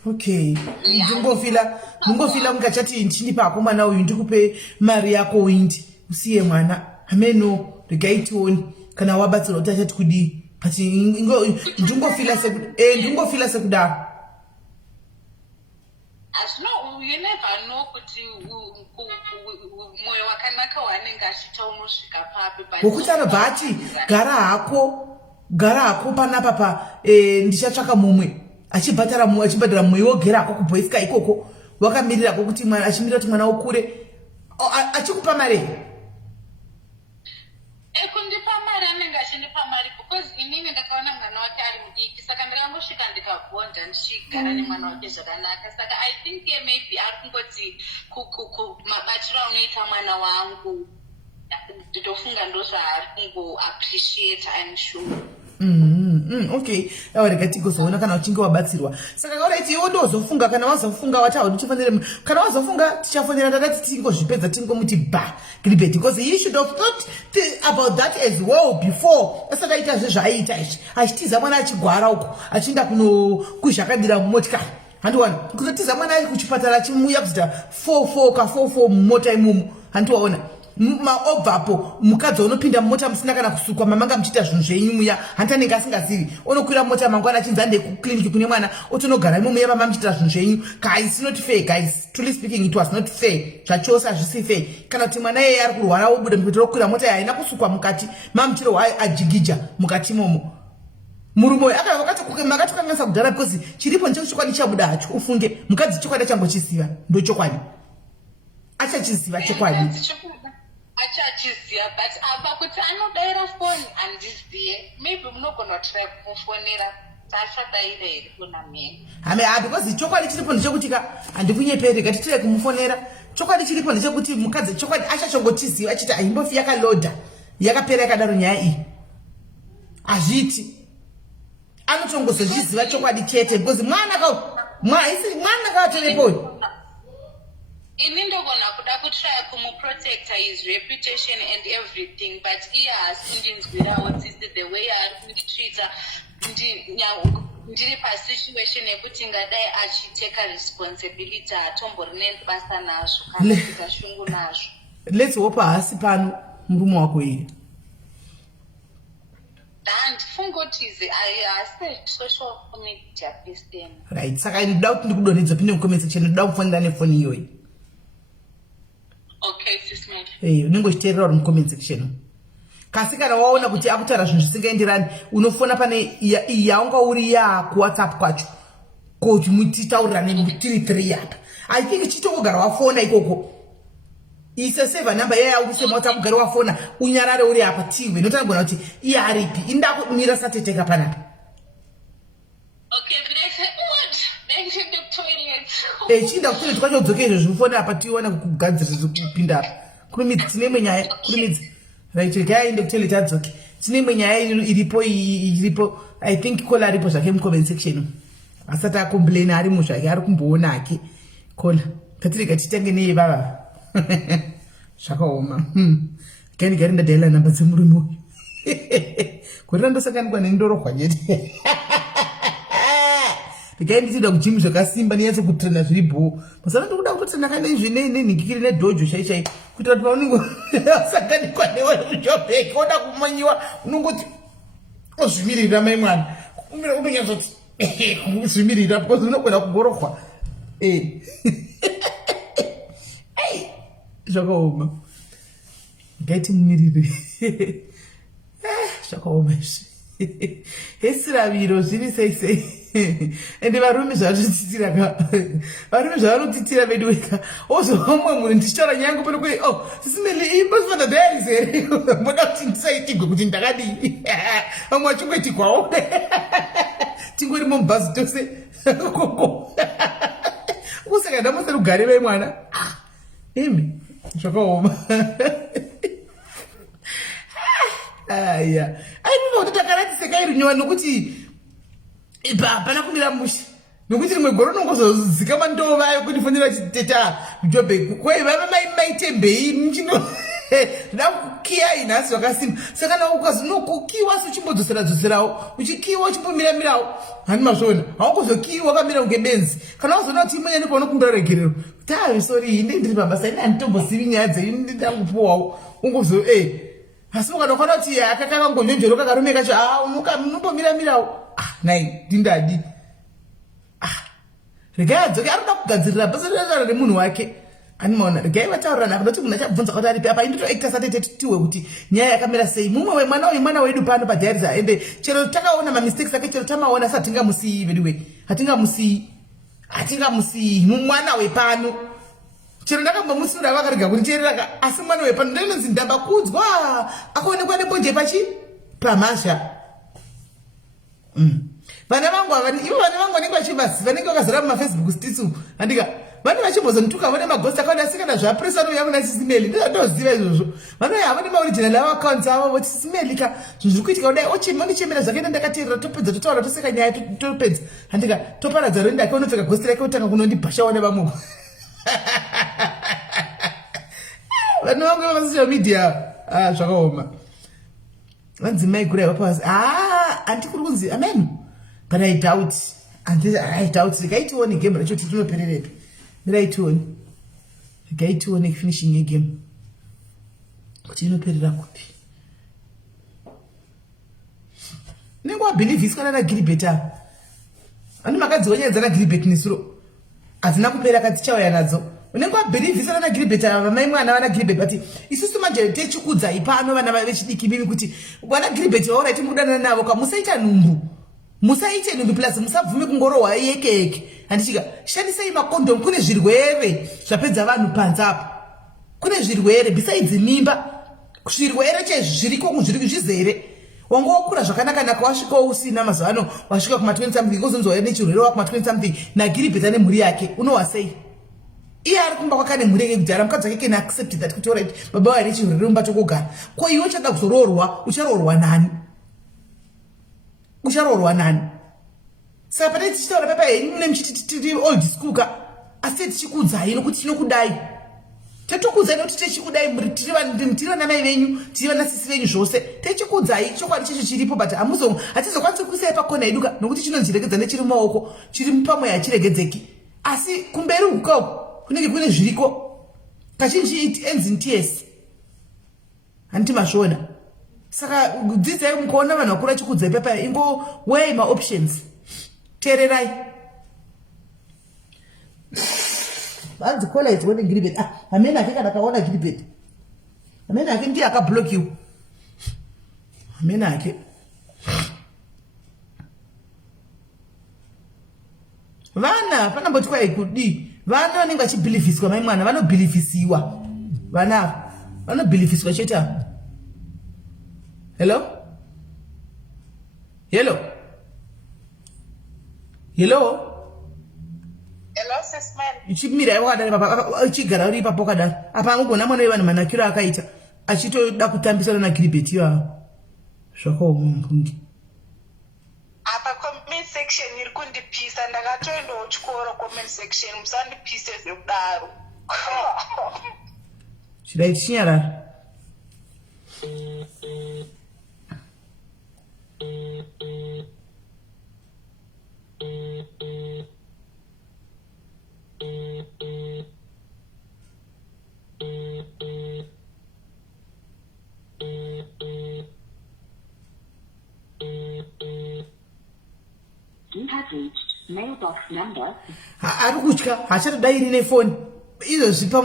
Okay. Ndingofila mungachati ndini pako mwana uyu ndikupe mari yako uindi usiye mwana ameno regaitioni kana wabatsirwa kuti achati kudii but ndingofila sekudaro. Azvino you never know kuti mwoyo wakanaka waanenge achita unosvika papi. Wokuti anobva ati gara hako panapa ndichatsvaka mumwe achibhadhara mumwe wogera hako kuboisika ikoko wakamirira kuti achimirira kuti mwana ukure achikupa mari. Kundipa mari anenge achindipa mari because inini ndakaona mwana wake ari mudiki saka ndakangosvika ndikagonda ndichigara nemwana wake zvakanaka. Saka I think maybe ari kungoti mabatiro anoita mwana wangu nditofunga ndozvaari kungoappreciate I'm sure. Okay. Rega tigozoona kana uchinge wabatsirwa. Saka alright iwe ndozofunga kana wazofunga watauri uchifanira kana wazofunga tichafonera takati tingozvipedza tingomuti Gilbert because he should have thought about that as well before. Asakaita zvezvaaita izvi achitiza mwana achigwara uko achinda kuzvakadira mumotikari. Handiwana kuzotiza mwana ari kuchipatara chimuya kuzita 4 mumota imomo. Handiwaona obvapo mukadzi unopinda mumota musina kana kusukwa mamanga muchiita zvinhu zvenyu muya hantanenge asingazivi onokwira mota mangwana achinzi ande kukliniki kune mwana otonogara imo muya mama muchiita zvinhu zvenyu. Guys, not fair guys, truly speaking it was not fair. Zvachose hazvisi fair. Kana kuti mwana yeye ari kurwara obuda mupetero okwira mota haina kusukwa mukati mamuchiro ajigija mukati imomo. Murume makati kukanganisa kudhara because chiripo ndicho chokwadi chabuda hacho ufunge mukadzi chokwadi achangochiziva ndo chokwadi achachiziva chokwadi. Achachiziva but apa kuti anodaira phone handiziye maybe munogona kutry kumufonera achadaira here kuna mene. Because chokwadi chiripo ndechekuti handikunyeperi ngatitire kumufonera. Chokwadi chiripo ndechekuti mukadzi chokwadi achachongochiziva achiti aimbofi yakaloda yakapera yakadaro nyaya iyi hazviti anotongozozviziva chokwadi chete because mwana katelefoni. Ini ndogona kuda kutrya kumuprotecta his reputation and everything but iye hasi ndinzwirawo tsitsi the way ari kunditreata ndiri pasituation yekuti ngadai achiteka responsibility hatomborine basa nazvo kana kuita shungu nazvo. Let's hope hasi pano murume wako iye handifungoti haasi social media person. Right. Saka ndinoda kuti ndikudonedza pinde mucomment section ndinoda kufonera nefoni iyoyi. Okay, SIS MELLY. Unenge uchiteerera uri mucomment section. Kasi kana waona kuti akutaura zvinhu zvisingaenderani unofona pane yaunga uri kuWhatsApp kwacho kuti mutitaurirane tiri 3 apa. I think chitongogara wafona ikoko isa save number yaya use mota kugari wafona unyarare uri apa tiwe notangona kuti iye aripi inda kumira sateteka panapa. Okay, but I said what? Then to the toilet. Chinda kutoilet kwacho dzokezvo zvifona apa tiwana kugadzirira kupinda apa. Kuri tine mwenyaya kuri right guy in the toilet adzoke. Tine mwenyaya iripo I think kola ripo zvake mu comment section. Asata complain ari muzvake ari kumboona ake. Kola katirega titenge nei baba. Zvakaoma. Gari ndadela namba dzemurume. Kurira ndosakandwa nendorokwa nyete. Ndikaenda ndida kujimu zvakasimba nyatso kutrena zviribo. Masana ndokuda kutrena kana izvinene nikikiri nedojo shaishai kuti vanhu vanongo sakanikwa newe kujobheki oda kumanyiwa unongoti ozvimirira mai mwana. Unonyazoti kuzvimirira because unogona kugorokwa. Zvakaoma. Ngaiti mumirire. Zvakaoma izvi. Esiraviro zviri sei. Ende varume zvatotitira varume zvavanotitira vedu weka ozomwe munhu ndichitaura nyangu pano kuri SIS MELLY impossible diary here moda kuti ndisaitigwe kuti ndakadii vamwe vachingoitigwawo tingori mumubhazi tose kusaka ndamusa rugare vai mwana imi zvakaoma aya aiva kuti takaratiseka iri nyova nokuti hapana kumira musha nokuti rimwe goro nongozozikama ndova yokundifonera chiteta Joburg kwai vava maitembei mchino zvida kukiya inhasi vakasimba saka na ukazinokukiwa suchimbodzosera-dzoserawo uchikiwa uchimbomiramirawo hani mazvona haungozokiwa wakamira kunge benzi kana wazoona kuti imwe yani paunokumbira regerero tavi sori inde ndiri pabasa ine handitombozivi nyaya dzenyu ndidangupuwawo ungozo asi ukanofanira kuti akakangonjonjoroka karume kacho unombomiramirawo nai ndindadi regai adzoke arikuda kugadzirira basa remunhu wake animaona regai vataurirana kunoti munhu achabvunza kuti aripi apa inditoekta satetetiwe kuti nyaya yakamira sei mumwe wemwana uyu mwana wedu pano padhiarisa ende chero takaona mamistakes ake chero tamaona sa hatingamusii veduwe hatingamusii mumwana wepano chero ndakambomusura vakarega kuniteereraka asi mwana wepano ndinonzi ndambakudzwa akaonekwa nebonje pamhasha. Vana vangu vanenge vachivaziva vanenge vakazara mumafacebook stitsu andika vane vachimbozontuka vane magosta akaona asikana zvapresano yangu naSIS MELLY ndinoziva izvozvo vanoya havane maoriginal avo accounts avo voti SIS MELLY ka zvinhu zviri kuitika kudai ochemera zvakaenda ndakateerera topedza totaura toseka nyaya topedza andika toparadza rori ndake unopfeka gosti rake utanga kunondibhashawo nevamwe vanhu vangu vamasocial media zvakaoma vanzi mai kurai vapasi handikuri kunzi amen but I doubt rikaitione game racho kuti tinopererepi rikaitione finishing yegame kuti inoperera kupi unenge wabhilivhiswa nana Gilbert ani makadziwa nyaya dzana Gilbert nesuro hadzina kupera katichauya nadzo unenge wabhilivhisa nana Gilbert vamai mwana vana Gilbert bati isusu manje techikudzai pano vana vechidiki mimi kuti vana Gilbert vaoraiti mudanana navo kamusaita nhumbu plus musabvume kungorohwa yeke handichika shandisai makondomu kune zvirwere zvapedza vanhu panze apa kune zvirwere besides mimba zvirwere chezviriko zvizere wanga wakura zvakanaka wasvika usina mazuva ano wasvika kuma-20 something kozonzwa nechirwere wakuma-20 something naGilbert nemhuri yake unowasei iye ari kumba kwakane mhuri yake kudhara mukadzi wake can accept that kuti alright baba waine chirwere mumba chokugara ko iwe uchada kuzoroorwa ucharoorwa nani saka pane tichitaura papa henyu nemuchititiri old school ka asi tichikudzai nokuti tinokudai tatokudzai nokuti techikudai tiri vana mai venyu tiri vana sisi venyu zvose techikudzai chokwadi checho chiripo but hatizokwanisi kuisai pakona yeduka nokuti chinonziregedza nechiri mumaoko chiri pamwe hachiregedzeki asi kumberi ukoko kunenge kune zviriko kazhinji it ends in tears handiti mazvona saka dzidzai mukaona vanhu vakuru vachikudzai pepa ingo weigh my options teererai vanzi kola idzione Gilbert amene ake kana kaona Gilbert amene ake ndiye akablokiwa amene ake vana panamboti kwai kudi vana vanenge vachibhilivhiswa mai mwana vanobhilivhisiwa vana vanobhilifiswa chete apa. Hello? Hello? Hello? Hello, sis Melly. Chimira wakadari papa chigara uri ipapo kadari. Apa angogona mwana wevanhu manakiro akaita achitoda kutambisana na kiribeti yavo. Zvakaoma mpungi. Apa comment section iri kundipisa ndakatoendawo chikoro comment section musandipise zvekudaro. Chidai chinyarara. You have reached mailbox number. Ari kutya hachatodai ne phone. Izvo zvipa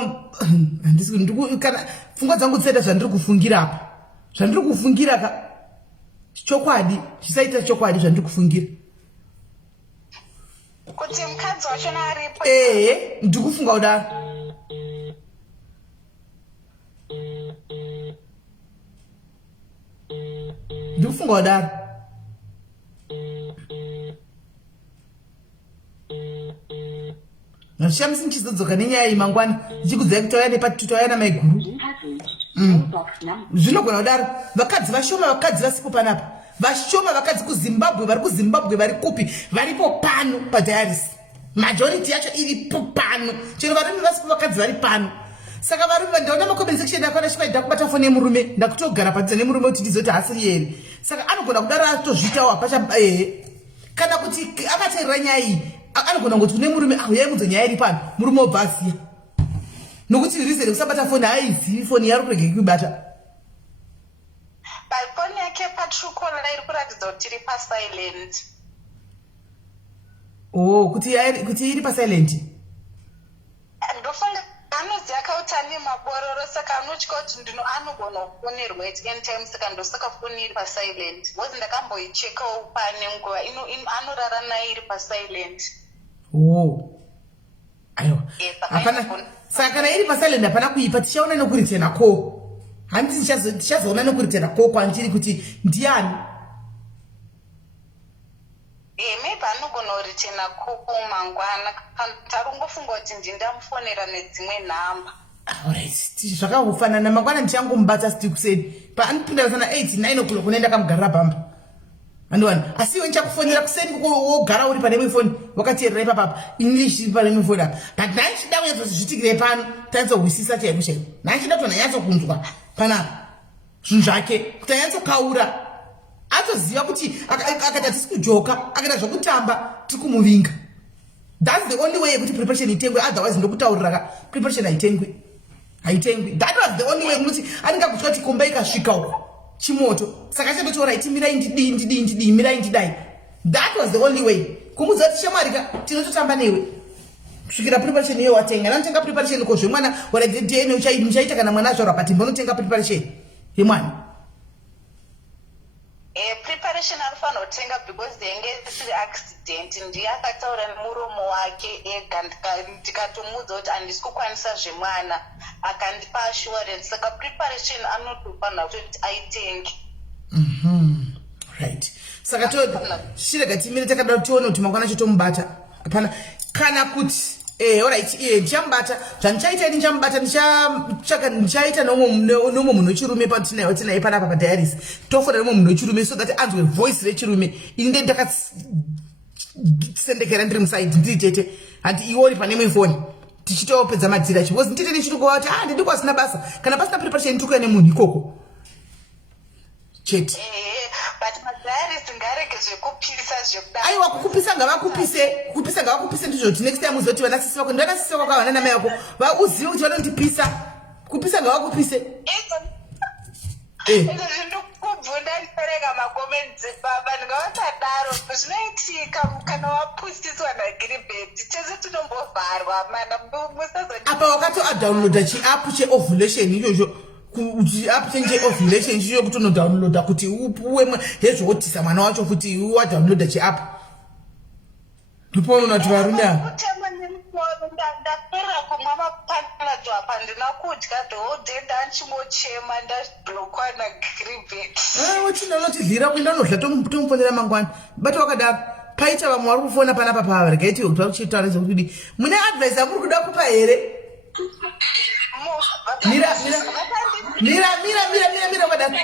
kana pfungwa dzangu dzeda zvandiri kufungira apa. Zvandiri kufungira ka chokwadi, chisaita chokwadi zvandiri kufungira. Kuti mukadzi wacho aripo. Ndiri kufunga kudaro. Ndiri kufunga kudaro. Nashamisi nchizodzoka nenyaya iyi mangwana ndichikudzai kuti tauya namaiguru. Zvinogona kudaro. Vakadzi vashoma, vakadzi vasipo panapa. Vashoma vakadzi kuZimbabwe, vari kuZimbabwe, vari kupi, varipo pano padiaris. Majority yacho iripo pano. Chero varume vasipo vakadzi vari pano. Saka varume ndaona makomment section yakona shikaida kubata foni yemurume ndakutogara padza nemurume kuti ndizoti hasiri here. Saka anogona kudaro atozvitawo apacha kana kuti akateerera nyaya iyi anogona kuti kune murume auya mudzo nyaya iri pano murume obva asiya. Nokuti reason kusabata foni haizivi foni yari kurege kuibata. Foni yake patrukola iri kuratidza kuti iri pasilent. Kuti iri pasilent. Ndofunga anozi akautani mabororo saka anotya kuti anogona kufonerwa at any time saka ndosaka foni iri pasilent. Wozi ndakamboichekawo pane nguva anorara nayo iri pasilent. Aiwa. Saka kana iri pasilent hapana kuipa tichaona nokuritena ko. Handisi tichazoona nokuritena ko kwanjiri kuti ndiani. Maybe anogona kuritena ko mangwana tarongofunga kuti ndindamufonera nedzimwe nhamba. Alright, zvakafanana mangwana ndichangomubata stick kuseni. Paanopinda sana 8 9 o'clock unoenda kamugarira bamba. Andwana, asiwe nchakufonera kuseni wogara uri pane foni wakateerera ipapa English pane foni. But nanchida uyezo zvitikire pano tazowisisa chaiko chaiko. Nanchida kuti nanyatso kunzwa pana zvinhu zvake kuti anyatsokaura. Atoziva kuti akata tisikujoka akata zvokutamba tikumuvinga. That's the only way yekuti preparation itengwe, otherwise ndokutaurira preparation haitengwi. That was the only way kuti aninga kutya kuti komba ikasvika uko chimoto. Saka chatotora mirai ndidii mirai ndidai. That was the only way. Kumudza kuti shamarika tinototamba newe. Kusvikira preparation iyo watenga. Nanotenga preparation ko zvemwana wala DNA uchaita kana mwana azvarwa patimbo unotenga preparation yemwana. Preparation anofanira kutenga because denge isiri accident ndiye akataura nemuromo wake ega ndikatomudza kuti handisi kukwanisa zvemwana akandipa assurance saka preparation anotofanira kuti aitenge. Right. Saka shirega timire takada tione kuti mangwana chitomubata. Hapana kana kuti alright ndichamubata zvandichaita ndichamubata ndichaita nomwe munhu wechirume patinaye panapa padiaris tofona nomwe munhu wechirume so that anzwe voice rechirume ini ndakasendekera ndiri musaidi ndiri tete handi iwori pane imwe foni tichitopedza madzira chivozi nditete ndichitogova kuti ndidi kwasina basa kana pasina preparation ndikuya nemunhu ikoko chete. But madiaris ngarege zvekupisa zvekudaro. Aiwa kukupisa ngavakupise ndizvoti next time uzoti vana sisi vako ndivana sisi vako kavana namai vako uzive kuti vanondipisa kupisa ngavakupise. Izvo zvindikubvunda ndipereka makomenzi baba ndingavatadaro zvinoitika kana wapustiswa nagiribheti tese tinombovharwa mana musazoti apa wakatoadownloada chiapu cheovulation ichocho app change ovulation chiyo kuti unodownloada kuti upuwe hezvokutisa mwana wacho kuti wadownloada chiapp ndipo unoti varume ndapera kumwa panado apa handina kudya the whole day ndanchimochema ndablokwa nagribet. Wachinanotidlira kuenda unodla tomufonera mangwana bati wakadaro paita vamwe vari kufona panapa pavarikaiti kuti vari kuchitaura kuti mune advice amuri kuda kupa here. Mira wakadaro.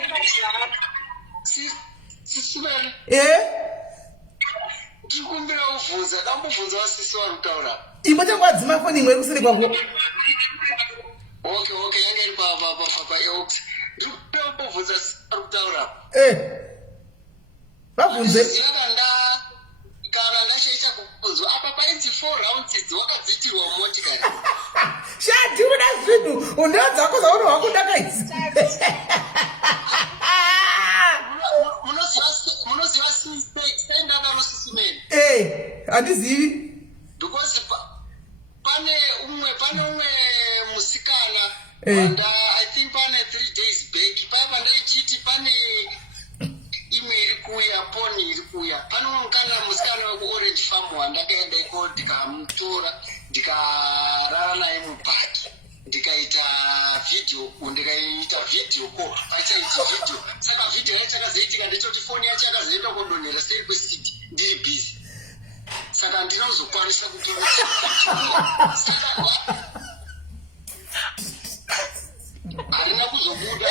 Tikumbira uvunza dambovunza wasisi warutaura imwe changwadzima foni imwe kusiri kwako. Okay yanga iri paeox ndikumbira mbovunza warutaura vabvunze kana ndashaisha kubvunzwa apa painzi 4 rounds dzawakadziitirwa motikari shati uda zvinhu undaa dzako zauri wakuda idzi. munoziva sendaba nosisumeni handizivi because pane umwe musikana and I think pane 3 days back paiva ndaichiti pane imwe iri kuuya poni iri kuuya pane mukana musikana wekuorange farm wandakaenda iko ndikamutora ndikarara naye mubhaki ndikaita video ko pachaiti video saka video yacho yakazoitika ndechoti foni yacho yakazoenda kudonhera sei kwesiti ndiri busy saka ndinozokwanisa kutora harina kuzobuda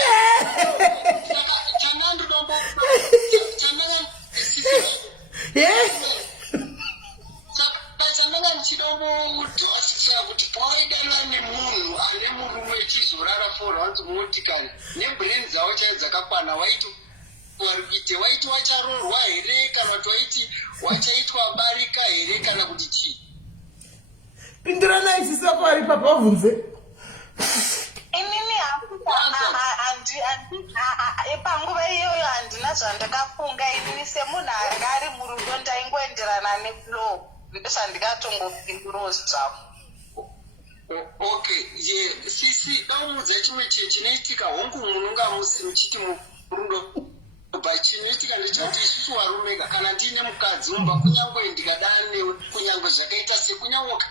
chandanga ndichidombodzvasisa kuti pawaidana nemunhu ane murume echizorara 4 rounds motikari nebrain dzavo chai dzakakwana waiti wacharorwa here kana kuti waiti wachaitwa barika here kana kuti chii. Pindirana isisi wako vari papa wabvunze. Inini panguva iyoyo handina zvandakafunga inini semunhu anga ari murudo ndaingoenderana neflow ndosandikatongopindurawo zvavo. Okay sisi daumudza chimwe chinoitika hongu munonga muchiti murudo chinoitika ndechoti isusu varume kana ndiine mukadzi umba kunyangwe ndikadana newe kunyangwe zvakaita sekunyangwe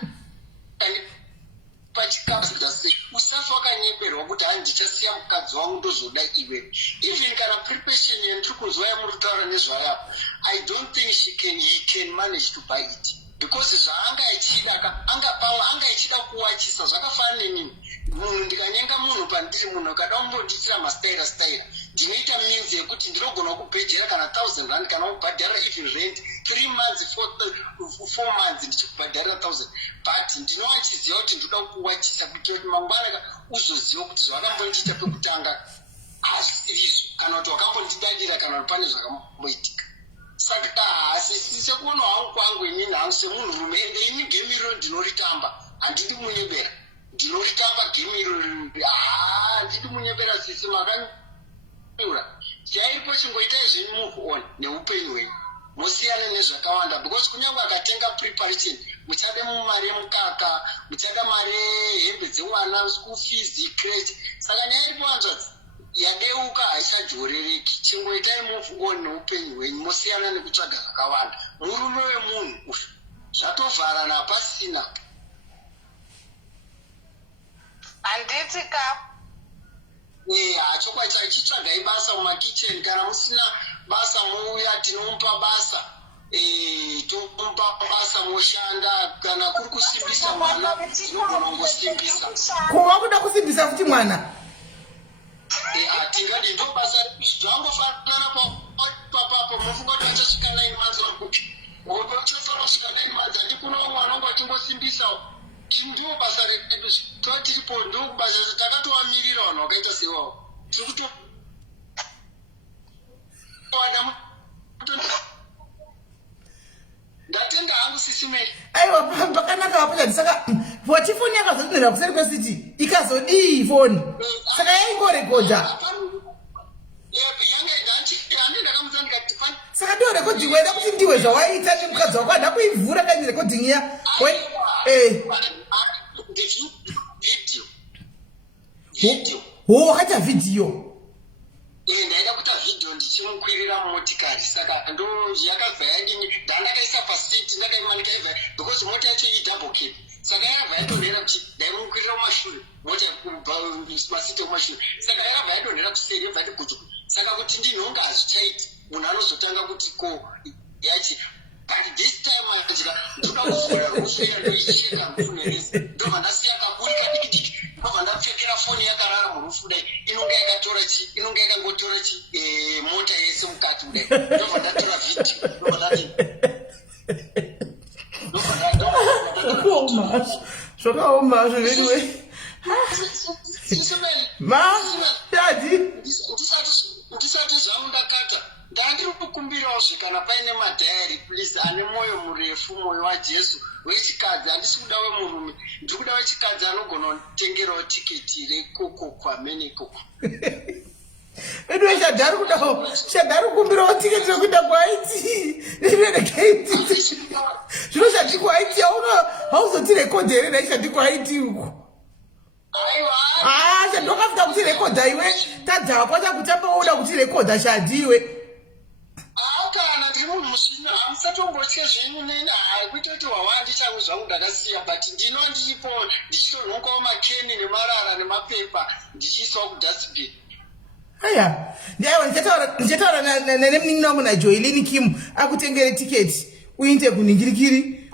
pachikazi sei usafa wakanyemberwa kuti hani ndichasiya mukadzi wangu ndozoda iwe. Even kana preparation yendiri kuzwa yamuri kutaura nezvayapo I don't think he can manage to buy it because zvaanga achida anga achida kuwachisa zvakafanana nenini munhu ndikanyenga munhu pandiri munhu akada kumbonditira mastaira ndinoita minzi yekuti ndinogona kubhedhera kana 1,000 rand kana kubhadharira even rent 3 months 4 months ndichikubhadharira 1,000 but ndinowachiziva kuti ndoda kuwachisa kuitira kuti mangwana uzoziva kuti zvakambondiita pekutanga hazvisirizo kana kuti wakambondidadira kana kuti pane zvakamboitika. Saka sekuona hangu kwangu inini hangu semunhu rume ende ini gemi iro ndinoritamba handidi munyebera ndinoritamba gemi iro handidi munyebera sisi makanyura chairipo chingoitai zvenyu move on neupenyu hwenyu musiyane nezvakawanda because kunyange akatenga preparation muchade mari yemukaka muchada mari yehembe dzemwana school fees crate saka nyaya iripo hanzvadzi yadeuka haichajorereki chingoitai move on neupenyu hwenyu musiyana nekutsvaga zvakawanda murume wemunhu zvatovhara napasina handiti ka chokwa chachitsvagai basa mumakicheni kana musina basa mouya tinomupa basa tomupa basa moshanda kana kuri kusimbisa mwana tinogona kungosimbisa kuva kuda kusimbisa futi mwana tingadi ndo basa zvangofanana papapo mufunga kuti achasvika 9 months wakuti uchafana kusvika 9 months handikunawo mwana wangu achingosimbisa ndo basa redu tiripo ndo basa takatovamirira vanhu vakaita sevavo tiri kuto ndatenda hangu sisi MELLY aiwa pakanaka vapochati saka voti foni yakazodinhira kuseri kwesiti ikazodii foni saka yaingorekodha saka ndiwo rekodhingi waida kuti ndiwe zvawaita nemukadzi wako hada kuivhura kanyi rekodhingi ya wakaita vhidhiyo ndaida kuita vhidhiyo ndichimukwirira mumotikari saka ndo yakabva yadini ndandakaisa pasiti ndakaima ndikaivha because mota yacho idouble cab saka yakabva yatonhera kuti ndaimukwirira kumashure mota masiti kumashure saka yakabva yatonhera kuseri yobva yatigutu saka kuti ndinhonga hazvichaiti munhu anozotanga kuti ko yati but this time andira ndoda kufura rufera ndoicheka mufuneresi ndobva ndasiya kaburika dikidiki ndobva ndapfekera foni yakarara murufu kudai inonga yakangotora mota yese mukati kudai ndobva ndatora vhidhiyo ndobva ndati zvakaoma zveveriwe dadi ndisati zvangu ndakata ndandiri kukumbirawo kana paine madhayari please ane mwoyo murefu mwoyo wajesu wechikadzi handisi kuda wemurume ndiri kuda wechikadzi anogona kutengerawo tiketi rekoko kwamene ikoko ediwe shadhari kukumbirawo tiketi rekuenda kuhaiti rirerekeiti zvino shati kuhaiti hauzotirekodha here naishati kuhaiti uku shandokafika kutirekodha iwe tadhakwa chakutamba woda kutirekodha shadi iwe kana ndiri munhu musina hamusatombotywe zvenyu neni kutoti wawandi changu zvangu ndakasiya but ndinondiripo ndichitonhongawo makeni nemarara nemapepa ndichiiswawo kudustbin aya ndiaiwa ndichataura nemunin'ina wangu najoelini kim akutengere tiketi uinde kuningirikiri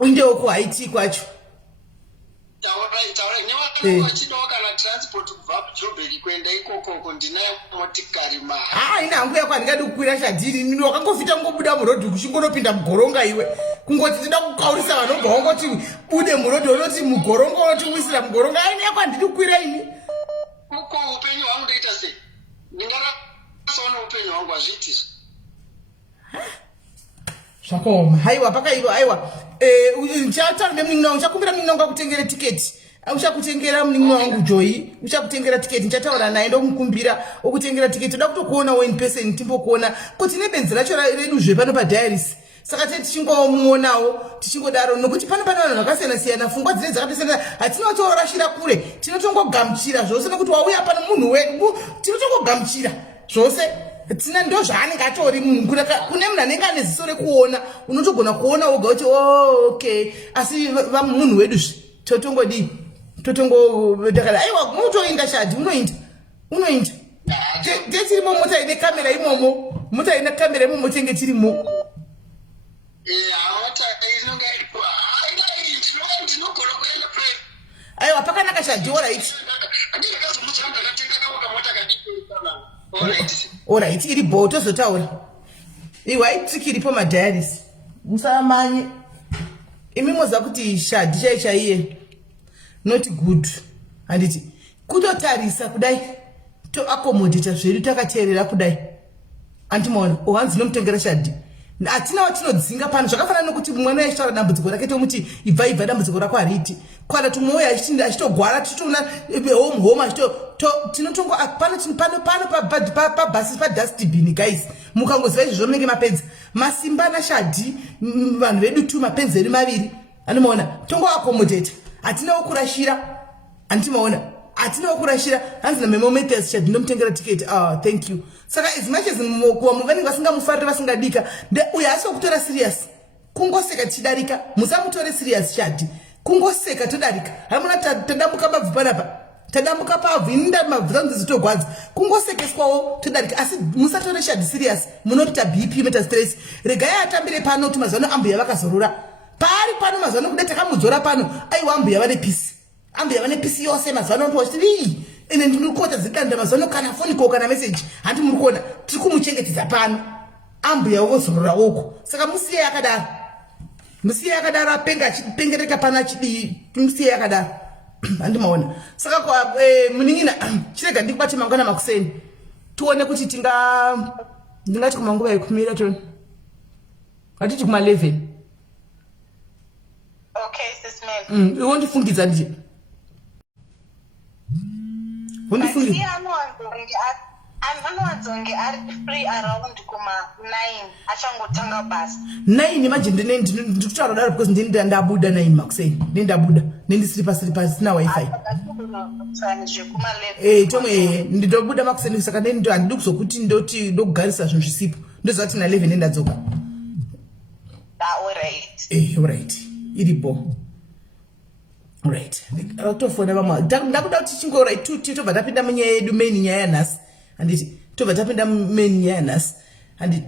uindewo kuhaiti kwacho taurai nevanenge vachidawo kana transport kubva kujobheki kuenda ikokoko ndinayo motikari ina hangu yako handingadi kukwira shadhiri wakangofita kungobuda murodhi kuchingonopinda mugoronga iwe kungoti tida kukaurisa vanobva wangoti bude murodhi unoti mugoronga unotiwisira mugoronga aine yako handidi kukwira ini uko upenyu hwangu ndoita sei ndingarasawo upenyu hwangu hazviitizvo zvakaoma haiwa pakairo aiwa ndichataura nemunin'ina wangu ndichakumbira munin'ina wangu akutengere tiketi uchakutengera munin'ina wangu joyi uchakutengera tiketi ndichataura naye ndomukumbira okutengera tiketi toda kutokuonawo in person timbokuona kuti nebenzi racho redu zvepano padiaris saka tei tichingomuonawo tichingodaro nokuti pano vanhu vakasiyana-siyana pfungwa dzine dzakatosiyana hatinotorashira kure tinotongogamuchira zvose nokuti wauya pano munhu wedu tinotongogamuchira zvose tina ndo zvaanenge atori munhu kune munhu anenge ane ziso rekuona unotogona kuona woga kuti okay asi munhu wedu totongodi totongodakala aiwa mutoinda shadi unoinda tetirimo mota ine kamera imomo mota ine kamera imomo tenge tirimo aiwa pakanaka shadi alright alright iri bho tozotaura iwe aitikiripo madhayaris musamanye imi moza kuti shadi chaichaiye not good handiti kutotarisa kudai toakomodita zvedu takateerera kudai antimaona ohanzi nomutengera shadi hatina watinodzinga pano zvakafanana nokuti mwana achitaura dambudziko rake tomuti ibva dambudziko rako hariti kana tumwe achitogwara titoona home tinotongo pano pabhasi padustbin guys mukangoziva izvi zvomunenge mapedza masimba nashadi vanhu vedu tu mapenzeri maviri anomaona tongoakomodeta hatinawo kurashira antimaona hatinawo kurashira hanzi namemometers shadi ndomutengera tiketi thank you saka as much as kuva vanenge vasingamufariri vasingadika uyo asi wakutora serious kungoseka tichidarika musamutore serious shadi kungoseka todarika hamuna tadambuka mabvu panapa tadambuka pabvu ininda mabvu zangu dzitogwadza kungosekeswawo todarika asi musatore shadi serious munopita bp meta stress regai atambire pano kuti mazano ambuya vakazorora pari pano mazano kuda takamudzora pano aiwa ambuya vane pisi ambuya vane pisi yose mazano ndochiti ine ndinokota zidanda mazano kana phone call kana message handi muri kuona tiri kumuchengetedza pano ambuya wozorora woko saka musiye yakadaro apenga achipengereka pano achidi musiye yakadaro handimaona saka kwa munin'ina chirega ndikubate mangwana makuseni tuone kuti ndingati kumanguva yekumira toni hatiti kuma 11 okay sis Melly iwo ndifungidza ndije anowanzonge ari free around kuma 9 achangotanga basi 9 manje ndikutaura daro because ndabuda 9 makuseni ndabuda ndisiri pasina wifi tomwe nditobuda makuseni saka handidi kuzokuti ndoti ndokugarisa zvinhu zvisipo ndozati na 11 ndadzoka Alright. Iripo. Right. Tofona vamwe. Ndakuda kuti chingo right tobva tapinda munyaya yedu main nyaya yanhasi. Handiti tobva tapinda main nyaya yanhasi. Handiti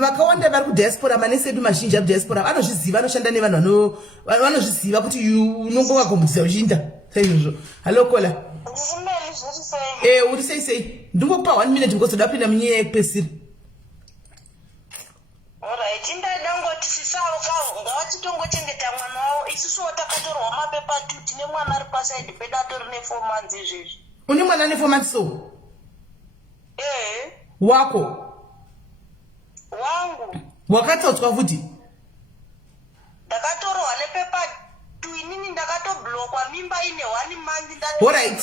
vakawanda vari kudiaspora manesi edu mazhinji akudiaspora vanozviziva vanoshanda nevanhu vanozviziva kuti unongovagombudza uchiinda saizvozvo. Halo kola. Uri sei ndingokupa 1 minute ngozoda pinda munyaya yekupesira. Alright, ndangoti sisavo kavo ngavatitongochengeta mwana wavo. Isusu takatorwa mapepa 2 tine mwana ari pasaidi pedu atori ne 4 months izvezvi. Une mwana ne 4 months so? Wako? Wangu. Wakatsotswa futi? Ndakatorwa nepepa 2 inini ndakatoblokwa mimba ine 1 month ndati. Alright.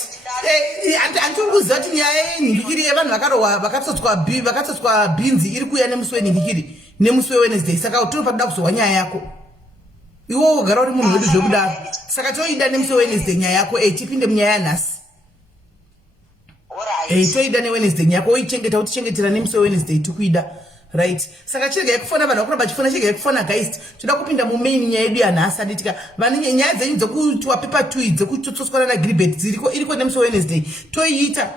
Andikuziva kuti nyaya yenhingikiri yevanhu vakarohwa vakatsotswa bhinzi iri kuuya nemusi wenhingikiri nemusi weWednesday. Saka tinopada kuzowa nyaya yako. Iwo ugara uri munhu wedu zvekudaro. Saka toida nemusi weWednesday nyaya yako tipinde munyaya yanhasi. Toida neWednesday nyaya yako oichengeta utichengetera nemusi weWednesday tikuida. Right. Saka chiregai kufona vanhu vakuramba chifona chiregai kufona guys. Toda kupinda mumain nyaya yedu yanhasi anditika vane nyaya dzenyu dzekuti wapepa 2 dzekutsotswa naGilbert iriko nemusi weWednesday. Toiita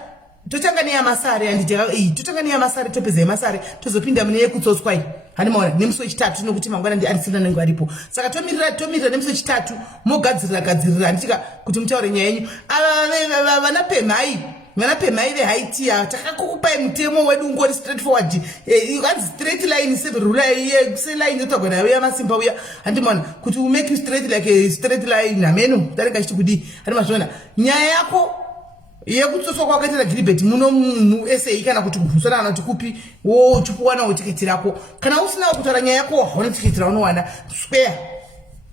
totanga neyamasare anditi totanga neyamasare topedza yemasare tozopinda mune yekutsotswa iyi. Hani maona nemusi wechitatu nokuti mangwana andisina nengu aripo. Saka tomirira nemusi wechitatu mogadzirira anditika kuti mutaure nyaya yenyu. Vana pemhai Vana pemhai vehaiti takakukupai mutemo wedu ungori straight forward. Hanzi straight line line yotagona uya masimba uya. Handimona kuti make you straight like a straight line ameno taringa chichikudi. Handimazvona nyaya yako yekutsotswa kwakaitira Gilbert muno SA kana kuti kusana anoti kupi wo chipuwana wotiketi rako. Kana usina kutaura nyaya yako hauna tiketi raunowana square.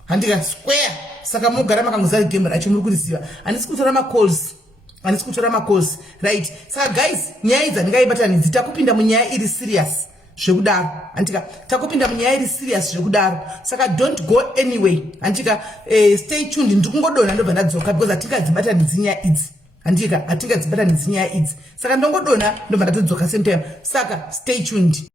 Handika square. Saka mugara makangozari game racho muri kuriziva. Handisi kutaura macalls. Handisi kutora macalls. Right. Saka guys, nyaya idzi ndingaibatanidzi takupinda munyaya iri serious zvekudaro. Handika takupinda munyaya iri serious zvekudaro. Saka don't go anyway. Handika stay tuned ndikungodona ndobva ndadzoka because atingadzibatanidzi nyaya idzi. Handika atingadzibatanidzi nyaya idzi. Saka ndongodona ndobva ndatodzoka same time. Saka stay tuned.